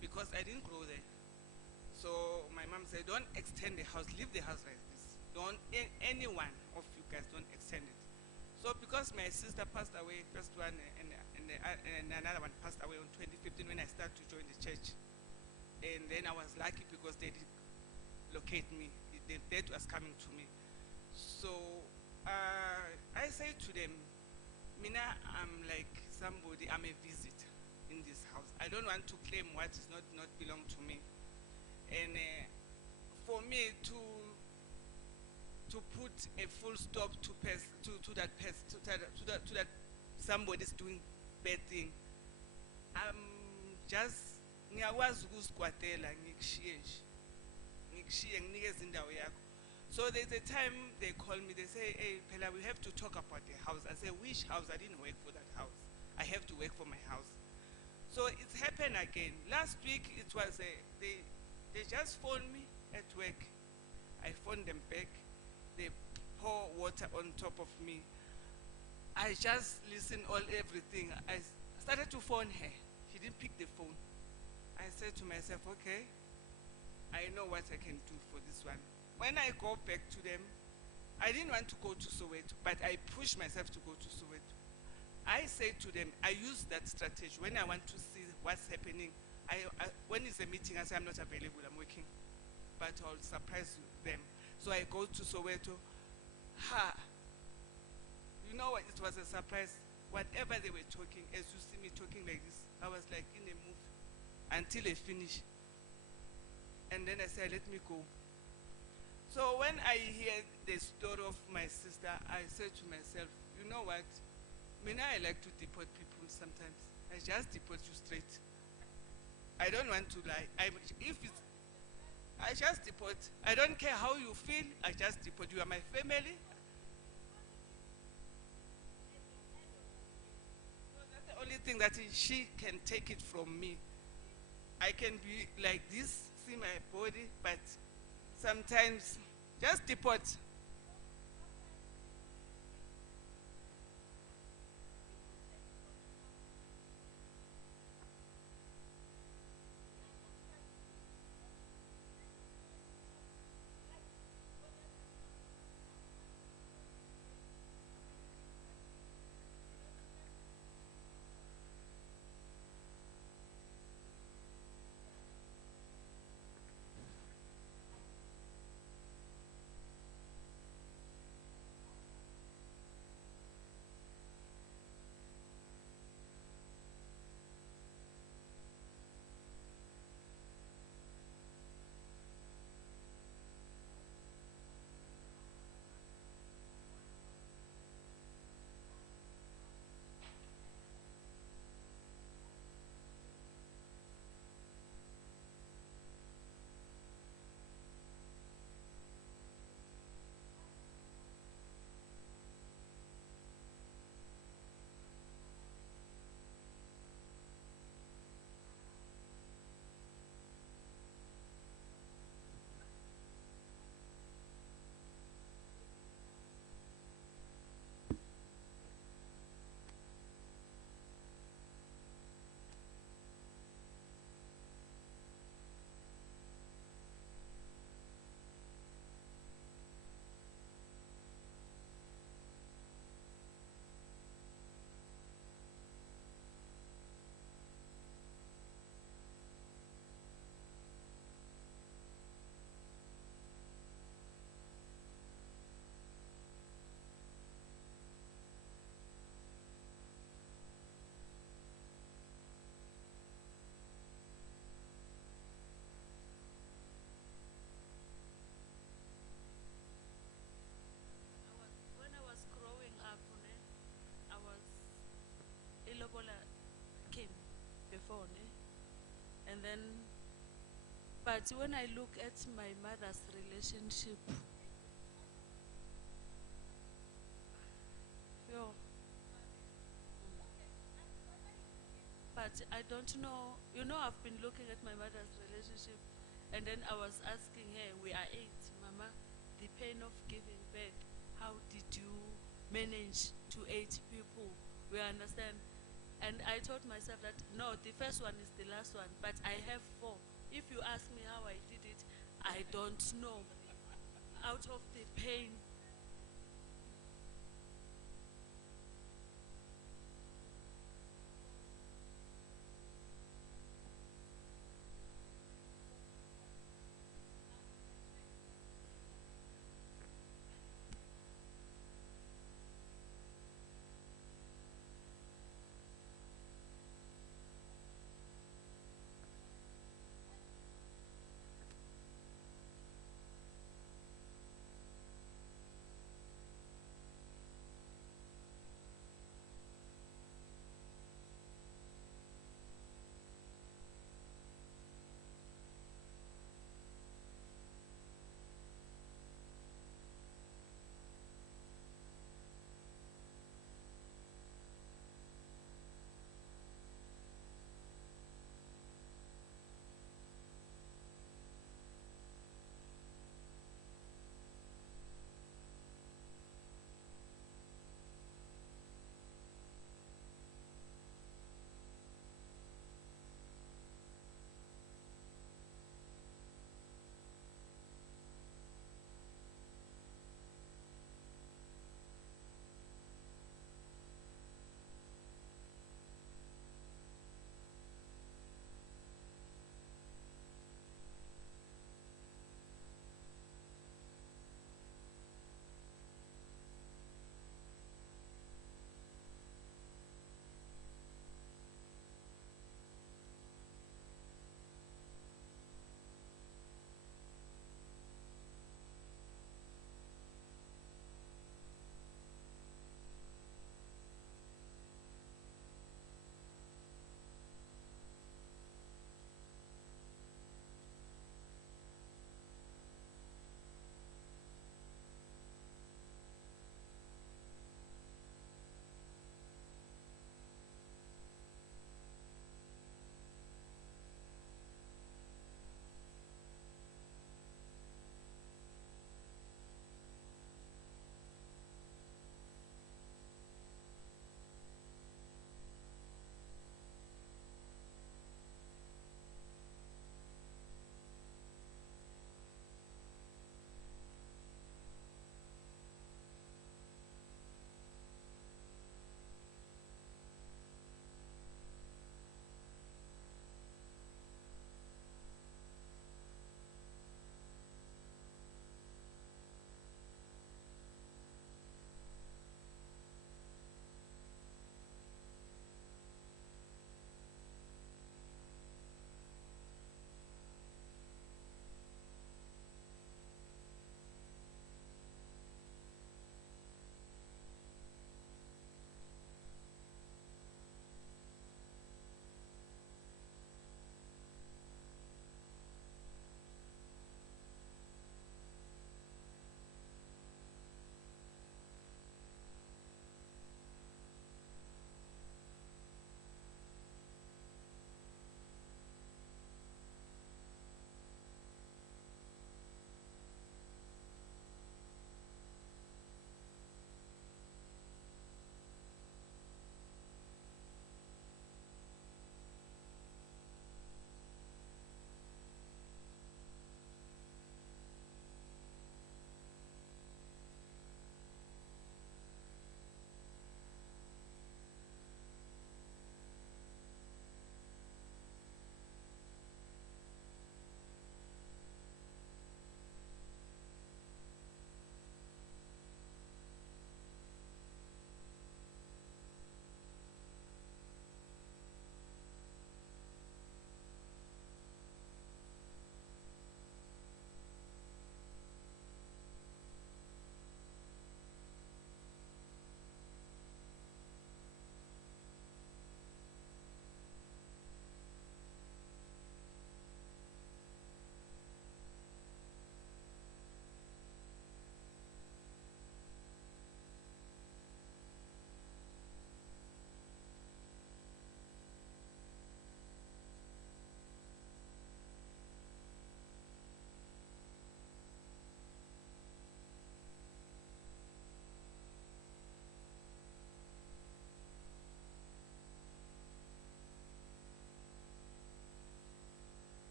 Because I didn't grow there. So my mom said, "Don't extend the house. Leave the house like this. Don't anyone of you guys don't extend it." So because my sister passed away, first one, and another one passed away on 2015 when I started to join the church, and then I was lucky because they did locate me. The death was coming to me. So I say to them, Mina, I'm like somebody. I'm a visitor in this house. I don't want to claim what is not belong to me. And for me to put a full stop to that somebody's doing bad thing, I'm just ngiyakwazi ukuzikwatela ngikushiye nje ngikushiye nginikeze indawo yakho. So there's a time they call me, they say, "Hey Pela, we have to talk about the house." I say, "Which house? I didn't work for that house. I have to work for my house." So it's happened again. Last week it was they just phoned me at work. I phoned them back. They pour water on top of me. I just listened everything. I started to phone her. She didn't pick the phone. I said to myself, okay, I know what I can do for this one. When I go back to them, I didn't want to go to Soweto, but I pushed myself to go to Soweto. I say to them, I use that strategy. When I want to see what's happening, when it's a meeting, I say I'm not available, I'm working. But I'll surprise them. So I go to Soweto. You know what? It was a surprise. Whatever they were talking, as you see me talking like this, I was like in a mood until they finish. And then I said, let me go. So when I hear the story of my sister, I said to myself, you know what? Mina, I like to deport people sometimes. I just deport you straight. I don't want to lie. I just deport. I don't care how you feel. I just deport. You are my family. So that's the only thing that she can take it from me. I can be like this, see my body, but sometimes just deport. 4, ne? And then, but when I look at my mother's relationship, yo, but I don't know, I've been looking at my mother's relationship, and then I was asking her, we are 8, Mama, the pain of giving birth, how did you manage to 8 people? We understand. And I told myself that, no, the first one is the last one, but I have 4. If you ask me how I did it, I don't know. Out of the pain.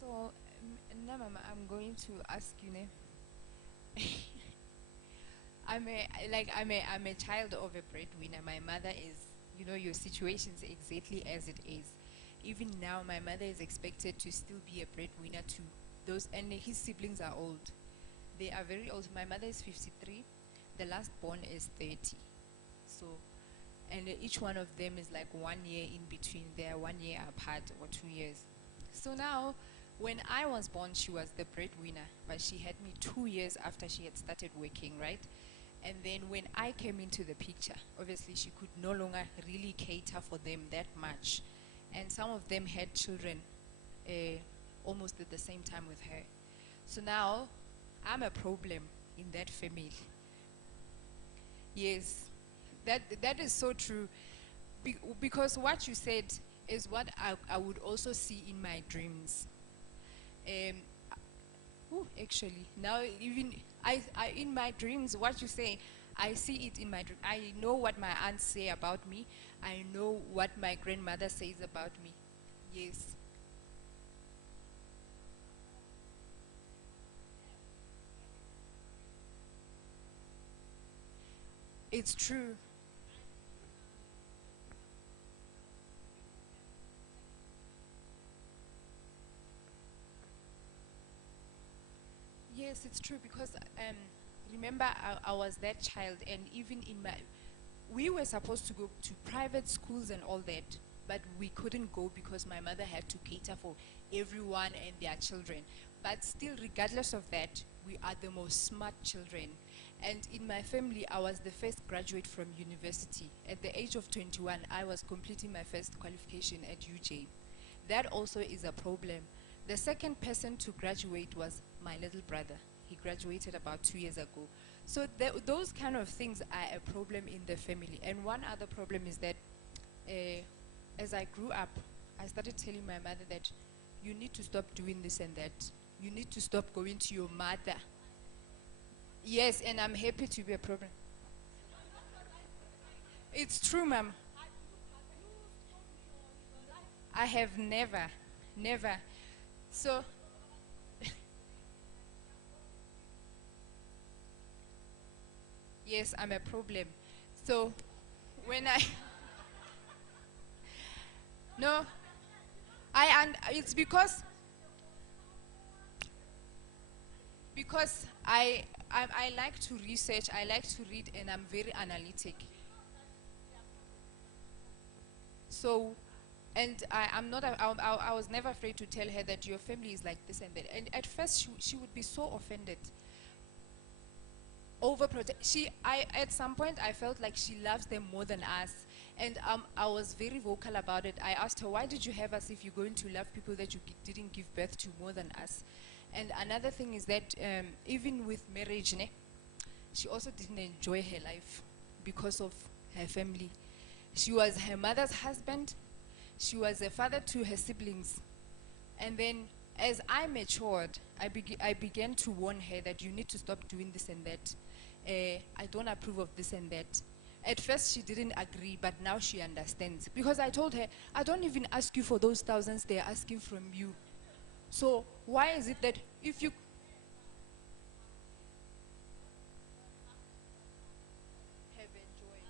So, now, Mama, I'm going to ask you, ne? I'm a child of a breadwinner. My mother is, your situation's exactly as it is. Even now, my mother is expected to still be a breadwinner too. And his siblings are old. They are very old. My mother is 53. The last born is 30. So, and each one of them is like 1 year in between. They are 1 year apart or 2 years. So now, when I was born, she was the breadwinner, but she had me 2 years after she had started working, right? And then when I came into the picture, obviously she could no longer really cater for them that much. And some of them had children almost at the same time with her. So now, I'm a problem in that family. Yes, that is so true. Because what you said is what I would also see in my dreams. Actually, now even I in my dreams, what you say, I see it in my dream. I know what my aunts say about me. I know what my grandmother says about me. Yes. It's true. Yes, it's true because remember I was that child, and even we were supposed to go to private schools and all that, but we couldn't go because my mother had to cater for everyone and their children. But still, regardless of that, we are the most smart children. And in my family, I was the first graduate from university. At the age of 21, I was completing my first qualification at UJ. That also is a problem. The second person to graduate was my little brother. He graduated about 2 years ago. So those kind of things are a problem in the family. And one other problem is that as I grew up, I started telling my mother that you need to stop doing this and that. You need to stop going to your mother. Yes, and I'm happy to be a problem. It's true, ma'am. I have never. So, yes, I'm a problem. So, when I, no, and it's because I like to research, I like to read, and I'm very analytic. So, and I was never afraid to tell her that your family is like this and that. And at first, she would be so offended. Overprotect. At some point, I felt like she loves them more than us. And I was very vocal about it. I asked her, why did you have us if you're going to love people that you didn't give birth to more than us? And another thing is that even with marriage, she also didn't enjoy her life because of her family. She was her mother's husband. She was a father to her siblings. And then as I matured, I began to warn her that you need to stop doing this and that. I don't approve of this and that. At first, she didn't agree, but now she understands. Because I told her, I don't even ask you for those thousands they're asking from you. So why is it that if you have enjoyed?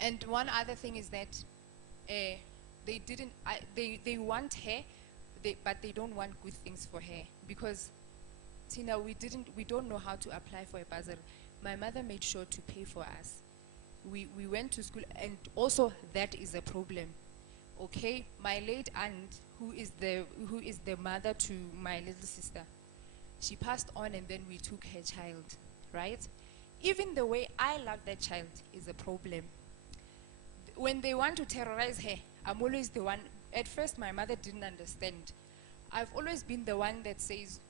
And one other thing is that they didn't. They want her, but they don't want good things for her because Tina, we don't know how to apply for a bursary. My mother made sure to pay for us. We went to school, and also that is a problem. Okay, my late aunt, who is the mother to my little sister, she passed on, and then we took her child, right? Even the way I love that child is a problem. When they want to terrorize her, I'm always the one. At first, my mother didn't understand. I've always been the one that says,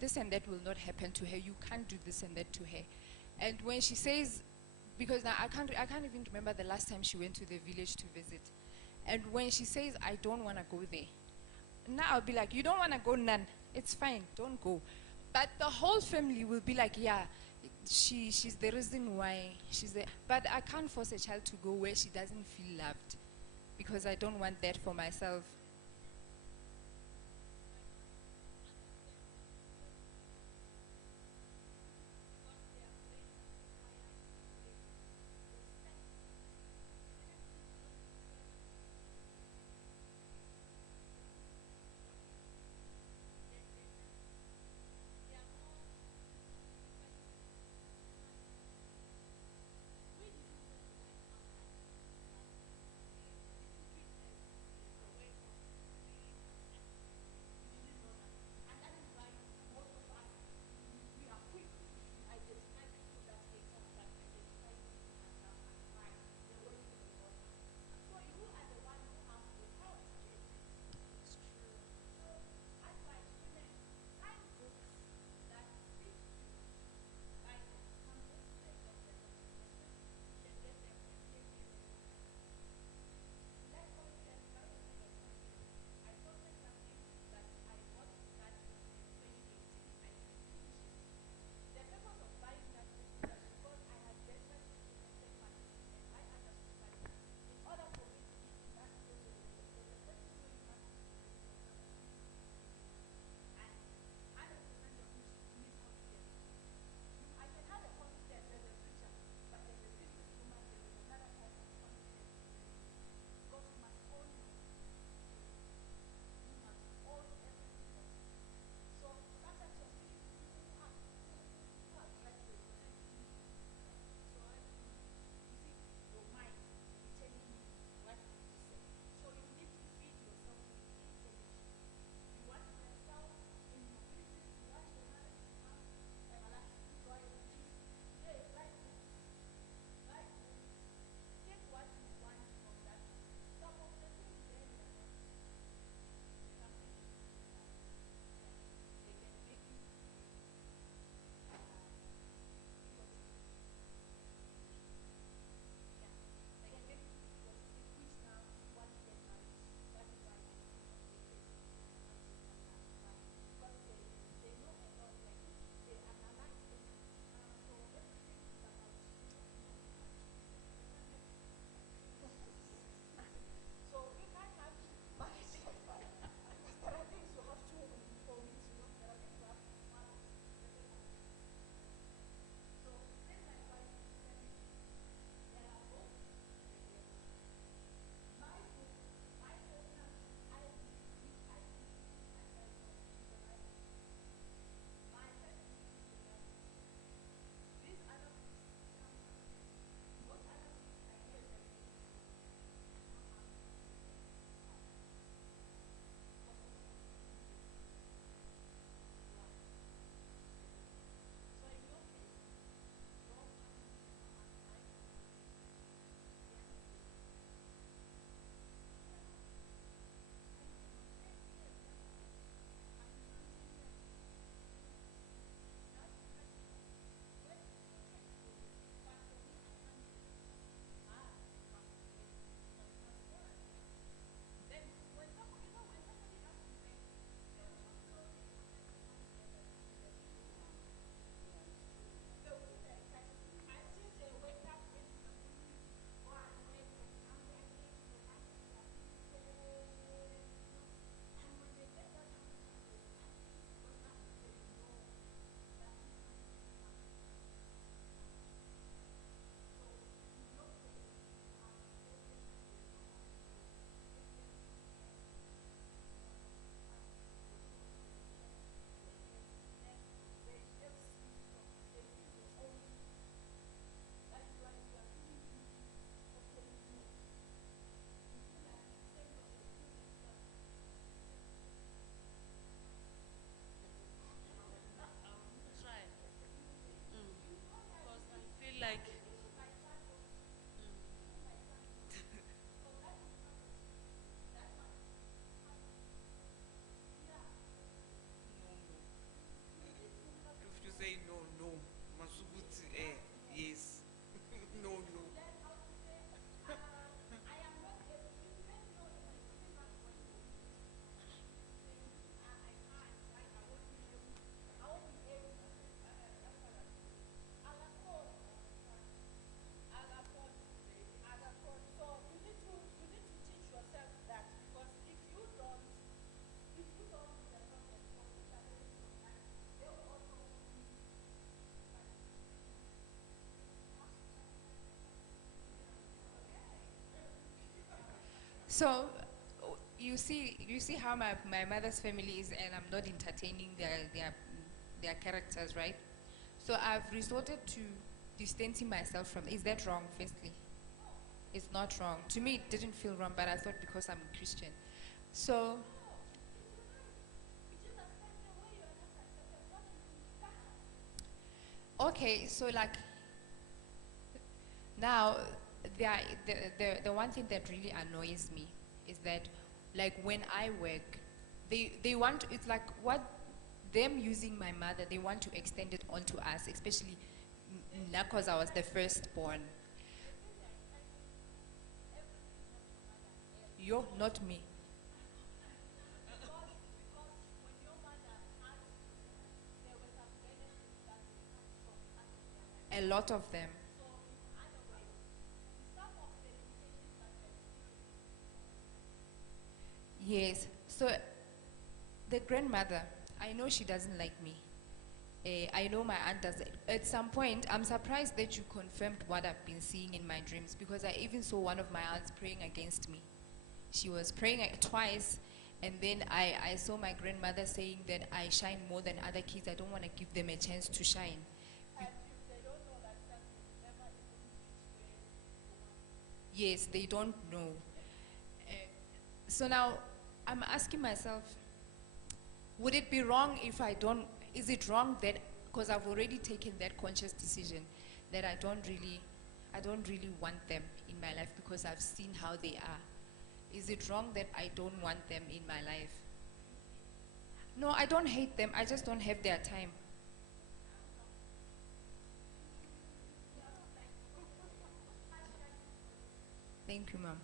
this and that will not happen to her. You can't do this and that to her. And when she says, because now I can't even remember the last time she went to the village to visit. And when she says, I don't want to go there, now I'll be like, you don't want to go, none. It's fine, don't go. But the whole family will be like, yeah, she's the reason why she's there. But I can't force a child to go where she doesn't feel loved. because I don't want that for myself. So you see how my mother's family is, and I'm not entertaining their characters, right? So I've resorted to distancing myself from. Is that wrong? Firstly, it's not wrong. To me, it didn't feel wrong, but I thought because I'm a Christian. So okay, so like now, the one thing that really annoys me is that, like, when I work, they want, it's like what them using my mother, they want to extend it onto us, especially because I was the firstborn. Yo, not me. A lot of them. Yes. So the grandmother, I know she doesn't like me. I know my aunt does. At some point, I'm surprised that you confirmed what I've been seeing in my dreams, because I even saw one of my aunts praying against me. She was praying twice, and then I saw my grandmother saying that I shine more than other kids. I don't want to give them a chance to shine. Yes, they don't know. Uh, so now I'm asking myself, would it be wrong if I don't, is it wrong that, because I've already taken that conscious decision that I don't really want them in my life because I've seen how they are. Is it wrong that I don't want them in my life? No, I don't hate them. I just don't have their time. Thank you, ma'am.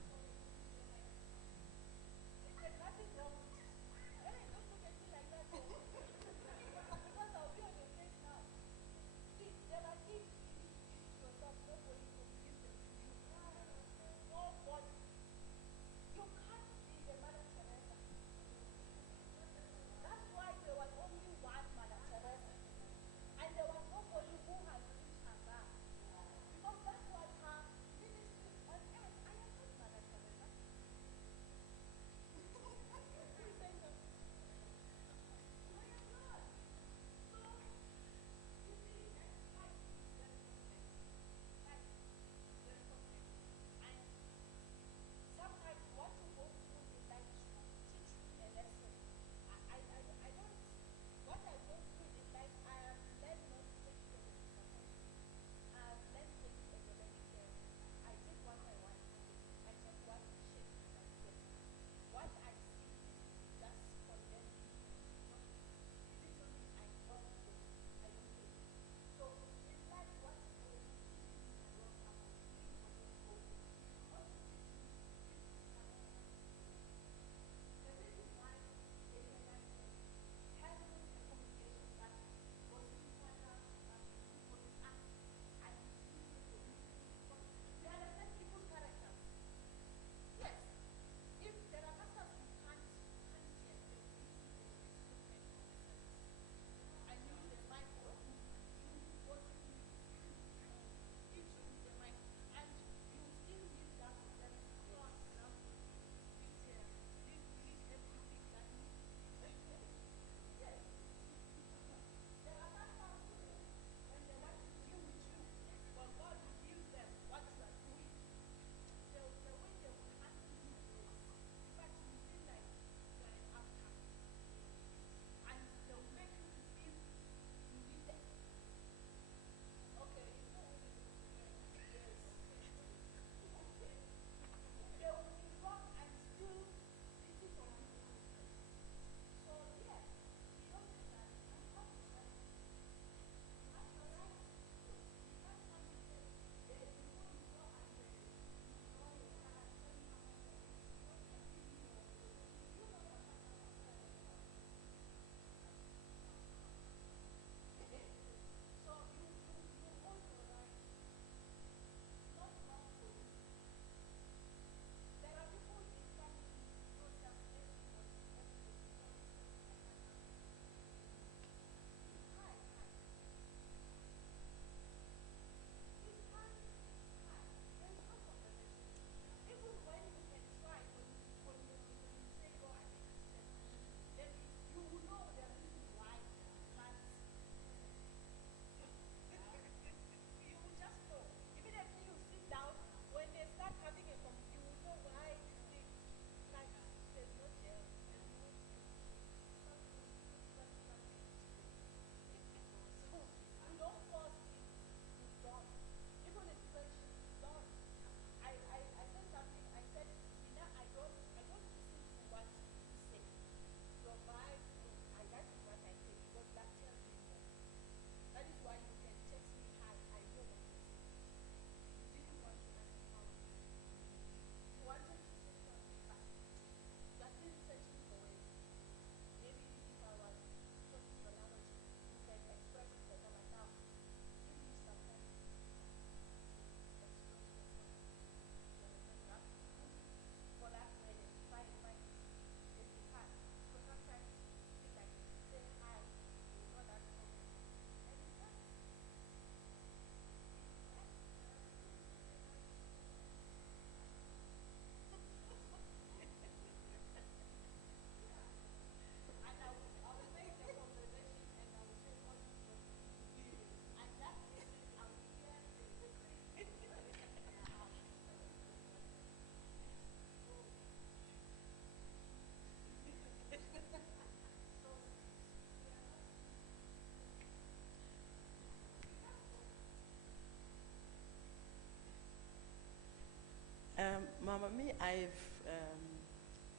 I have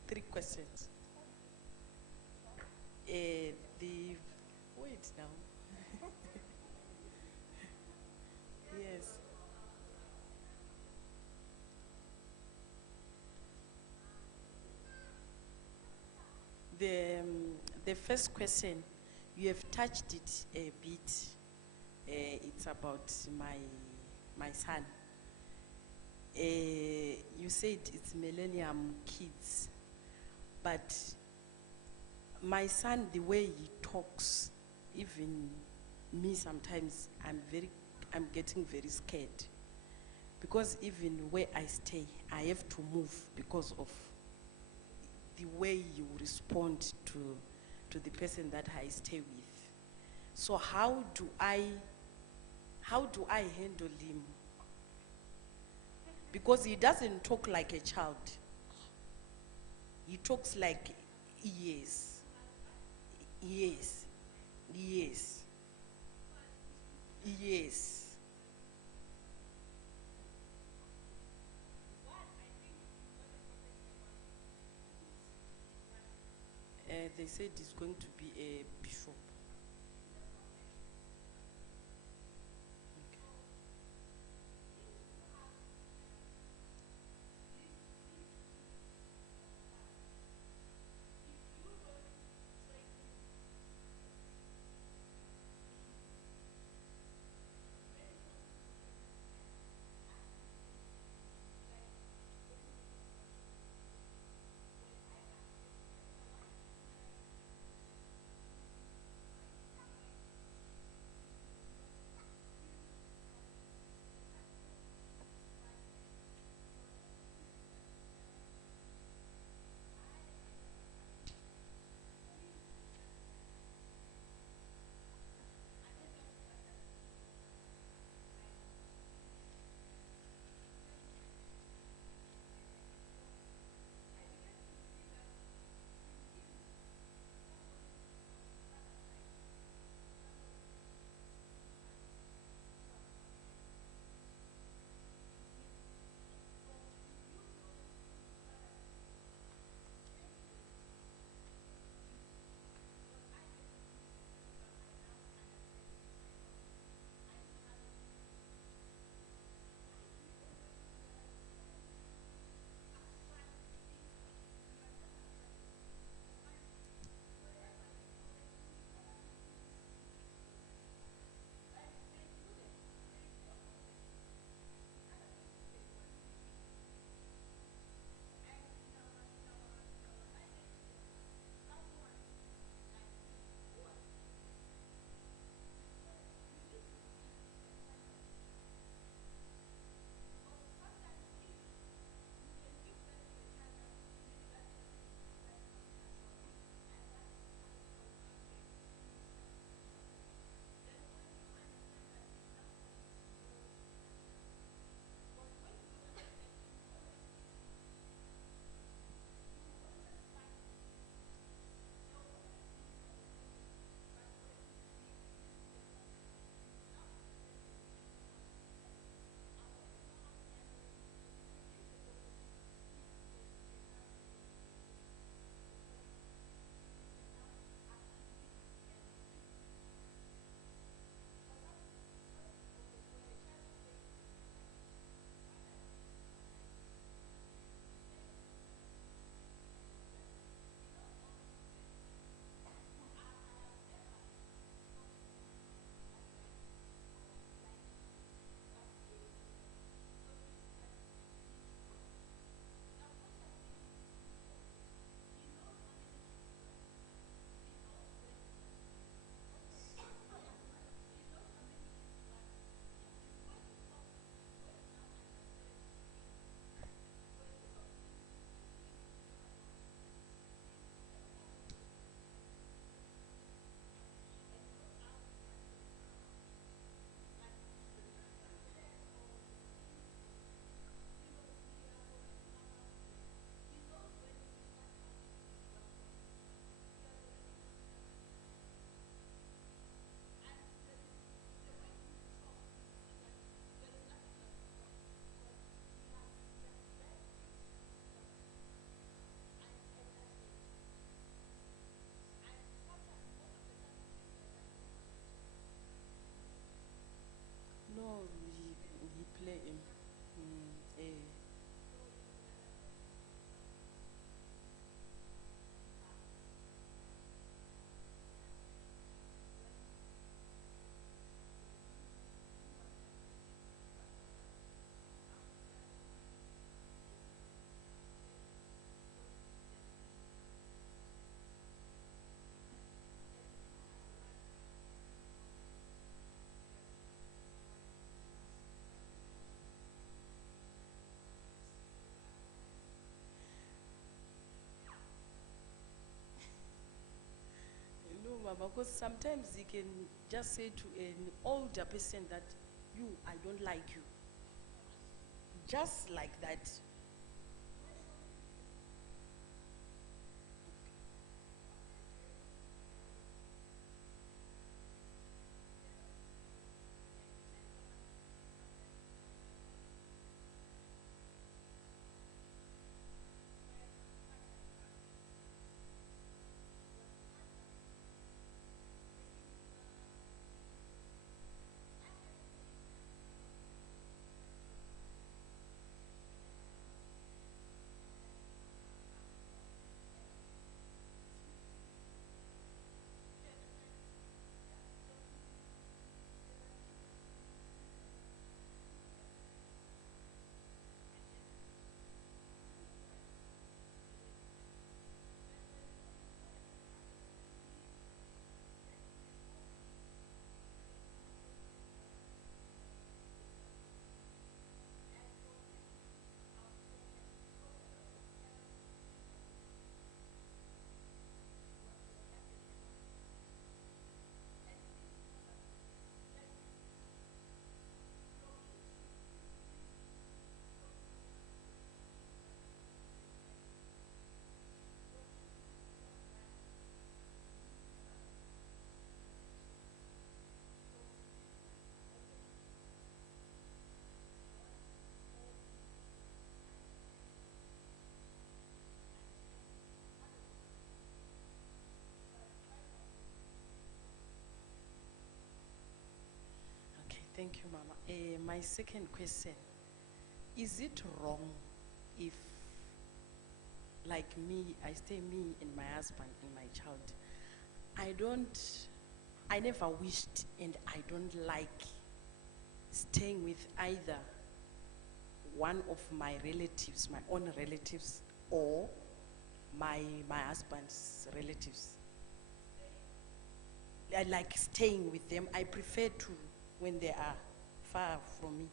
3 questions. The wait now. Yes. The first question, you have touched it a bit. It's about my son. You said it's Millennium Kids, but my son, the way he talks, even me sometimes, I'm getting very scared, because even where I stay, I have to move because of the way you respond to the person that I stay with. So how do I handle him? Because he doesn't talk like a child. He talks like, yes, yes, yes, yes. They said he's going to be a bishop. Mama, because sometimes he can just say to an older person that I don't like you. Just like that. Okay, thank you, Mama. My second question, is it wrong if, like me, I stay me and my husband and my child, I never wished and I don't like staying with either one of my relatives, my own relatives, or my husband's relatives. I like staying with them. I prefer to when they are far from me.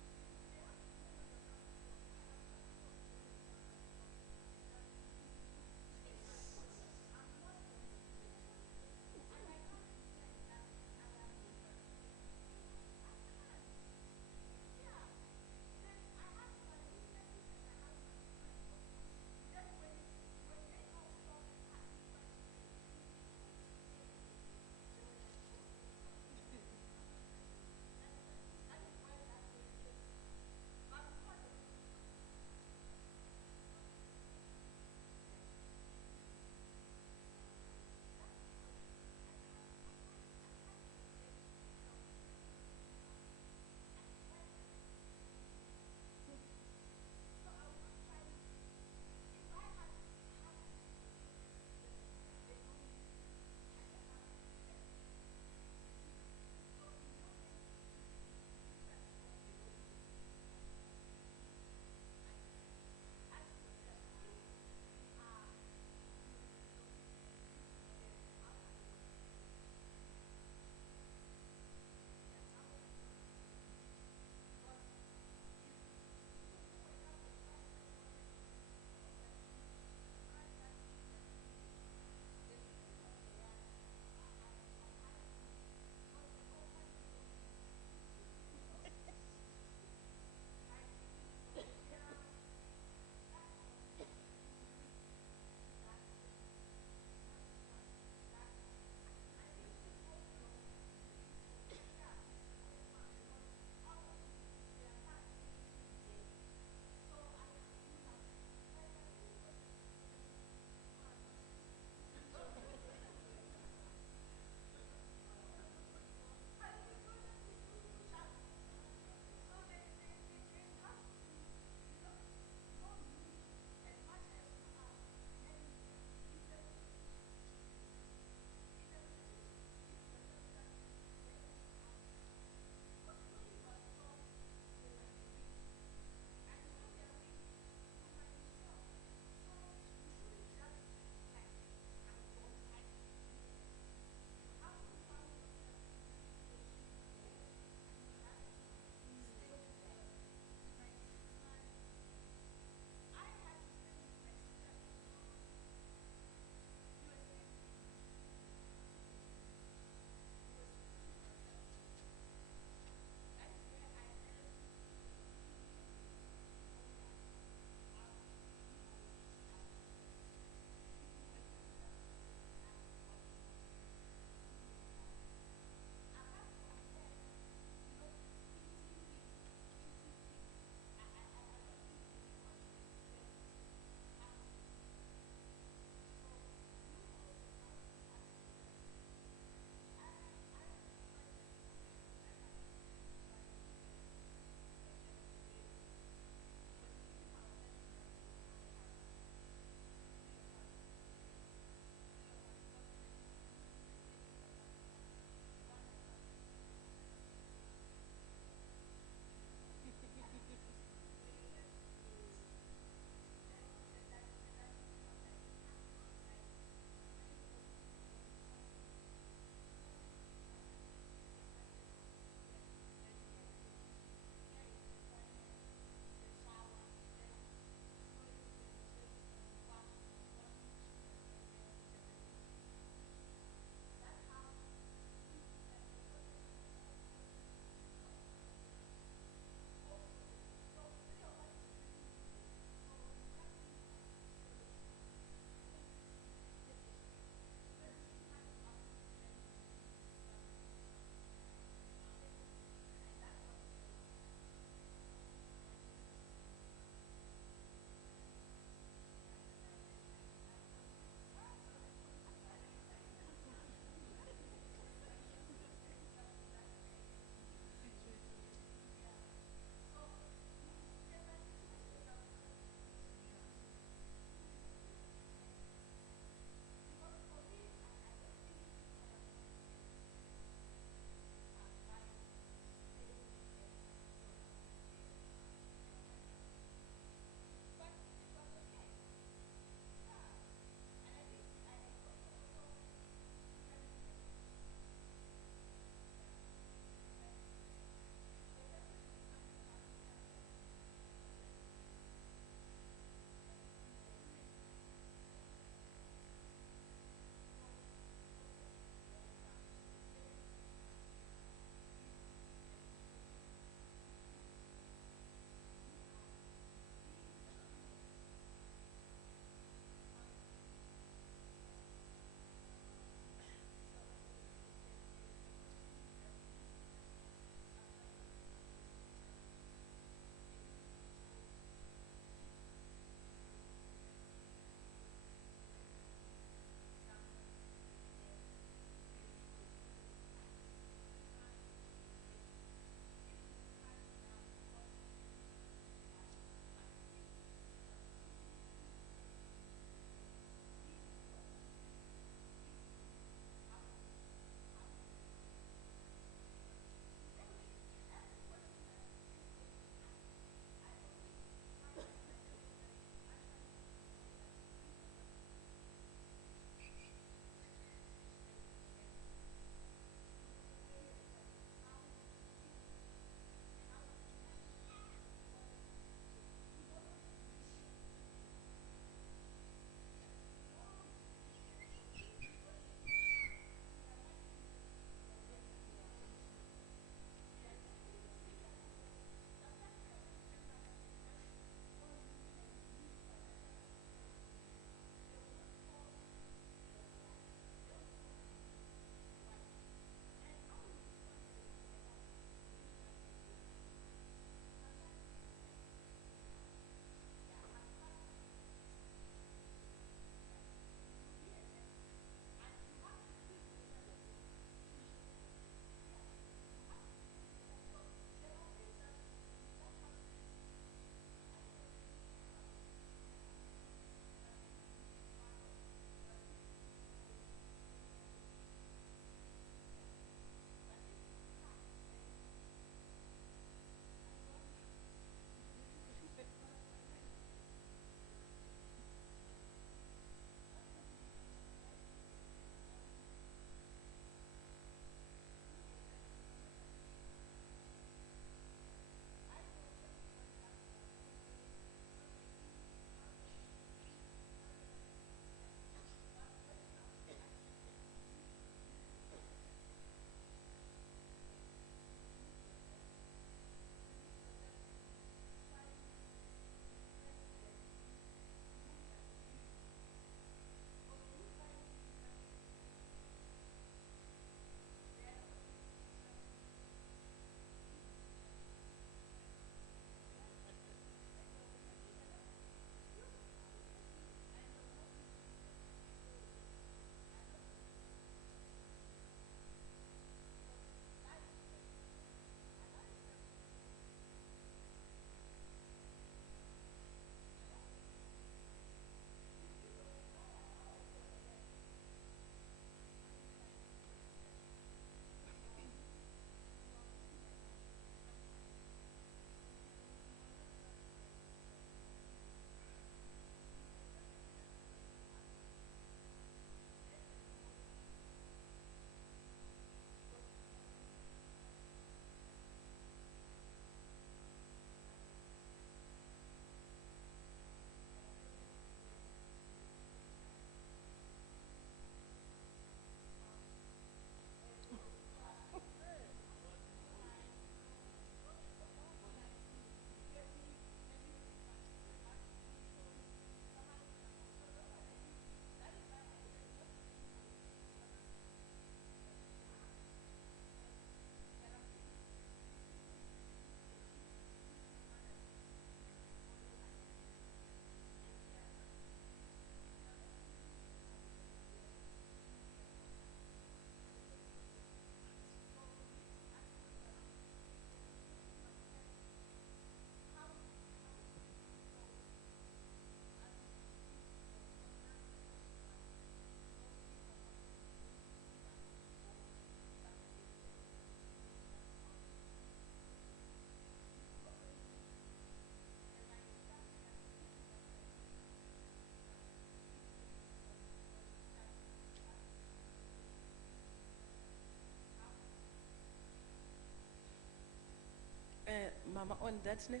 On that note,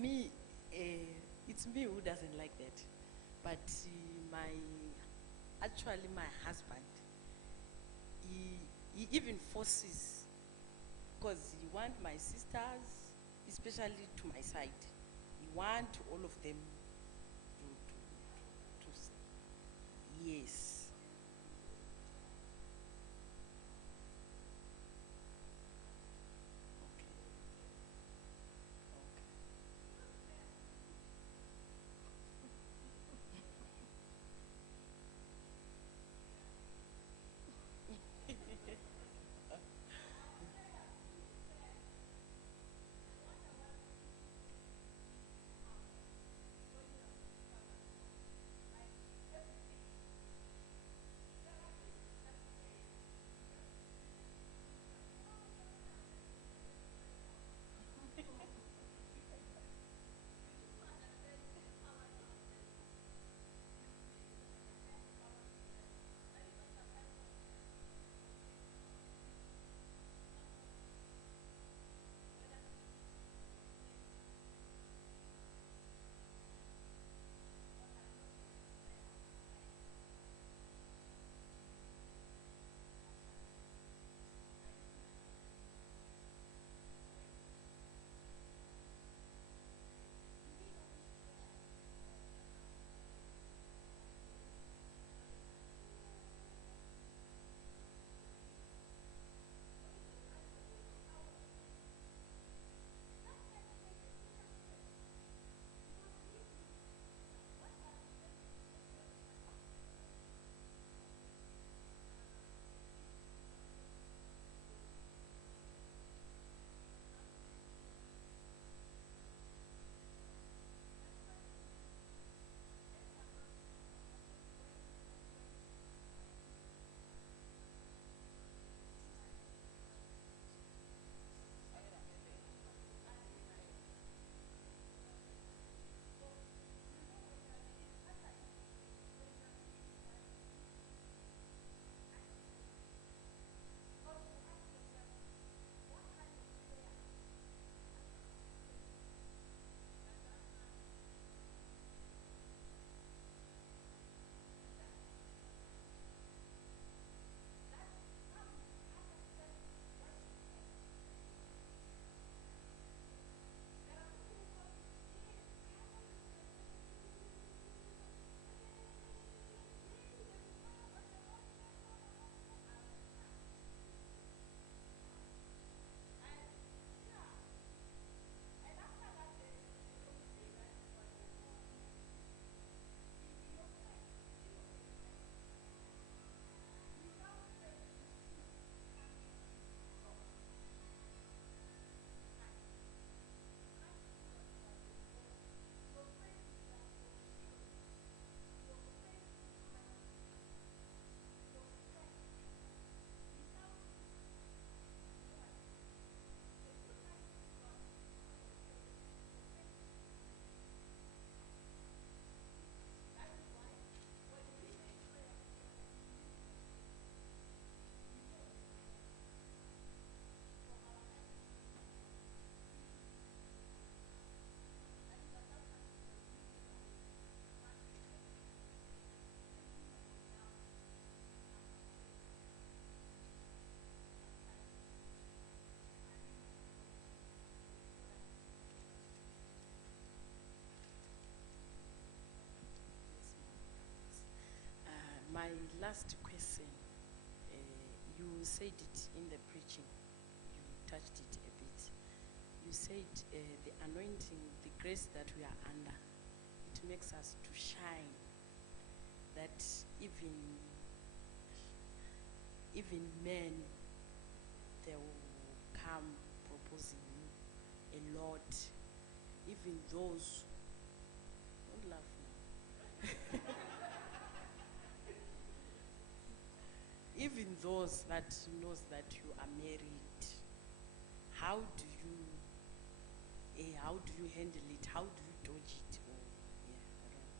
me, it's me who doesn't like that. But actually my husband, he even forces, because he want my sisters, especially to my side, he want all of them yes. Okay. My last question, you said it in the preaching, you touched it a bit. You said the anointing, the grace that we are under, it makes us to shine, that even men, they will come proposing you a lot, even those, don't laugh now. Even those that knows that you are married, how do you handle it? How do you dodge it? Or, yeah, I don't know.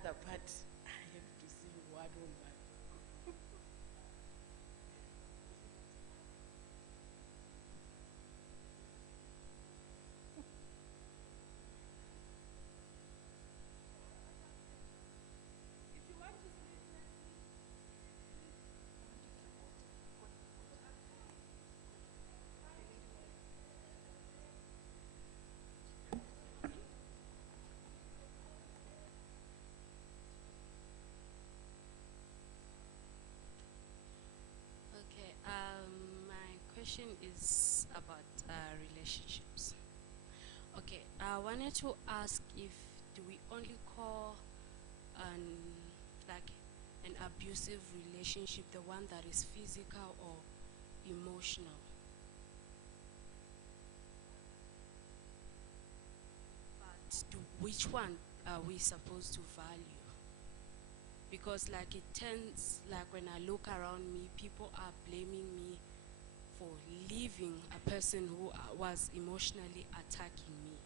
other part, I have to see one on one. Okay, my question is about relationships. Okay, I wanted to ask if do we only call an like an abusive relationship the one that is physical or emotional? But which one are we supposed to value? Because like it tends like when I look around me, people are blaming me for leaving a person who was emotionally attacking me.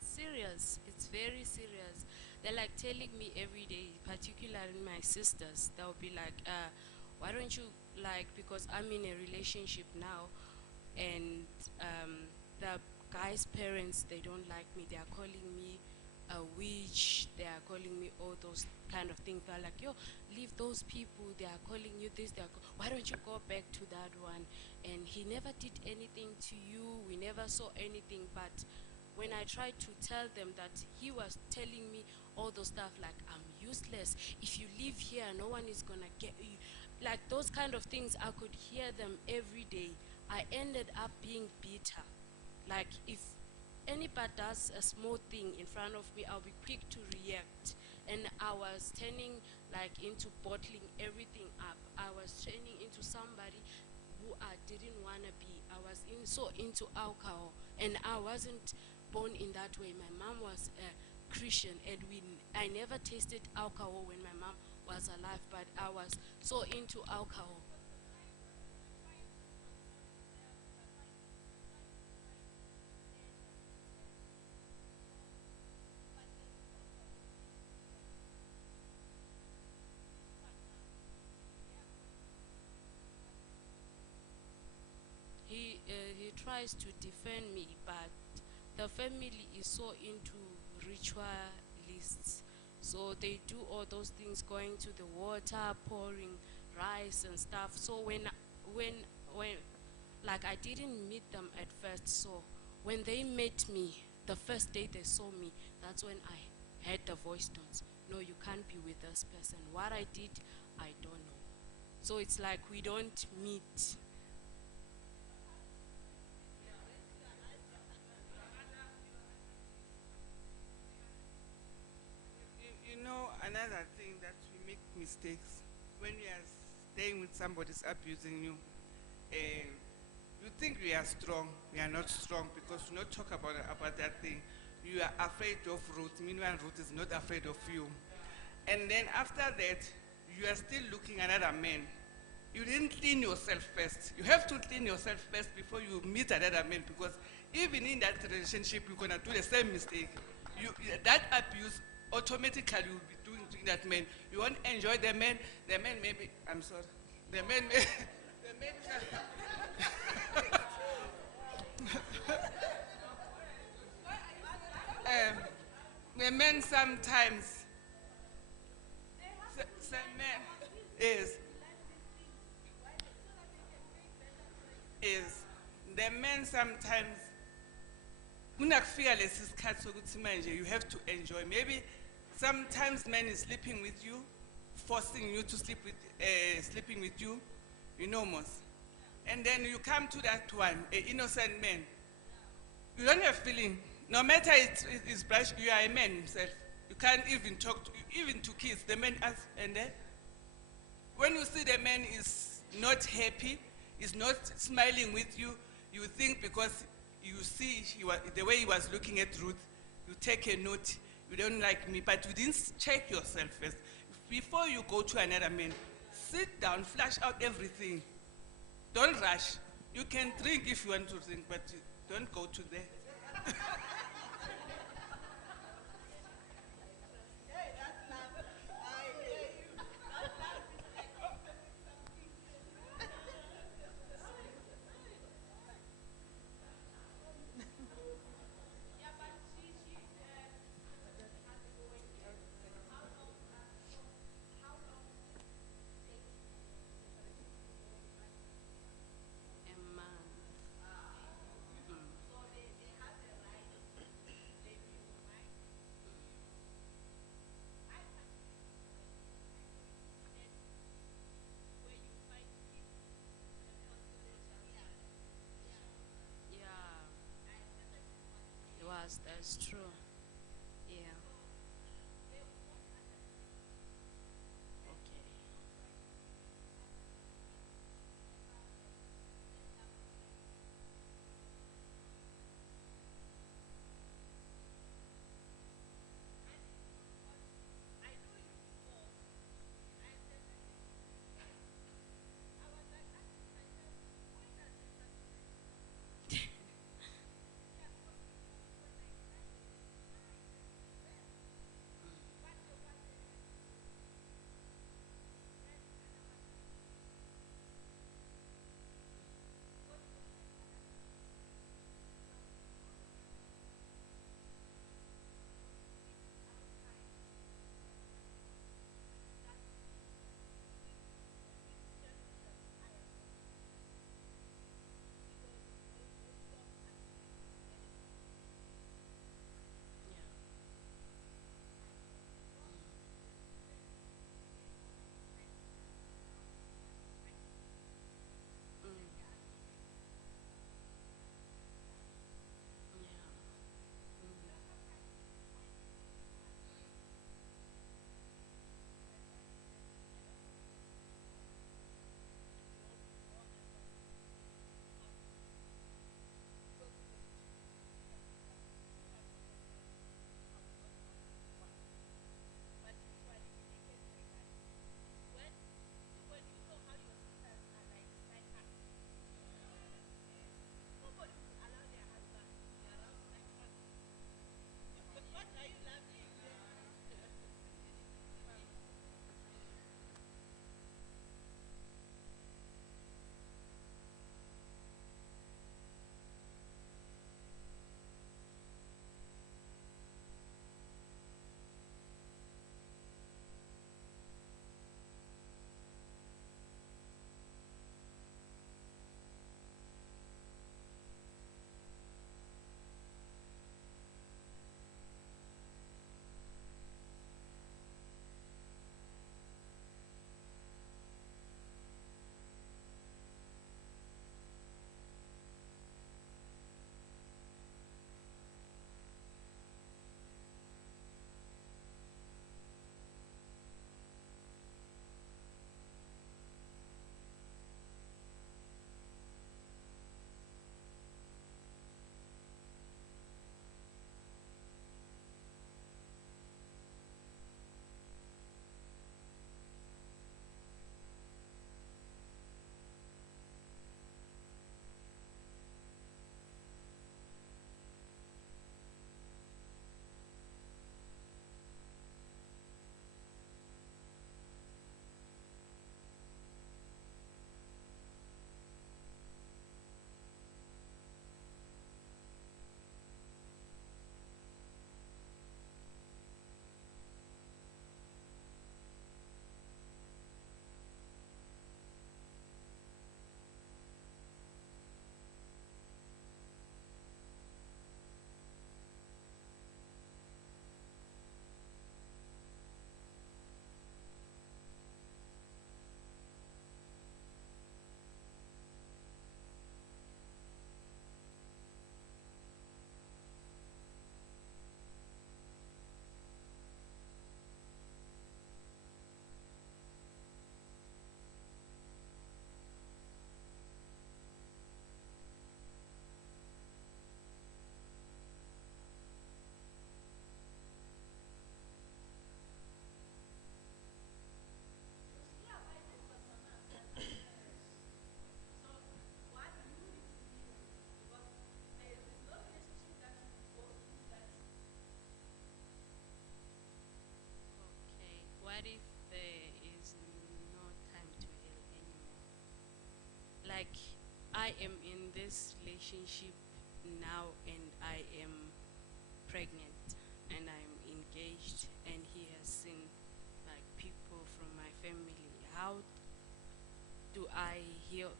Serious. It's very serious. they're like telling me every day, particularly my sisters, they'll be like, why don't you, like, because I'm in a relationship now, and the guy's parents, they don't like me. They are calling me a witch. They are calling me all those kind of things. They're like, yo, leave those people. They are calling you this. Why don't you go back to that one? And he never did anything to you. We never saw anything. But when I tried to tell them that he was telling me all those stuff like, I'm useless. If you live here, no one is gonna get you. Like those kind of things, I could hear them every day. I ended up being bitter. Like if anybody does a small thing in front of me, I'll be quick to react. And I was turning like into bottling everything up. I was turning into somebody who I didn't want to be. I was so into alcohol, and I wasn't born in that way. My mom was a Christian, and I never tasted alcohol when my mom was alive, but I was so into alcohol. He tries to defend me, but the family is so into ritualists. So they do all those things, going to the water, pouring rice and stuff. So when when like I didn't meet them at first. So when they met me, the first day they saw me, that's when I heard the voice tones. No, you can't be with this person. What I did, I don't know. So it's like we don't meet. You know, another thing that we make mistakes when we are staying with somebody who's abusing you. You think we are strong. We are not strong because you not talk about that thing. You are afraid of Ruth. Meanwhile, Ruth is not afraid of you. And then after that, you are still looking at another man. You didn't clean yourself first. You have to clean yourself first before you meet another man, because even in that relationship, you're gonna do the same mistake. That abuse automatically will be doing to that man. You won't enjoy the man. The man maybe. I'm sorry. The man may. The man. The men sometimes. Some men is the men sometimes kunakufika lesi sikhathi sokuthi manje you have to enjoy. Maybe sometimes men is sleeping with you, forcing you to sleeping with you, you know most. And then you come to that one, an innocent man. You don't have feeling. No matter it's brush, you are a man himself. You can't even talk to, even to kids. The man asks, and then when you see the man is not happy, is not smiling with you, you think because you see the way he was looking at Ruth, you take a note, you don't like me, but you didn't check yourself first. Before you go to another man, sit down, flush out everything. Don't rush. You can drink if you want to drink, but don't go to there. A man. Yeah, it was. That's true. Yeah. Okay. like I am in this relationship now and I am pregnant and I'm engaged and he has seen like people from my family. How do I heal?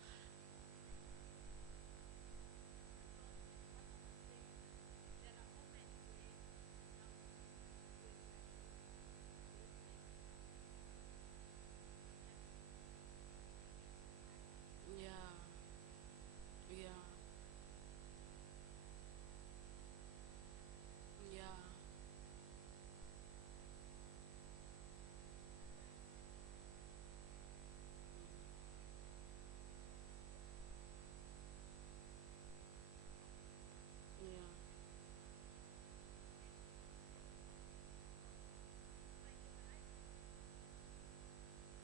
Yeah, yeah, yeah, yeah.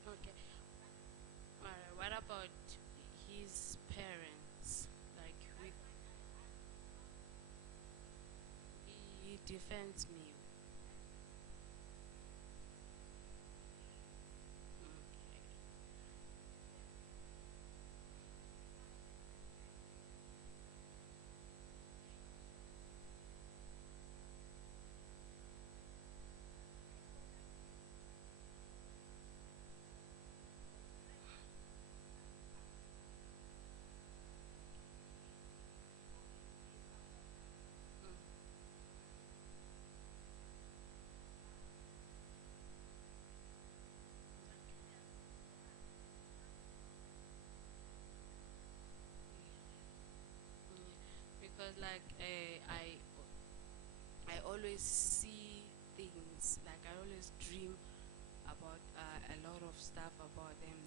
Okay. Alright, what about his parents? Like with he defends me. Okay. Mm. Because like I always see things like I always dream about a lot of stuff about them.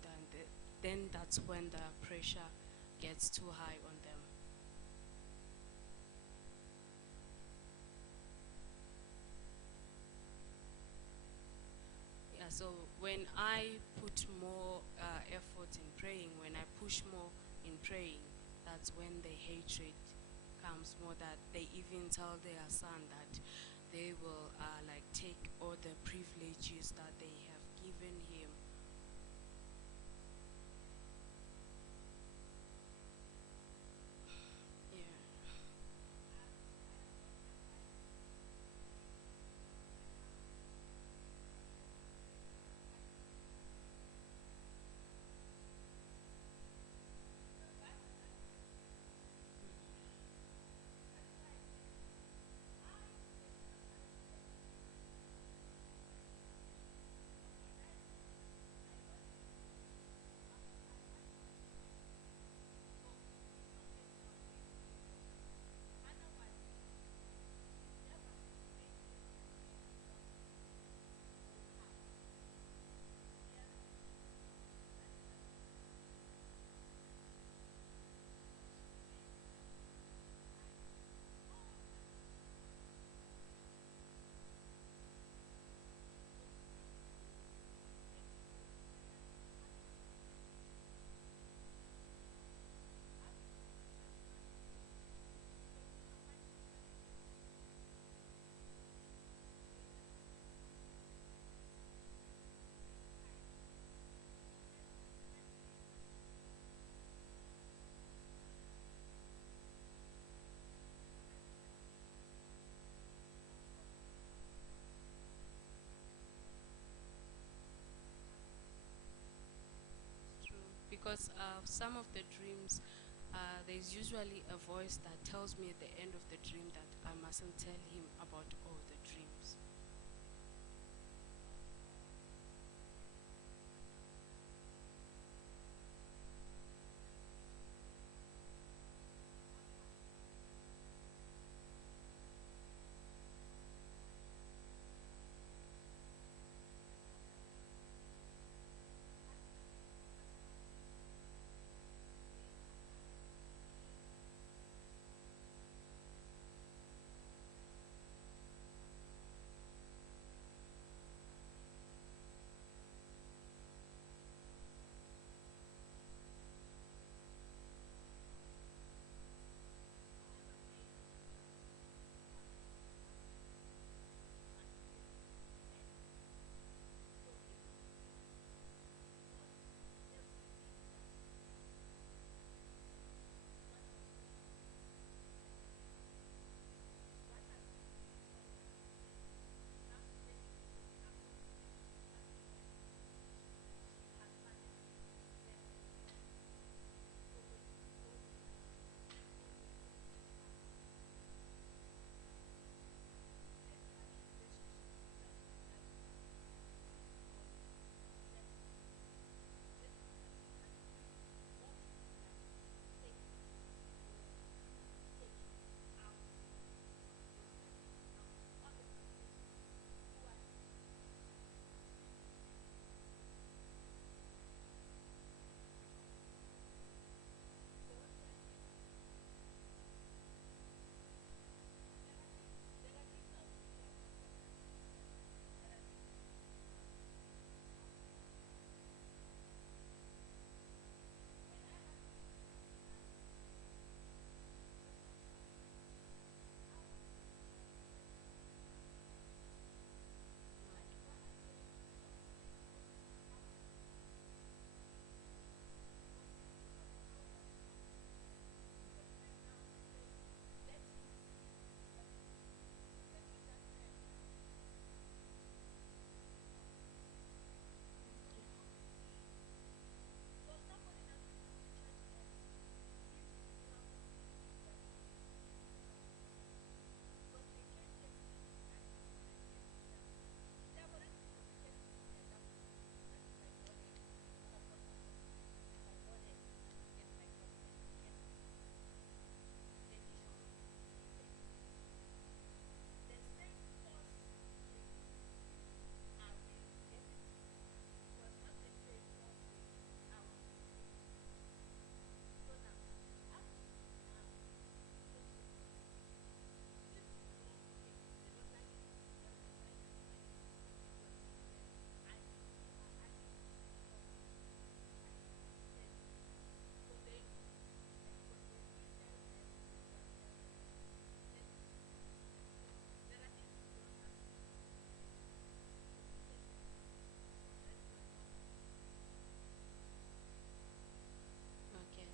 Then that's when the pressure gets too high on them. Yeah. So when I put more effort in praying, when I push more in praying, that's when the hatred comes more. That they even tell their son that they will like take all the privileges that they have given him. Yeah. True. Because some of the dreams, there's usually a voice that tells me at the end of the dream that I mustn't tell him about all the dreams.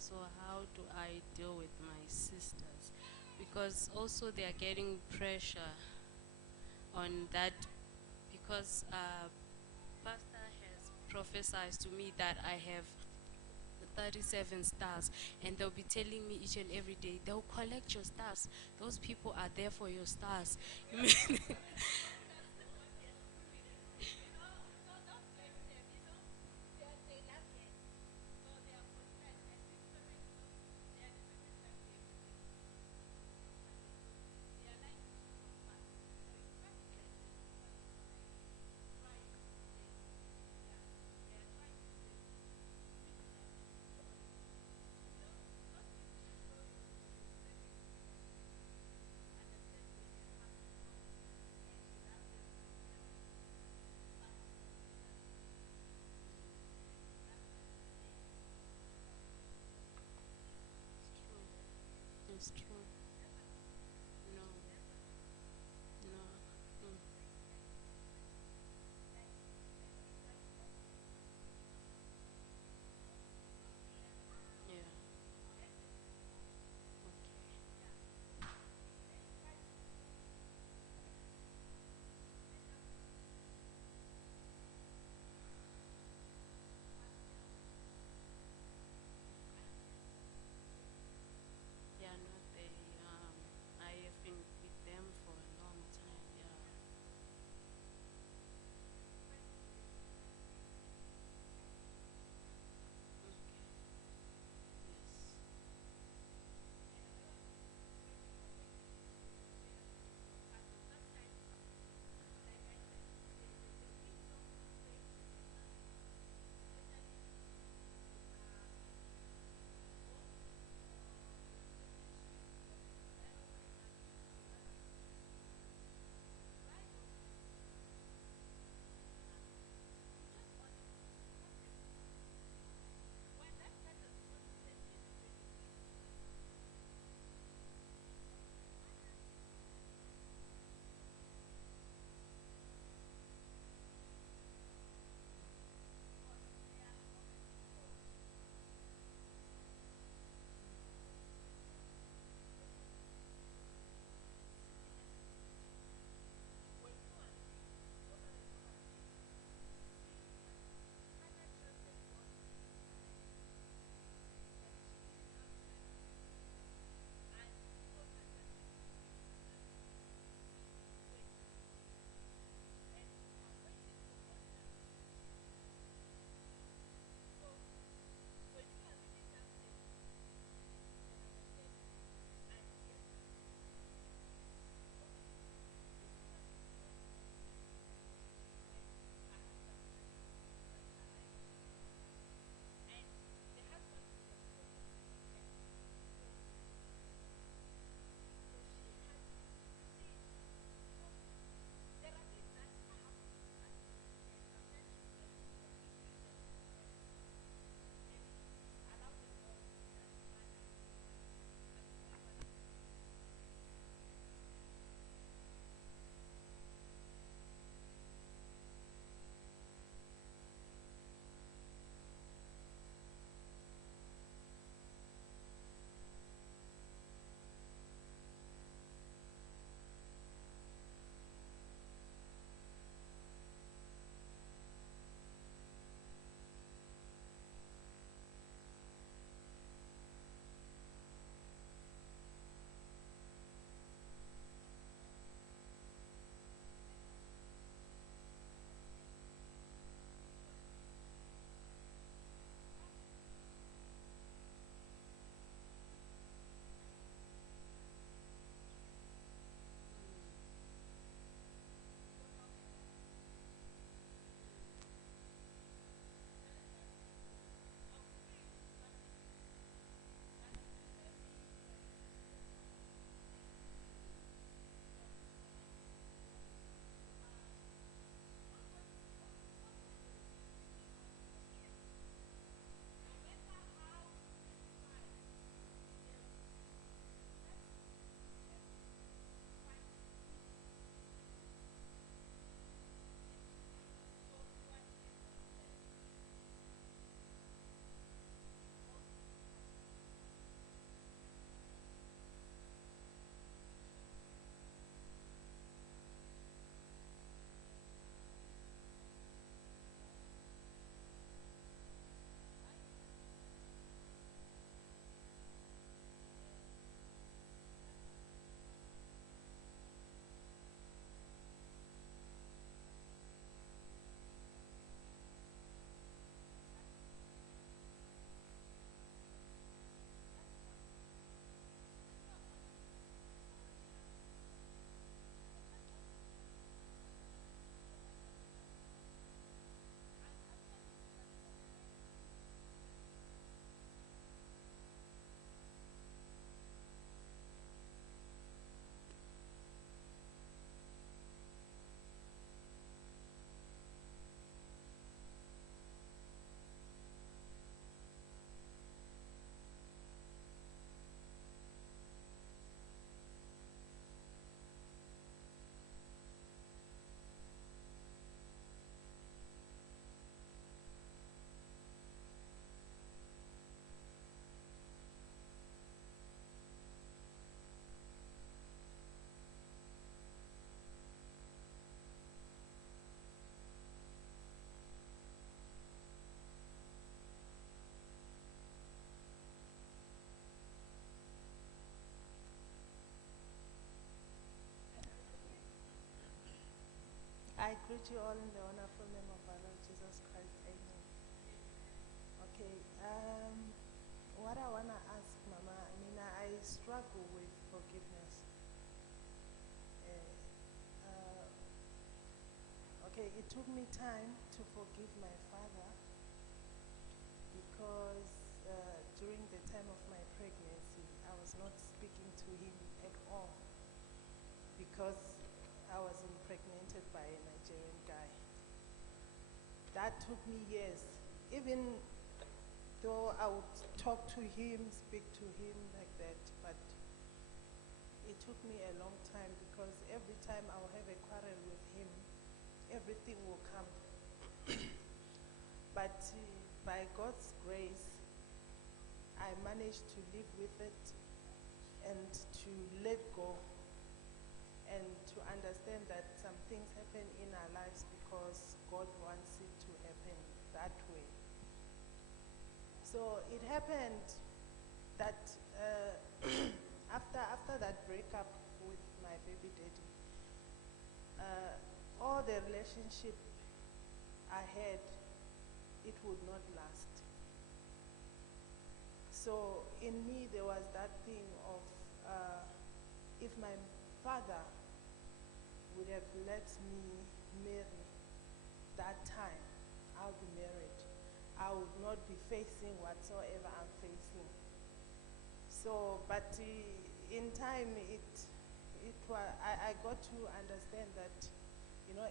So how do I deal with my sisters? Because also they are getting pressure on that, because pastor has prophesied to me that I have 37 stars, and they'll be telling me each and every day, they'll collect your stars. Those people are there for your stars. I greet you all in the wonderful name of our Lord Jesus Christ. Amen. Okay, what I want to ask Mama Nina, I struggle with forgiveness. Okay, it took me time to forgive my father because during the time of my pregnancy, I was not speaking to him at all because I was impregnated by a Nigerian guy. That took me years. Even though I would talk to him, speak to him like that, but it took me a long time because every time I will have a quarrel with him, everything will come. But by God's grace, I managed to live with it and to let go and to understand that some things happen in our lives because God wants it to happen that way. So it happened that after that breakup with my baby daddy, all the relationship I had, it would not last. So in me there was that thing of if my father would have let me marry that time, I'll be married. I would not be facing whatsoever I'm facing. So, but in time, I got to understand that,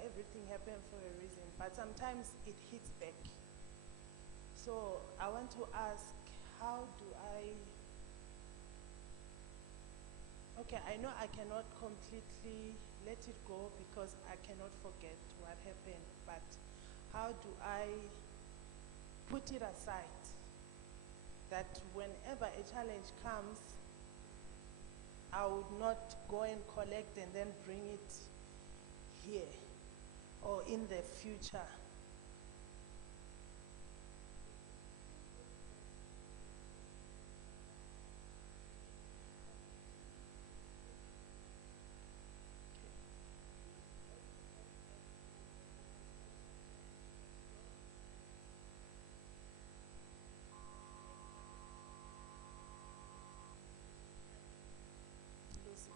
everything happened for a reason, but sometimes it hits back. So I want to ask, how do okay, I know I cannot completely let it go because I cannot forget what happened, but how do I put it aside that whenever a challenge comes, I would not go and collect and then bring it here or in the future? Lose it.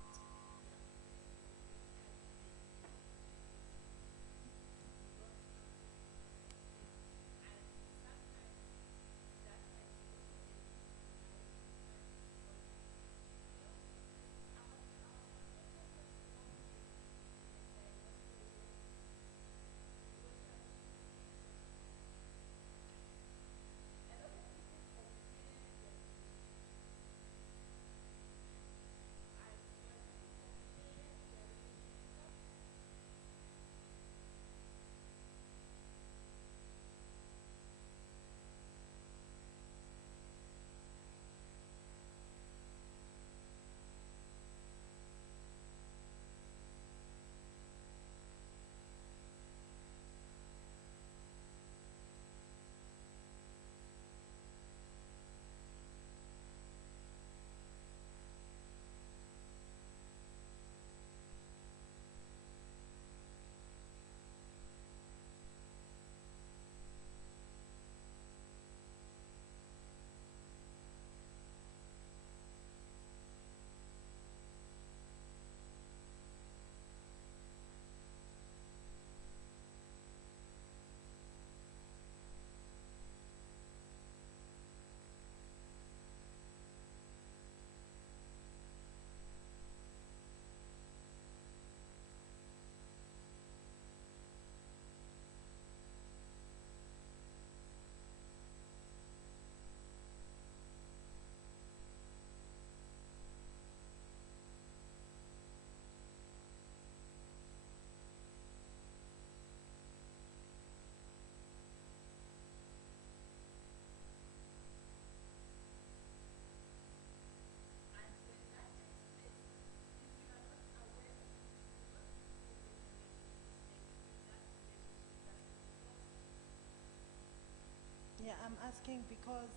Yeah, I'm asking because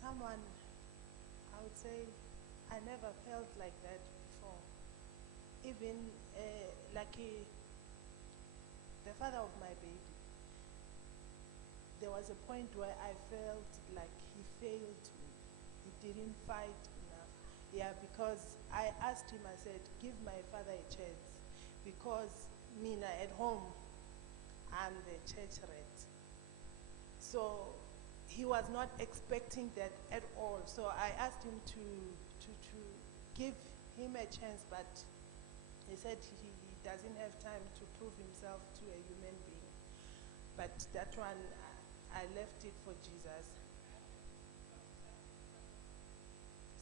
someone, I would say, I never felt like that before. Even like the father of my baby, there was a point where I felt like he failed me. He didn't fight enough. Yeah, because I asked him, I said, give my father a chance. Because Mina at home, I'm the church rat. So he was not expecting that at all. So I asked him to give him a chance, but he said he doesn't have time to prove himself to a human being. But that one, I left it for Jesus.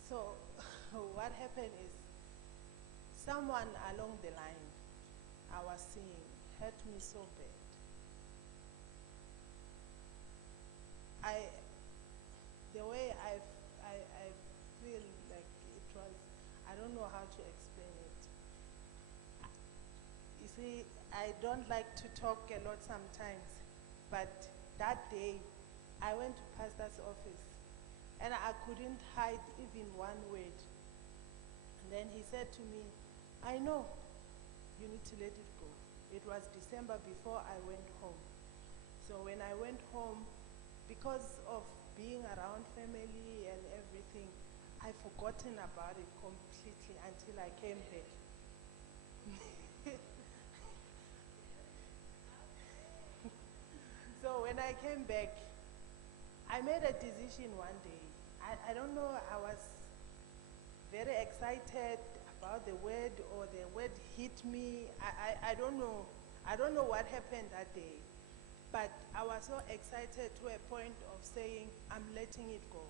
So what happened is, someone along the line I was seeing hurt me so bad. The way I feel like it was, I don't know how to explain it. You see, I don't like to talk a lot sometimes, but that day I went to pastor's office and I couldn't hide even one word. And then he said to me, I know, you need to let it go. It was December before I went home. So when I went home, because of being around family and everything, I've forgotten about it completely until I came back. So when I came back, I made a decision one day. I don't know, I was very excited about the word, or the word hit me. I don't know. I don't know what happened that day. But I was so excited to a point of saying, I'm letting it go.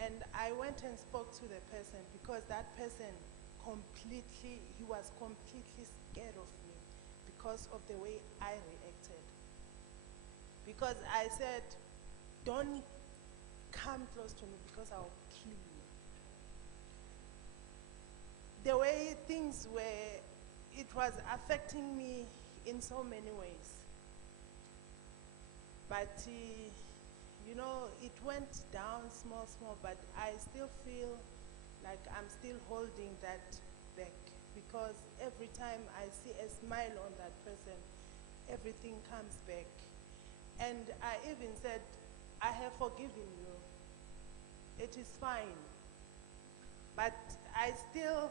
And I went and spoke to the person, because that person he was completely scared of me because of the way I reacted. Because I said, don't come close to me because I'll kill you. The way things were, it was affecting me in so many ways. But, you know, it went down small, but I still feel like I'm still holding that back, because every time I see a smile on that person, everything comes back. And I even said, I have forgiven you. It is fine. But I still,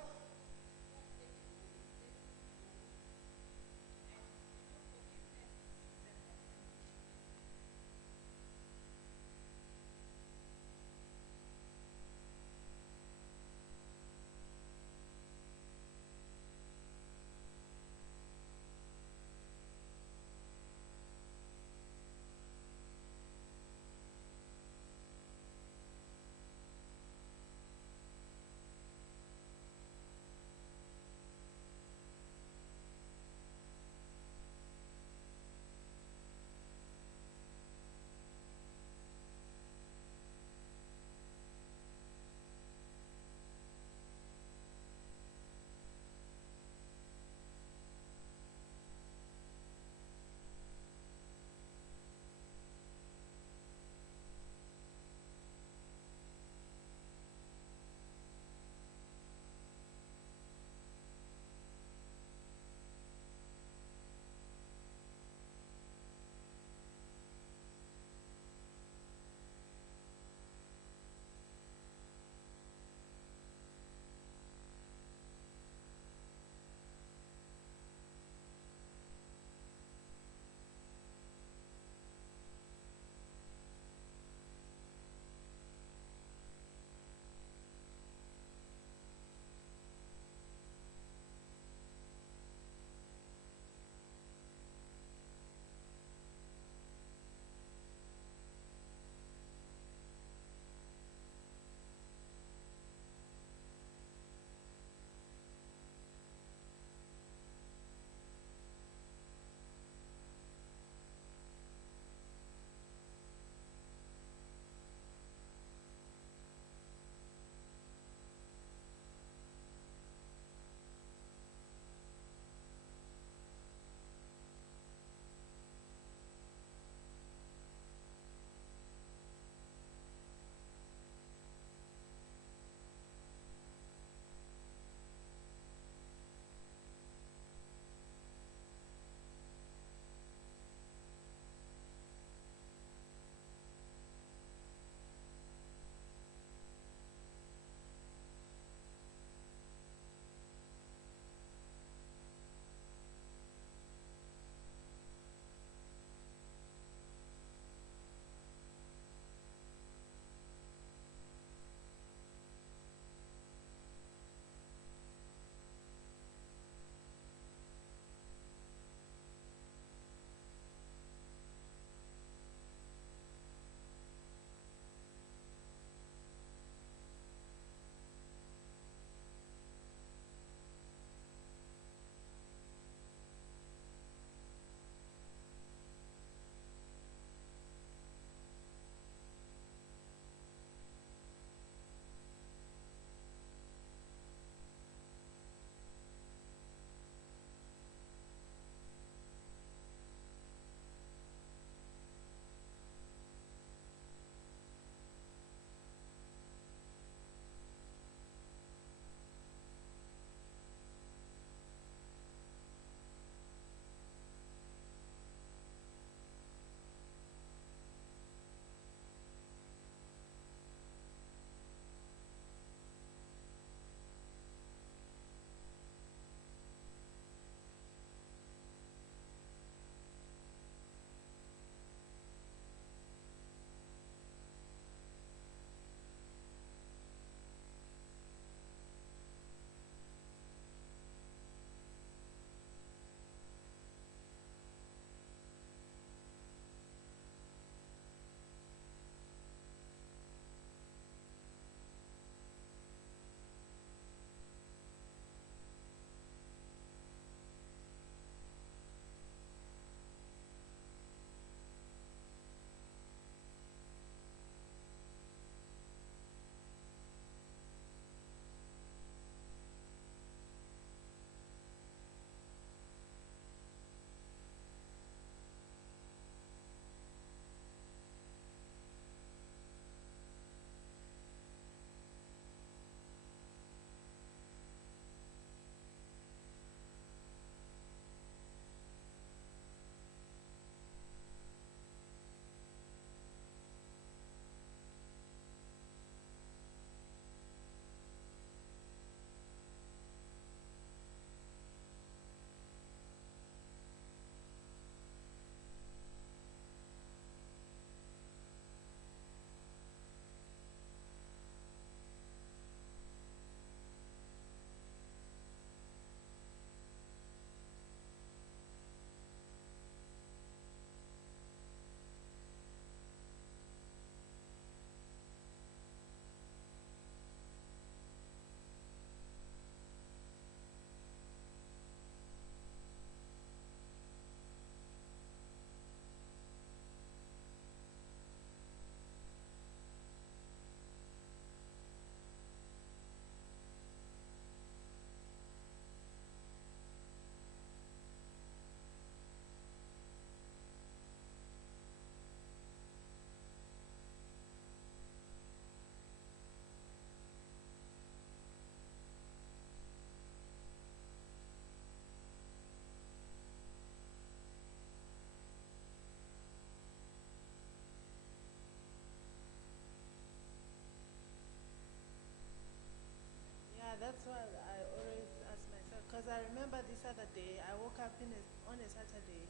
that's what I always ask myself. Because I remember this other day, I woke up on a Saturday.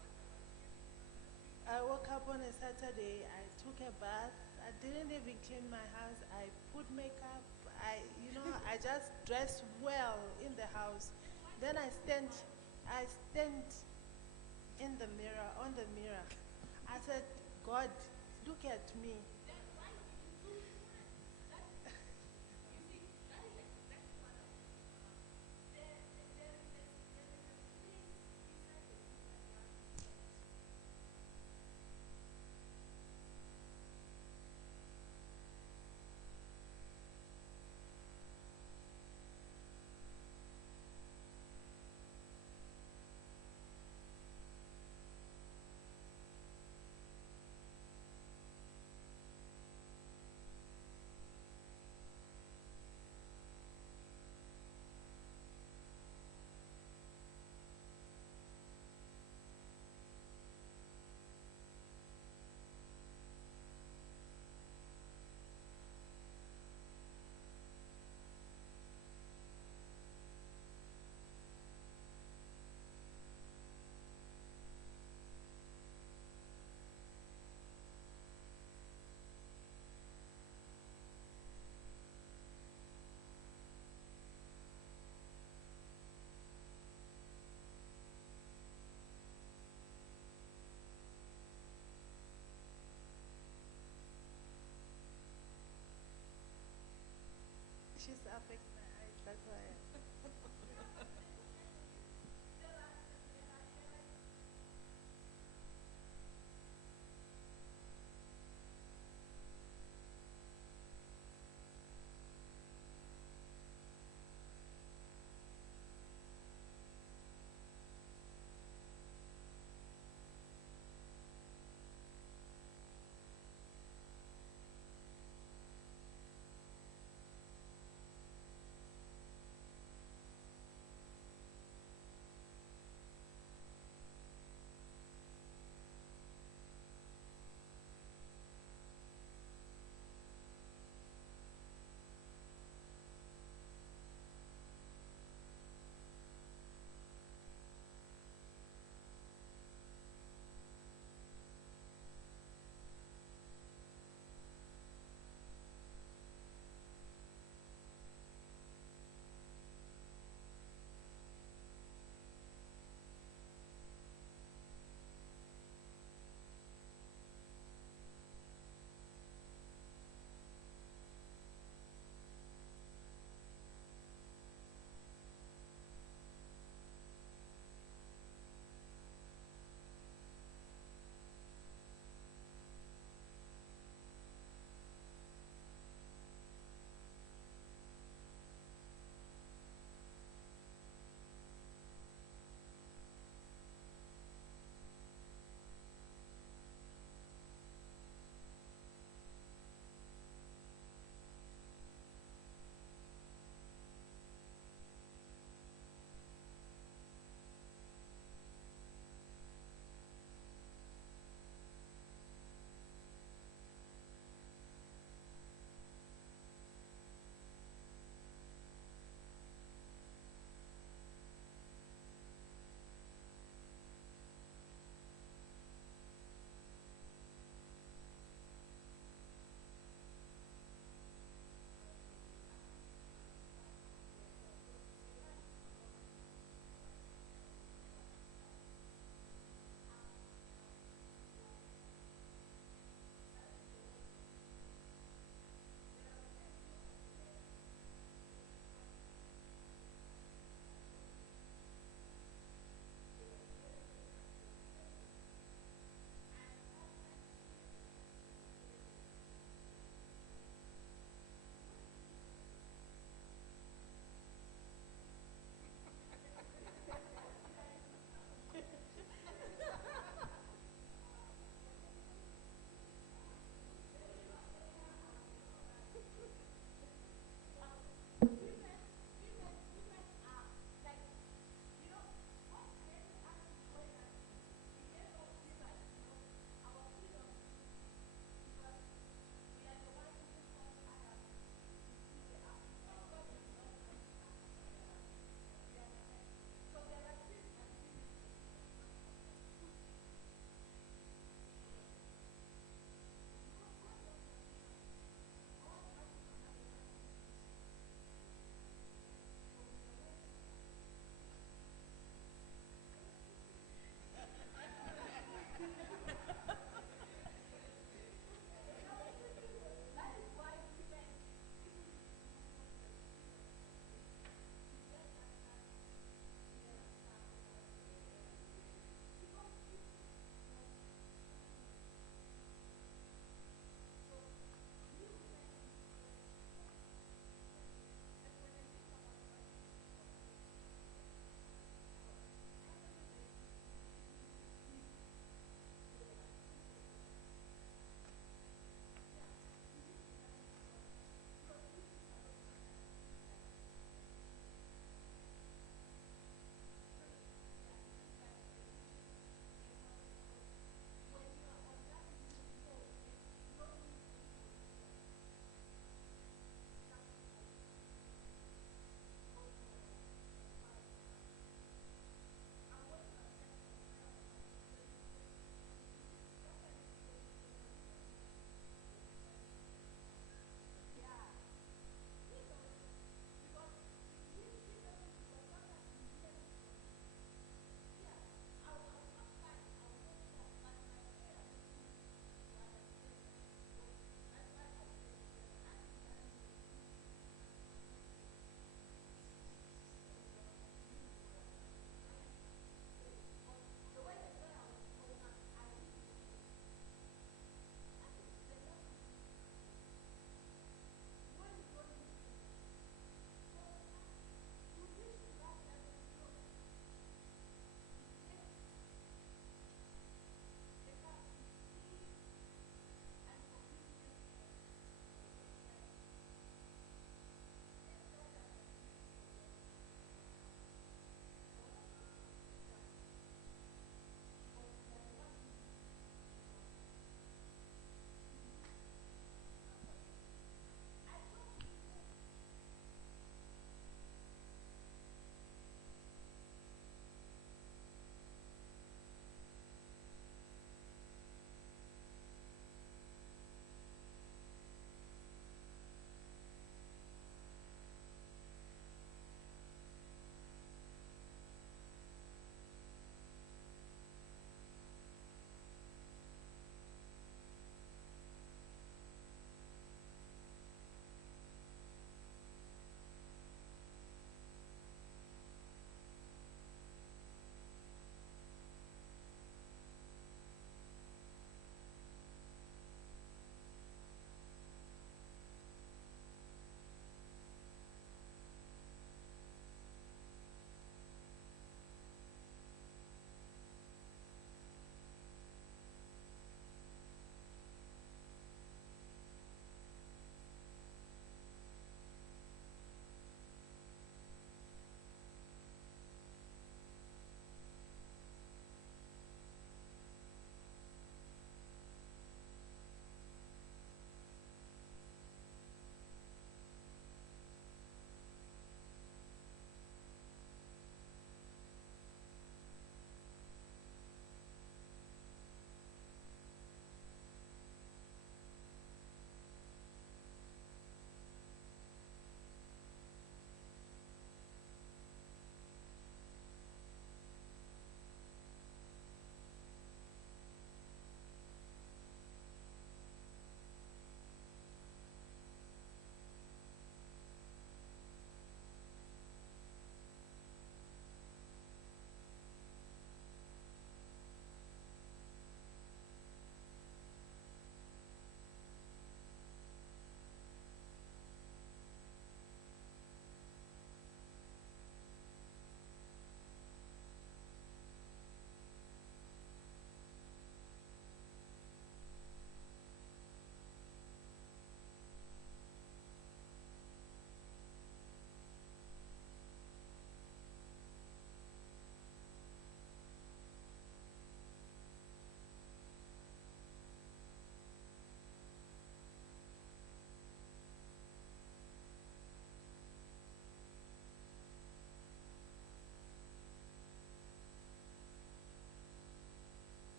I woke up on a Saturday, I took a bath, I didn't even clean my house, I put makeup, I just dressed well in the house. Then I stand in the mirror, on the mirror. I said, God, look at me.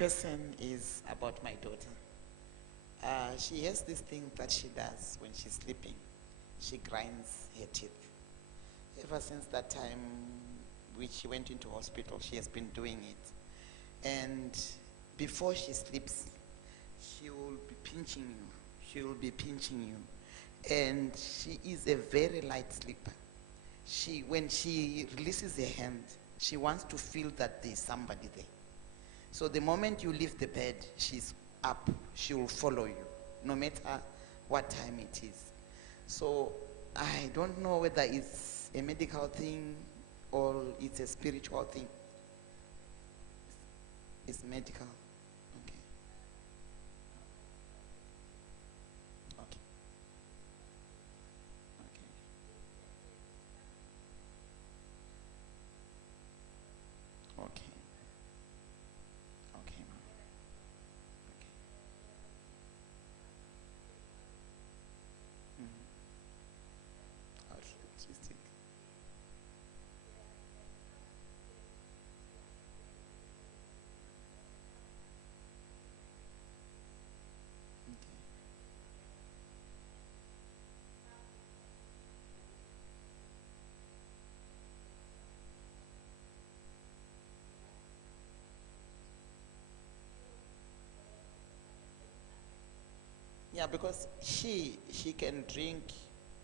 question is about my daughter. She has this thing that she does when she's sleeping. She grinds her teeth. Ever since that time which she went into hospital, she has been doing it. And before she sleeps, she will be pinching you. She will be pinching you. And she is a very light sleeper. When she releases her hand, she wants to feel that there's somebody there. So the moment you leave the bed, she's up. She will follow you, no matter what time it is. So I don't know whether it's a medical thing or it's a spiritual thing. It's medical. Okay. Okay. Okay. Okay. Okay, ma'am. Okay. Autistic. Okay. Yeah, because she can drink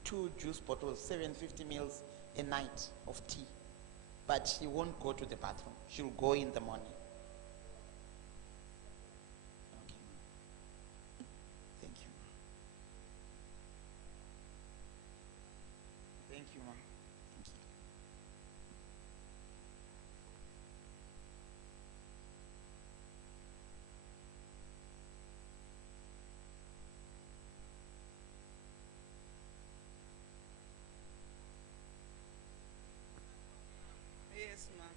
2 juice bottles, 750 mils a night of tea, but she won't go to the bathroom. She'll go in the morning. Okay, ma'am. Thank you, ma'am. Thank you, ma'am. Thank you. Yes, ma'am.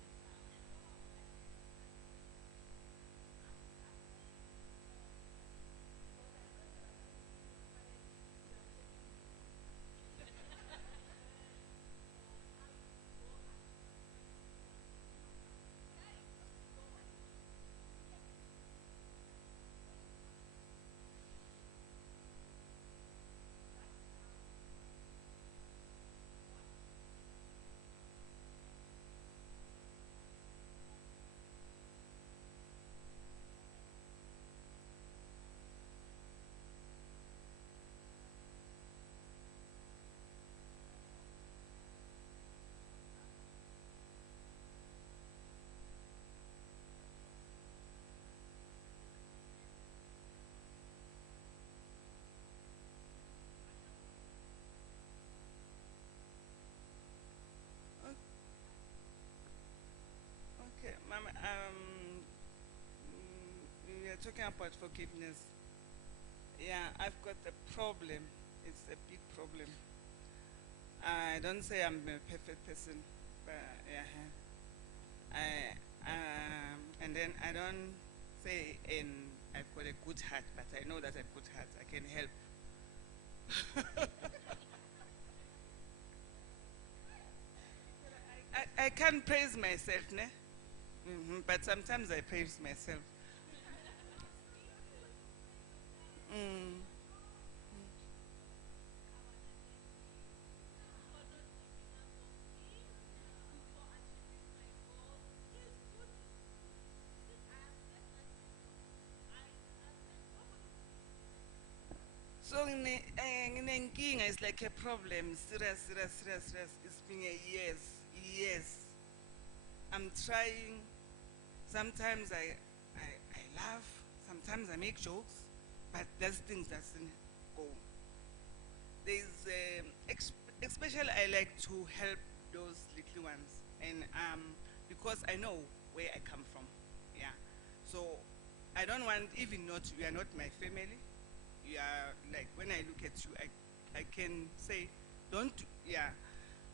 Okay, ma'am. We are talking about forgiveness. Yeah, I've got a problem. It's a big problem. I don't say I'm a perfect person, but yeah, and then I don't say I've got a good heart, but I know that I've got heart. I can help. I can't praise myself, ne? But sometimes I praise myself. Mm. So nginenkinga is like a problem, serious. It's been a years. I'm trying. Sometimes I laugh. Sometimes I make jokes, but there's things that doesn't go. There's especially I like to help those little ones, and because I know where I come from. Yeah. So I don't want, even not you are not my family. You are like, when I look at you, I can say, don't, yeah.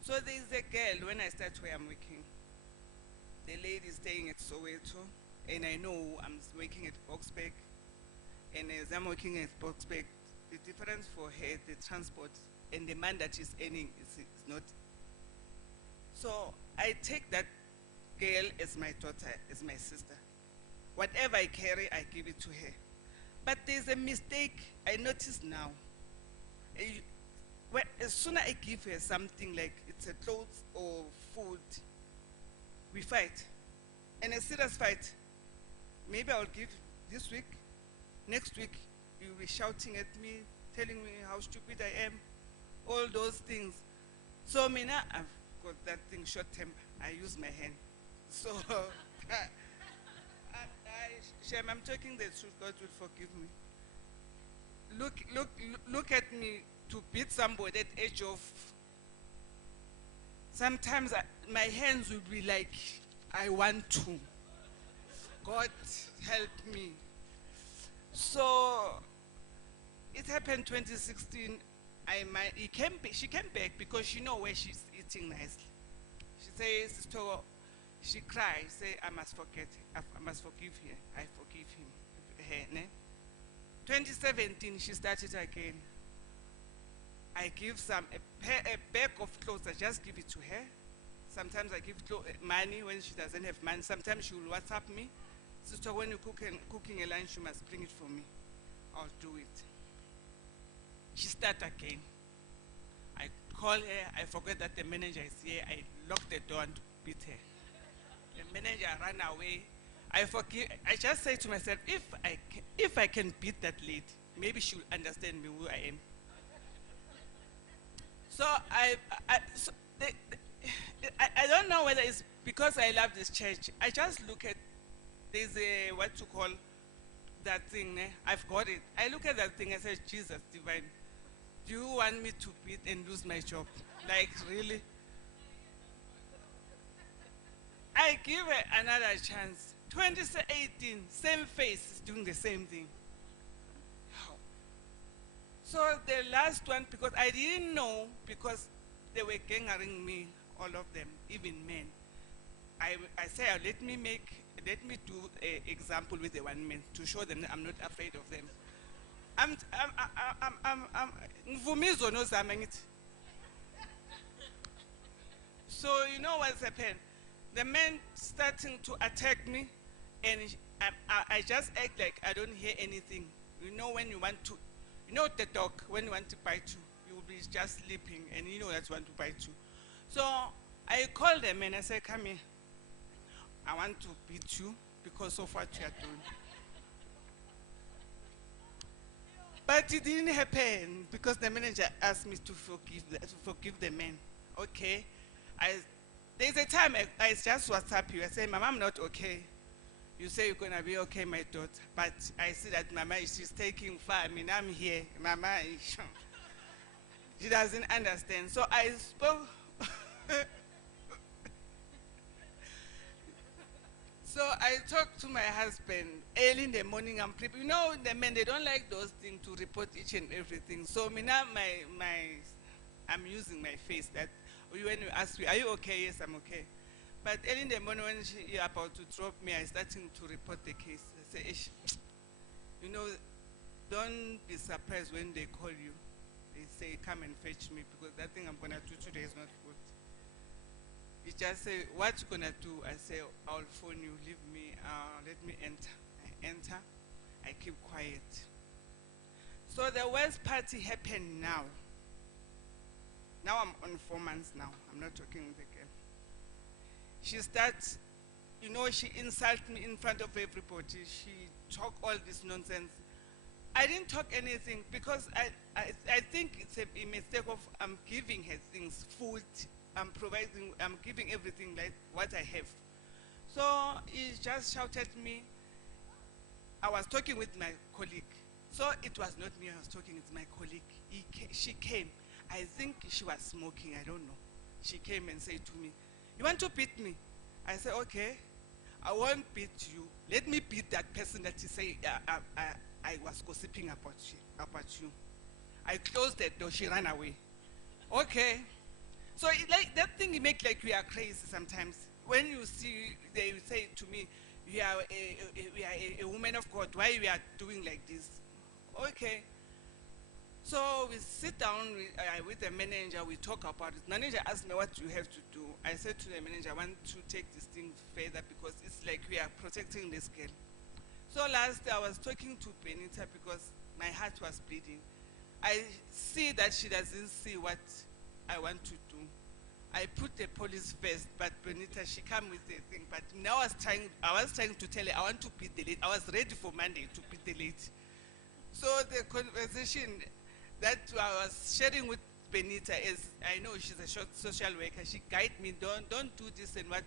So there's a girl, when I start where I'm working, the lady is staying at Soweto, and I know I'm working at Boxburg, and as I'm working at Boxburg, the difference for her, the transport, and the man that she's earning is not. So I take that girl as my daughter, as my sister. Whatever I carry, I give it to her. But there's a mistake I notice now. As soon as I give her something like it's a clothes or food, we fight. And a serious fight. Maybe I'll give this week, next week you'll be shouting at me, telling me how stupid I am, all those things. So Mina, I've got that thing short temper. I use my hand. So Shem, I'm talking the truth. God will forgive me. Look at me to beat somebody at age of. Sometimes my hands will be like, I want to. God help me. So it happened 2016. She came back because she know where she's eating nicely. She says, she cries, say, I must forgive her. I forgive him. Her, ne? 2017, she started again. I give a bag of clothes, I just give it to her. Sometimes I give money when she doesn't have money. Sometimes she will WhatsApp me. Sister, when you're cooking a lunch, you must bring it for me. I'll do it. She start again. I call her, I forget that the manager is here. I lock the door and beat her. The manager ran away. I just say to myself, if I can beat that lady, maybe she'll understand me who I am. So I don't know whether it's because I love this church. I just look at, there's a, what you call that thing, I've got it. I look at that thing and say, Jesus divine, do you want me to beat and lose my job? Like, really? I give her another chance. 2018, same face, doing the same thing. So the last one, because I didn't know, because they were gangering me, all of them, even men. I say, let me do an example with the one man to show them that I'm not afraid of them. So you know what's happened? The men starting to attack me, and I just act like I don't hear anything. You know when you want to, you know the dog, when you want to bite you, you will be just sleeping, and you know that you want to bite you. So I called them and I said, come here. I want to beat you because of what you are doing. But it didn't happen because the manager asked me to forgive the men. Okay. There's a time I just WhatsApp you. I say, Mama, I'm not okay. You say you're going to be okay, my daughter. But I see that Mama, she's taking far. I mean, I'm here. Mama, she doesn't understand. So I spoke. So I talked to my husband early in the morning. I'm prepared. You know, the men, they don't like those things to report each and everything. So me now, I'm using my face that when you ask me, are you okay? Yes, I'm okay. But early in the morning when she's about to drop me, I starting to report the case. I say, Ish, you know, don't be surprised when they call you. They say, come and fetch me because that thing I'm going to do today is not good. He just say, what you going to do? I say, I'll phone you, leave me, let me enter. I enter, I keep quiet. So the worst party happened now. Now I'm on 4 months now. I'm not talking with the girl. She starts, you know, she insults me in front of everybody. She talk all this nonsense. I didn't talk anything because I think it's a mistake of I'm giving her things, food, I'm giving everything like what I have. So he just shouted at me. I was talking with my colleague. So it was not me I was talking, it's my colleague. She came. I think she was smoking, I don't know. She came and said to me, you want to beat me? I said, okay, I won't beat you. Let me beat that person that you say I was gossiping about you. I closed the door, she ran away. Okay. So like that thing, it makes like we are crazy sometimes. When you see, they say to me, we are a woman of God, why we are doing like this? Okay. So we sit down with the manager, we talk about it. Manager asked me what you have to do. I said to the manager, I want to take this thing further because it's like we are protecting this girl. So last I was talking to Benita because my heart was bleeding. I see that she doesn't see what I want to do. I put the police first, but Benita, she come with the thing. But now I was trying to tell her I want to beat the late. I was ready for Monday to beat the late. So the conversation that I was sharing with Benita is, I know she's a social worker. She guided me, don't do this and what.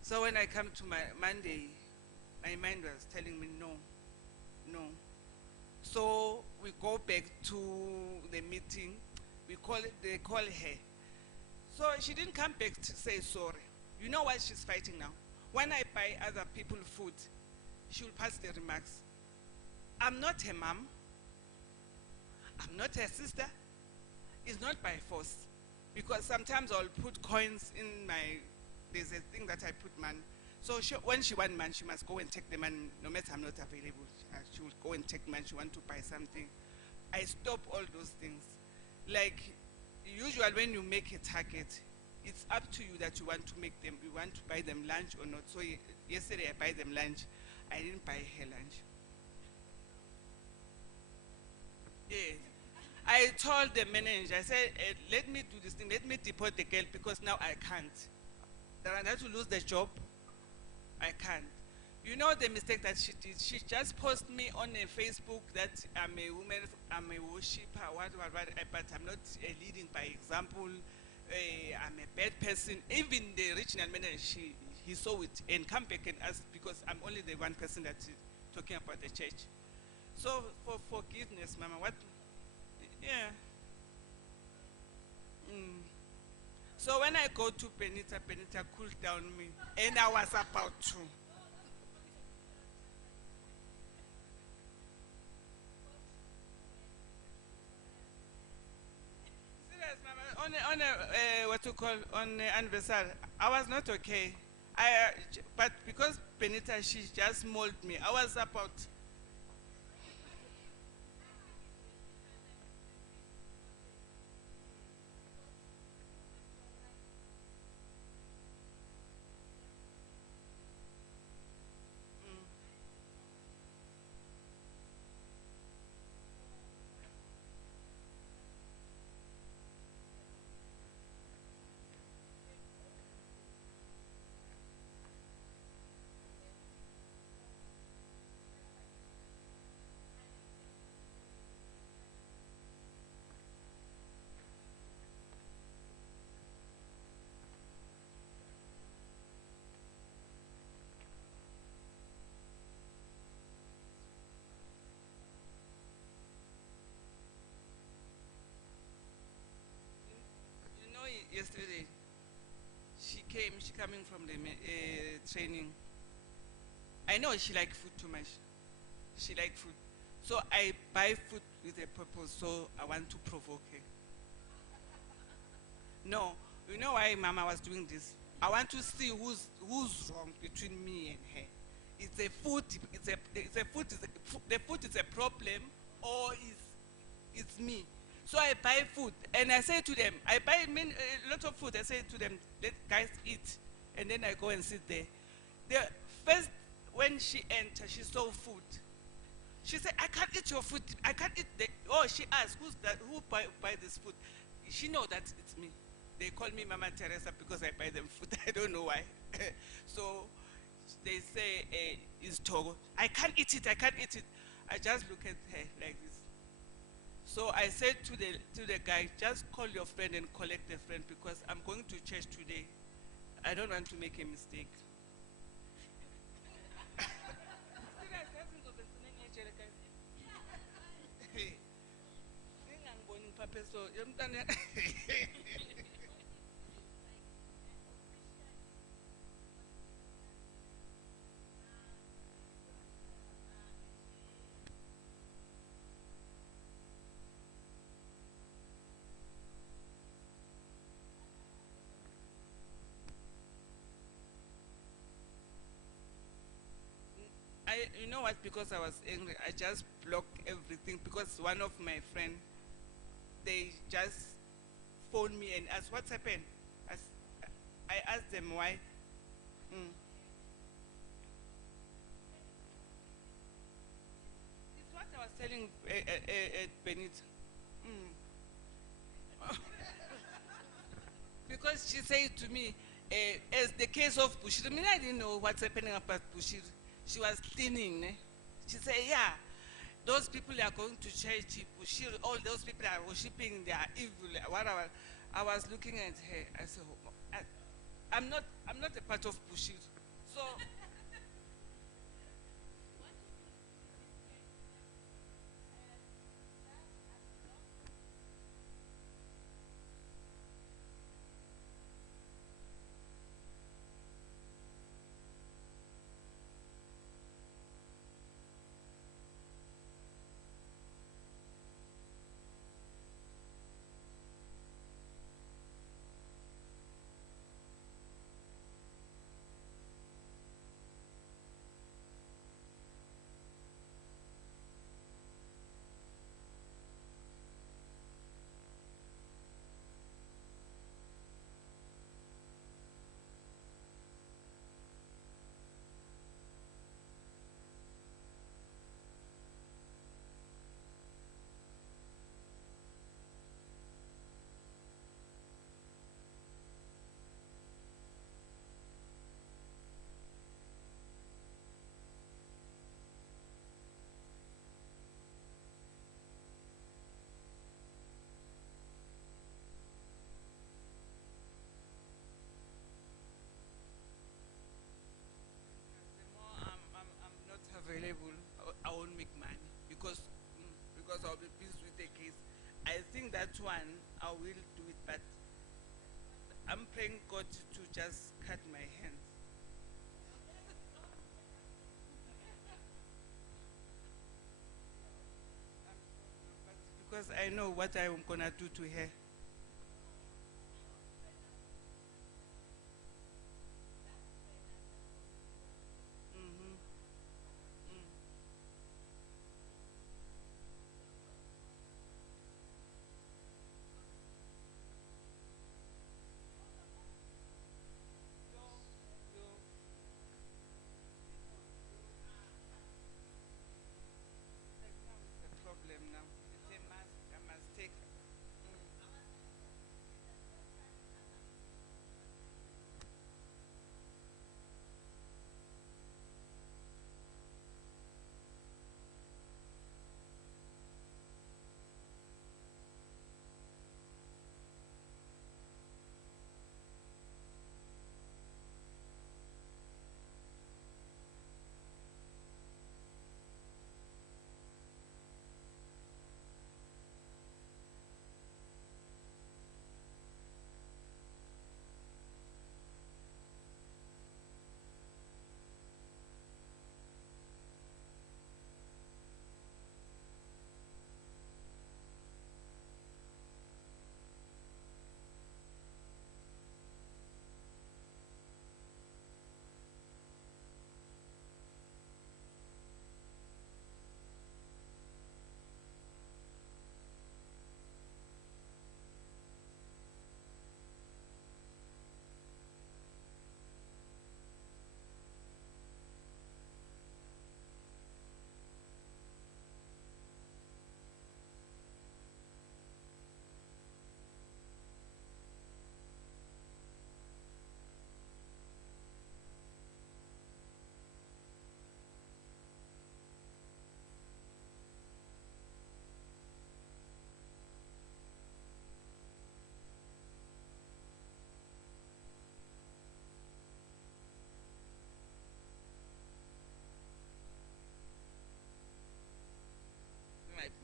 So when I come to my Monday, my mind was telling me no. So we go back to the meeting. They call her. So she didn't come back to say sorry. You know why she's fighting now? When I buy other people food, she will pass the remarks. I'm not her mom. I'm not her sister. It's not by force. Because sometimes I'll put coins in there's a thing that I put money. So when she want money, she must go and take the money, no matter I'm not available. She will go and take money, she want to buy something. I stop all those things. Like, usually when you make a target, it's up to you that you want to make them, you want to buy them lunch or not. So yesterday I buy them lunch. I didn't buy her lunch. Yes. I told the manager, I said, let me do this thing, let me deport the girl because now I can't. Then I have to lose the job. I can't. You know the mistake that she did? She just posted me on a Facebook that I'm a woman, I'm a worshiper, but I'm not leading by example. I'm a bad person. Even the regional manager, he saw it and come back and ask because I'm only the one person that's talking about the church. So for forgiveness, Mama, what? Yeah. So when I go to Benita cooled down me, and I was about to. Serious, Mama. On the anniversary, I was not okay. But because Benita, she just molded me. I was about. Yesterday, she coming from the training. I know she likes food too much. She likes food. So I buy food with a purpose, so I want to provoke her. No, you know why Mama was doing this? I want to see who's wrong between me and her. The food is a problem, or it's me. So I buy food, and I say to them, I buy a lot of food. I say to them, let guys eat, and then I go and sit there. The first, when she entered, she saw food. She said, I can't eat your food. I can't eat she asked, who's that? Who buy this food? She know that it's me. They call me Mama Teresa because I buy them food. I don't know why. So they say, it's Togo. I can't eat it. I can't eat it. I just look at her like this. So I said to the guy, just call your friend and collect the friend because I'm going to church today. I don't want to make a mistake. You know what, because I was angry, I just blocked everything because one of my friends, they just phoned me and asked, what's happened? I asked them why. telling Benita. Because she said to me, as the case of Bushir, I mean, I didn't know what's happening about Bushir. She was cleaning. She said, yeah, those people are going to church, Bushir, all those people are worshipping, they are evil, whatever. I was looking at her, I said, oh, I'm not a part of Bushir. So, I'm not available. I won't make money because I'll be busy with the case. I think that one I will do it, but I'm praying God to just cut my hands. Because I know what I'm gonna do to her. The problem now. It's a must. I must take.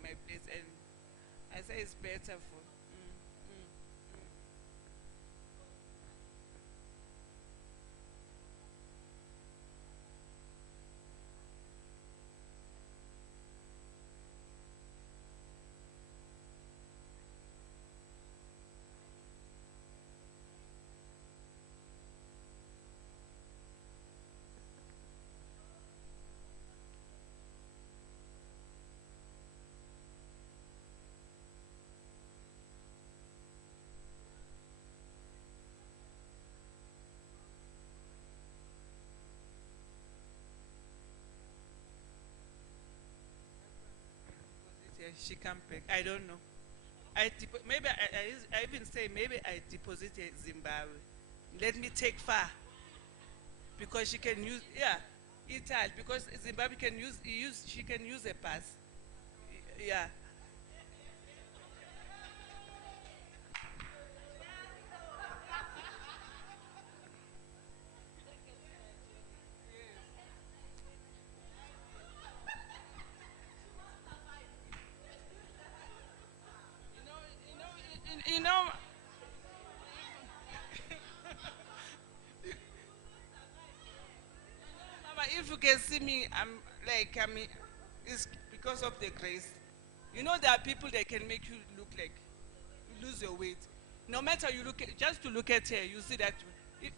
My place, and I say it's better for. she come back. I don't know. Maybe I even say maybe I deposited Zimbabwe. Let me take far because she can use Italy because Zimbabwe can use she can use a pass. Yeah. You know, Mama, if you can see me, it's because of the grace. You know, there are people that can make you look like you lose your weight. No matter you look at, just to look at her, you see that. If,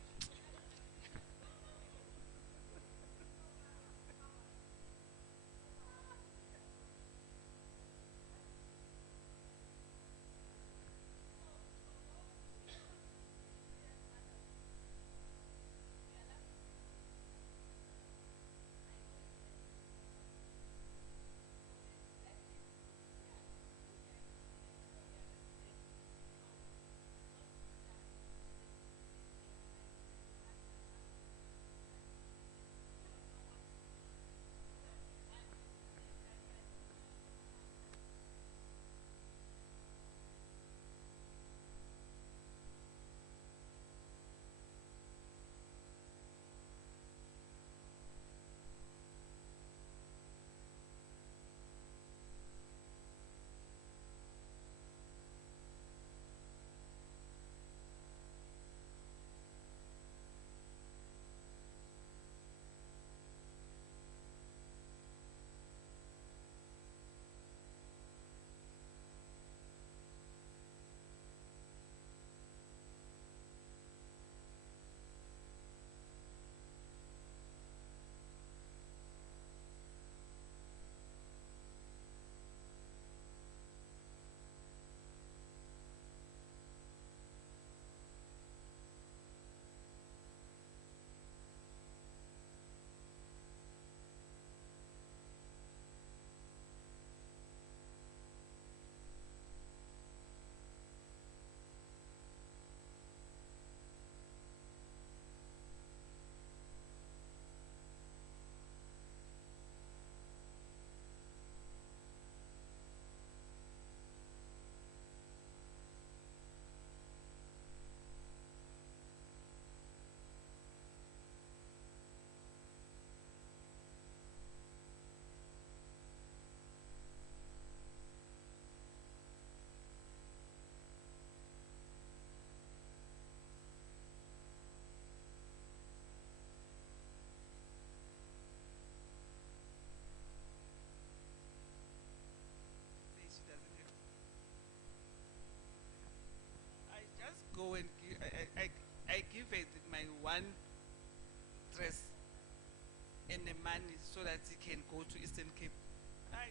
she doesn't have. I just go and give. I give her my one dress and the money so that he can go to Eastern Cape. I,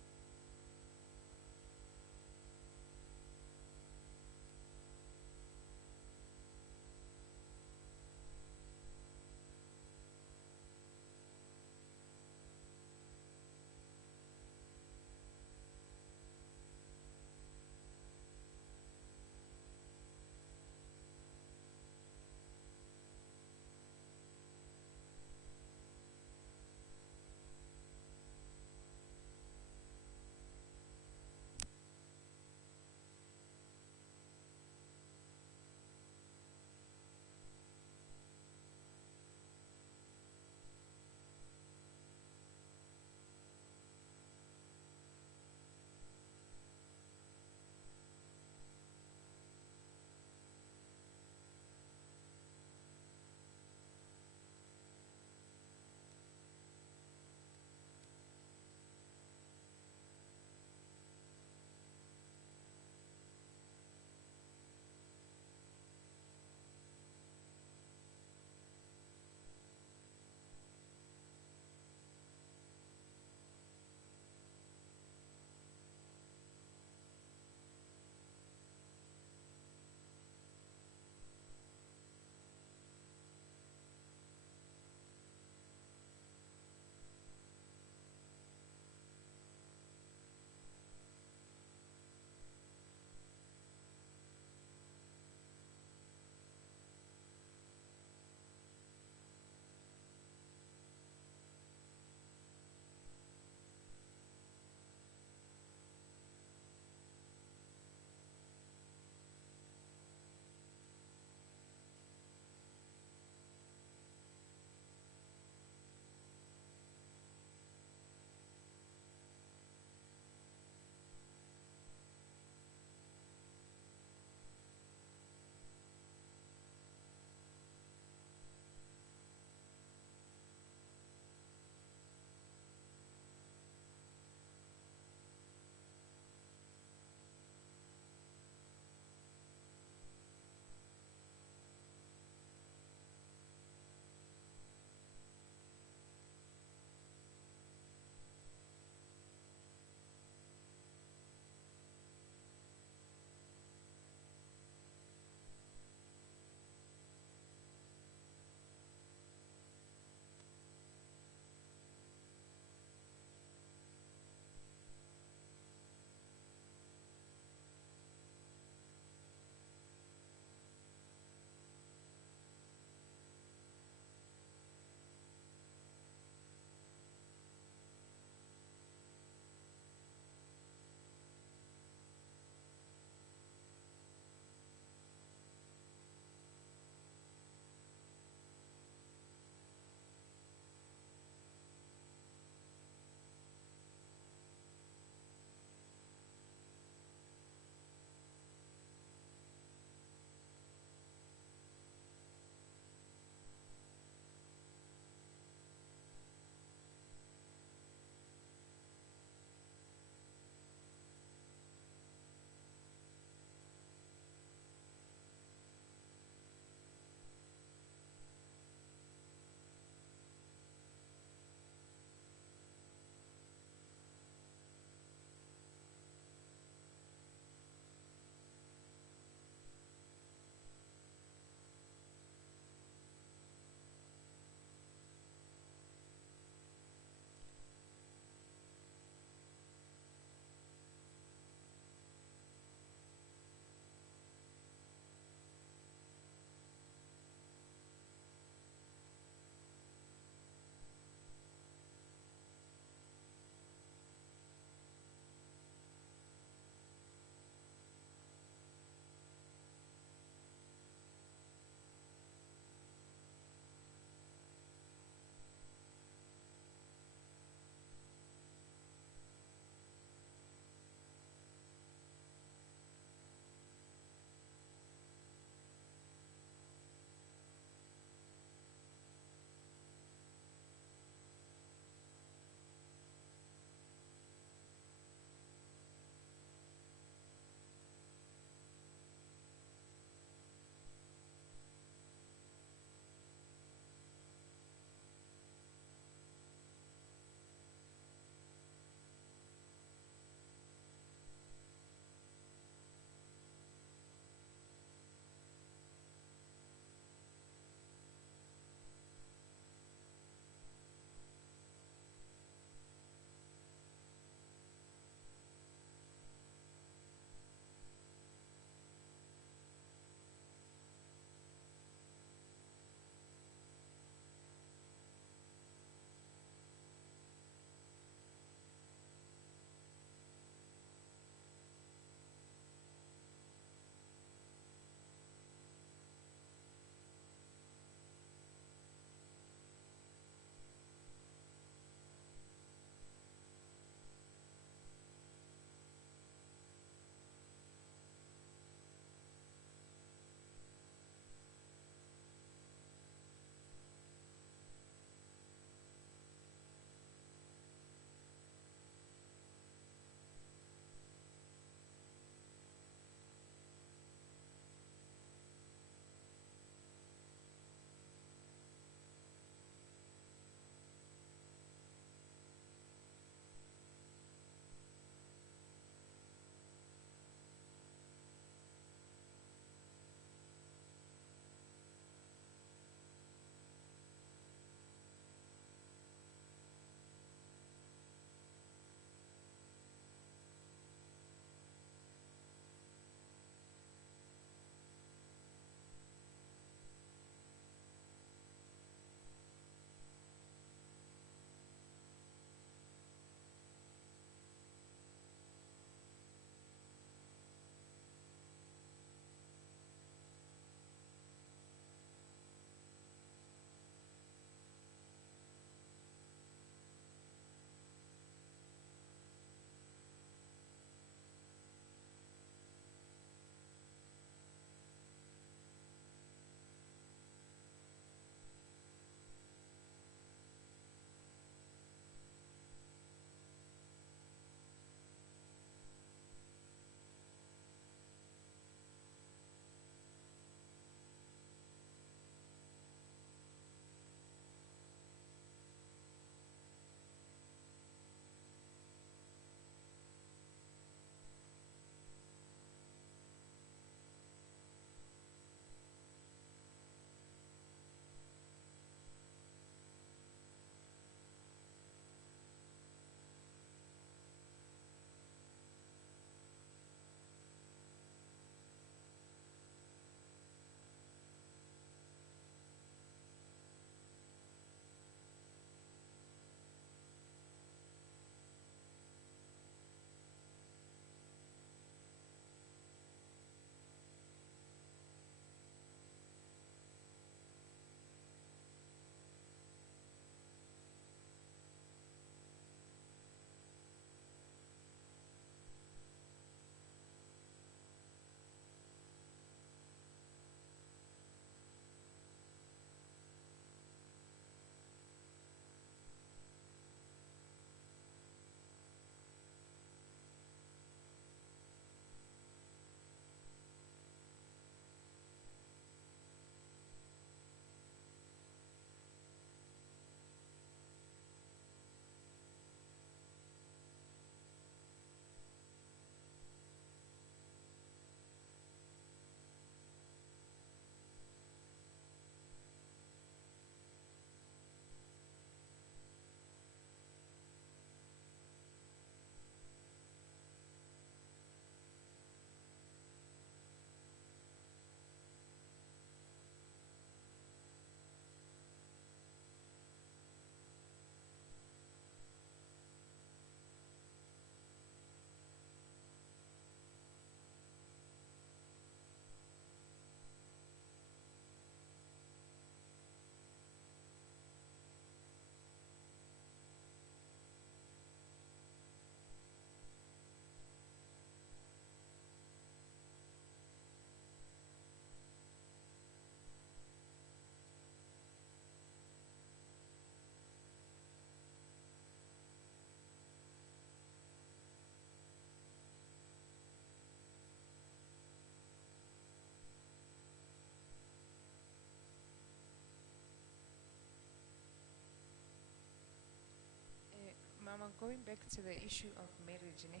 going back to the issue of marriage, ne?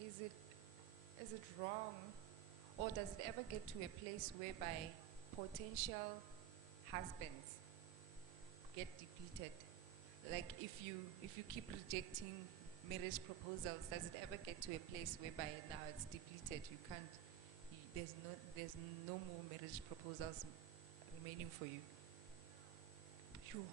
Is it wrong, or does it ever get to a place whereby potential husbands get depleted? Like if you keep rejecting marriage proposals, does it ever get to a place whereby now it's depleted? You can't. There's no more marriage proposals remaining for you. Phew.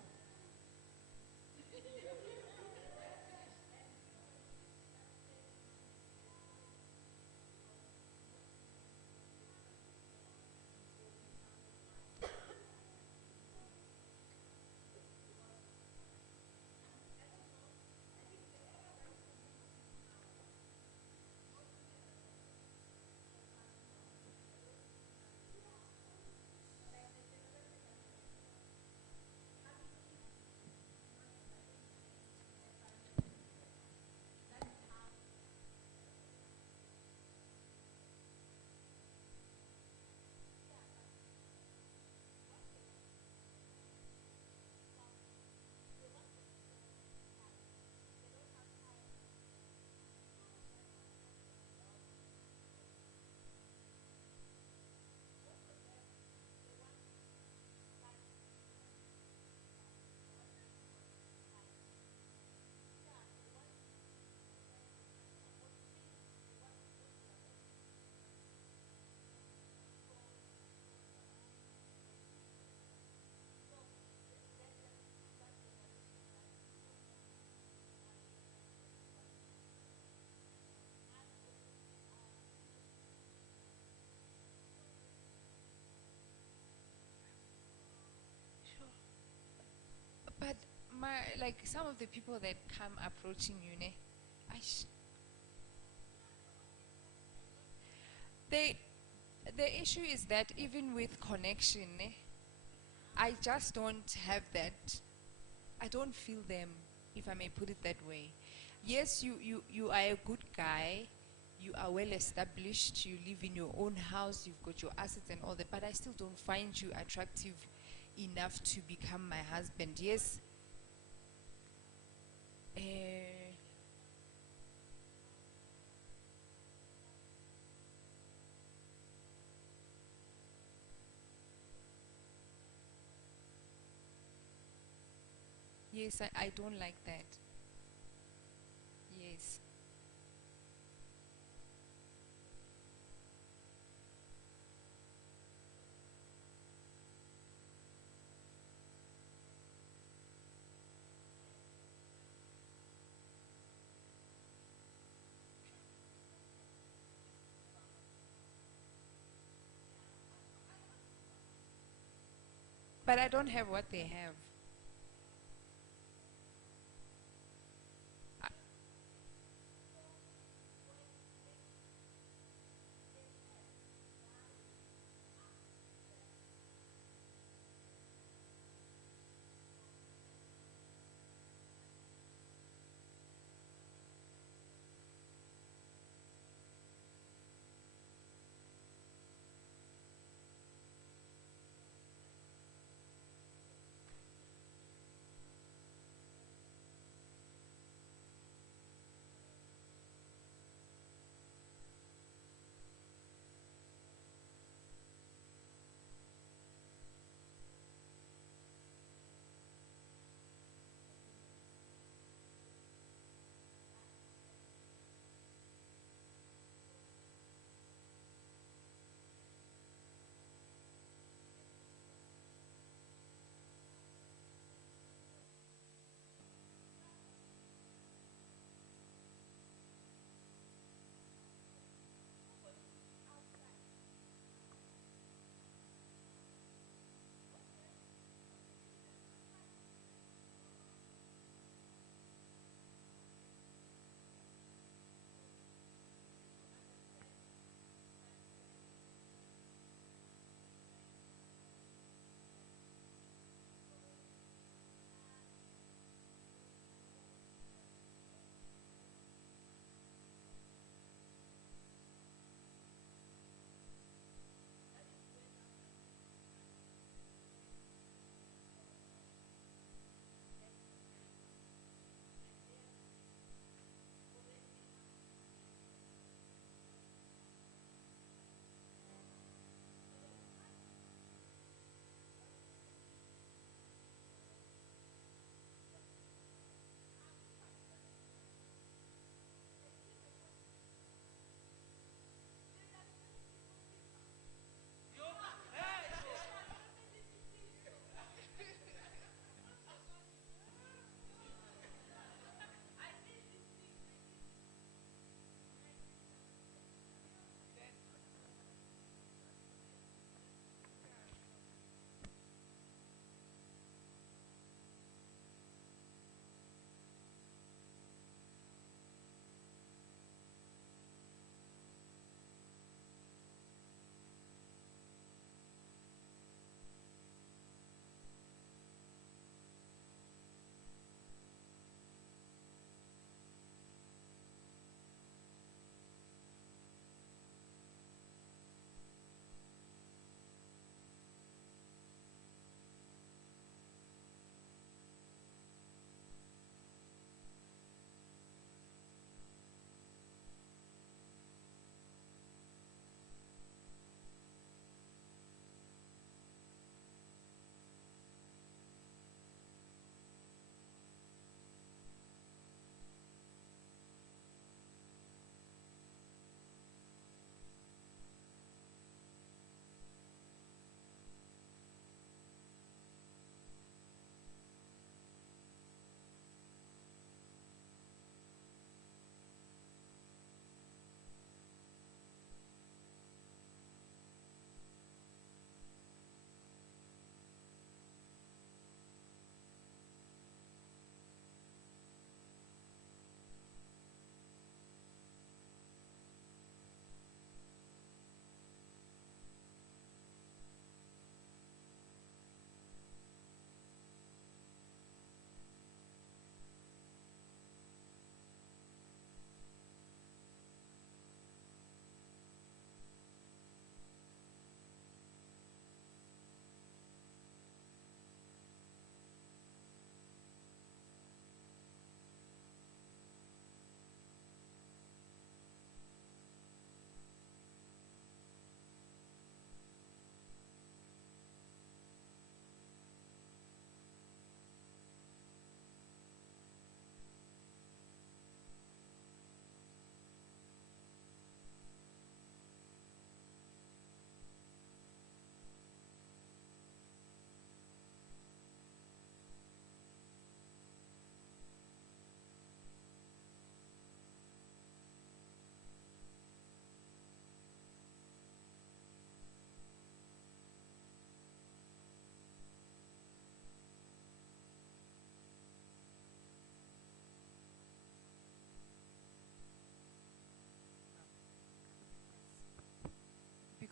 But like some of the people that come approaching you, ne, the issue is that even with connection, ne, I just don't have that. I don't feel them, if I may put it that way. Yes, you are a good guy. You are well established. You live in your own house. You've got your assets and all that. But I still don't find you attractive enough to become my husband. Yes. Yes, I don't like that. Yes. But I don't have what they have.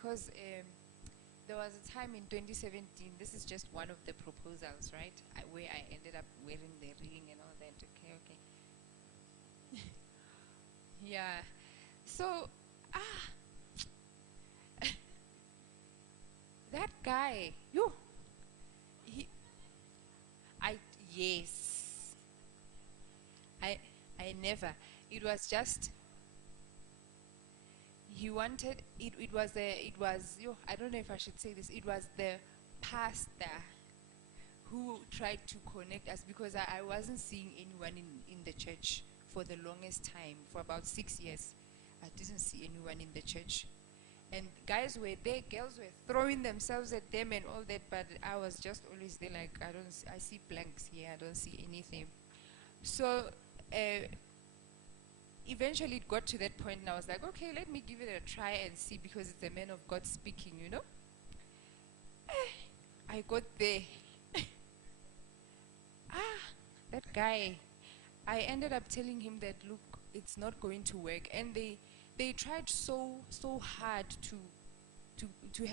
because there was a time in 2017, this is just one of the proposals, right? Where I ended up wearing the ring and all that. Okay. Yeah. So, that guy, yes. I never. It was just, he wanted, it was, I don't know if I should say this, it was the pastor who tried to connect us, because I wasn't seeing anyone in the church for the longest time. For about 6 years, I didn't see anyone in the church. And guys were there, girls were throwing themselves at them and all that, but I was just always there like, I see blanks here, I don't see anything. So eventually it got to that point, and I was like, okay, let me give it a try and see, because it's a man of God speaking, you know. I got there. That guy, I ended up telling him that, look, it's not going to work. And they tried so hard to have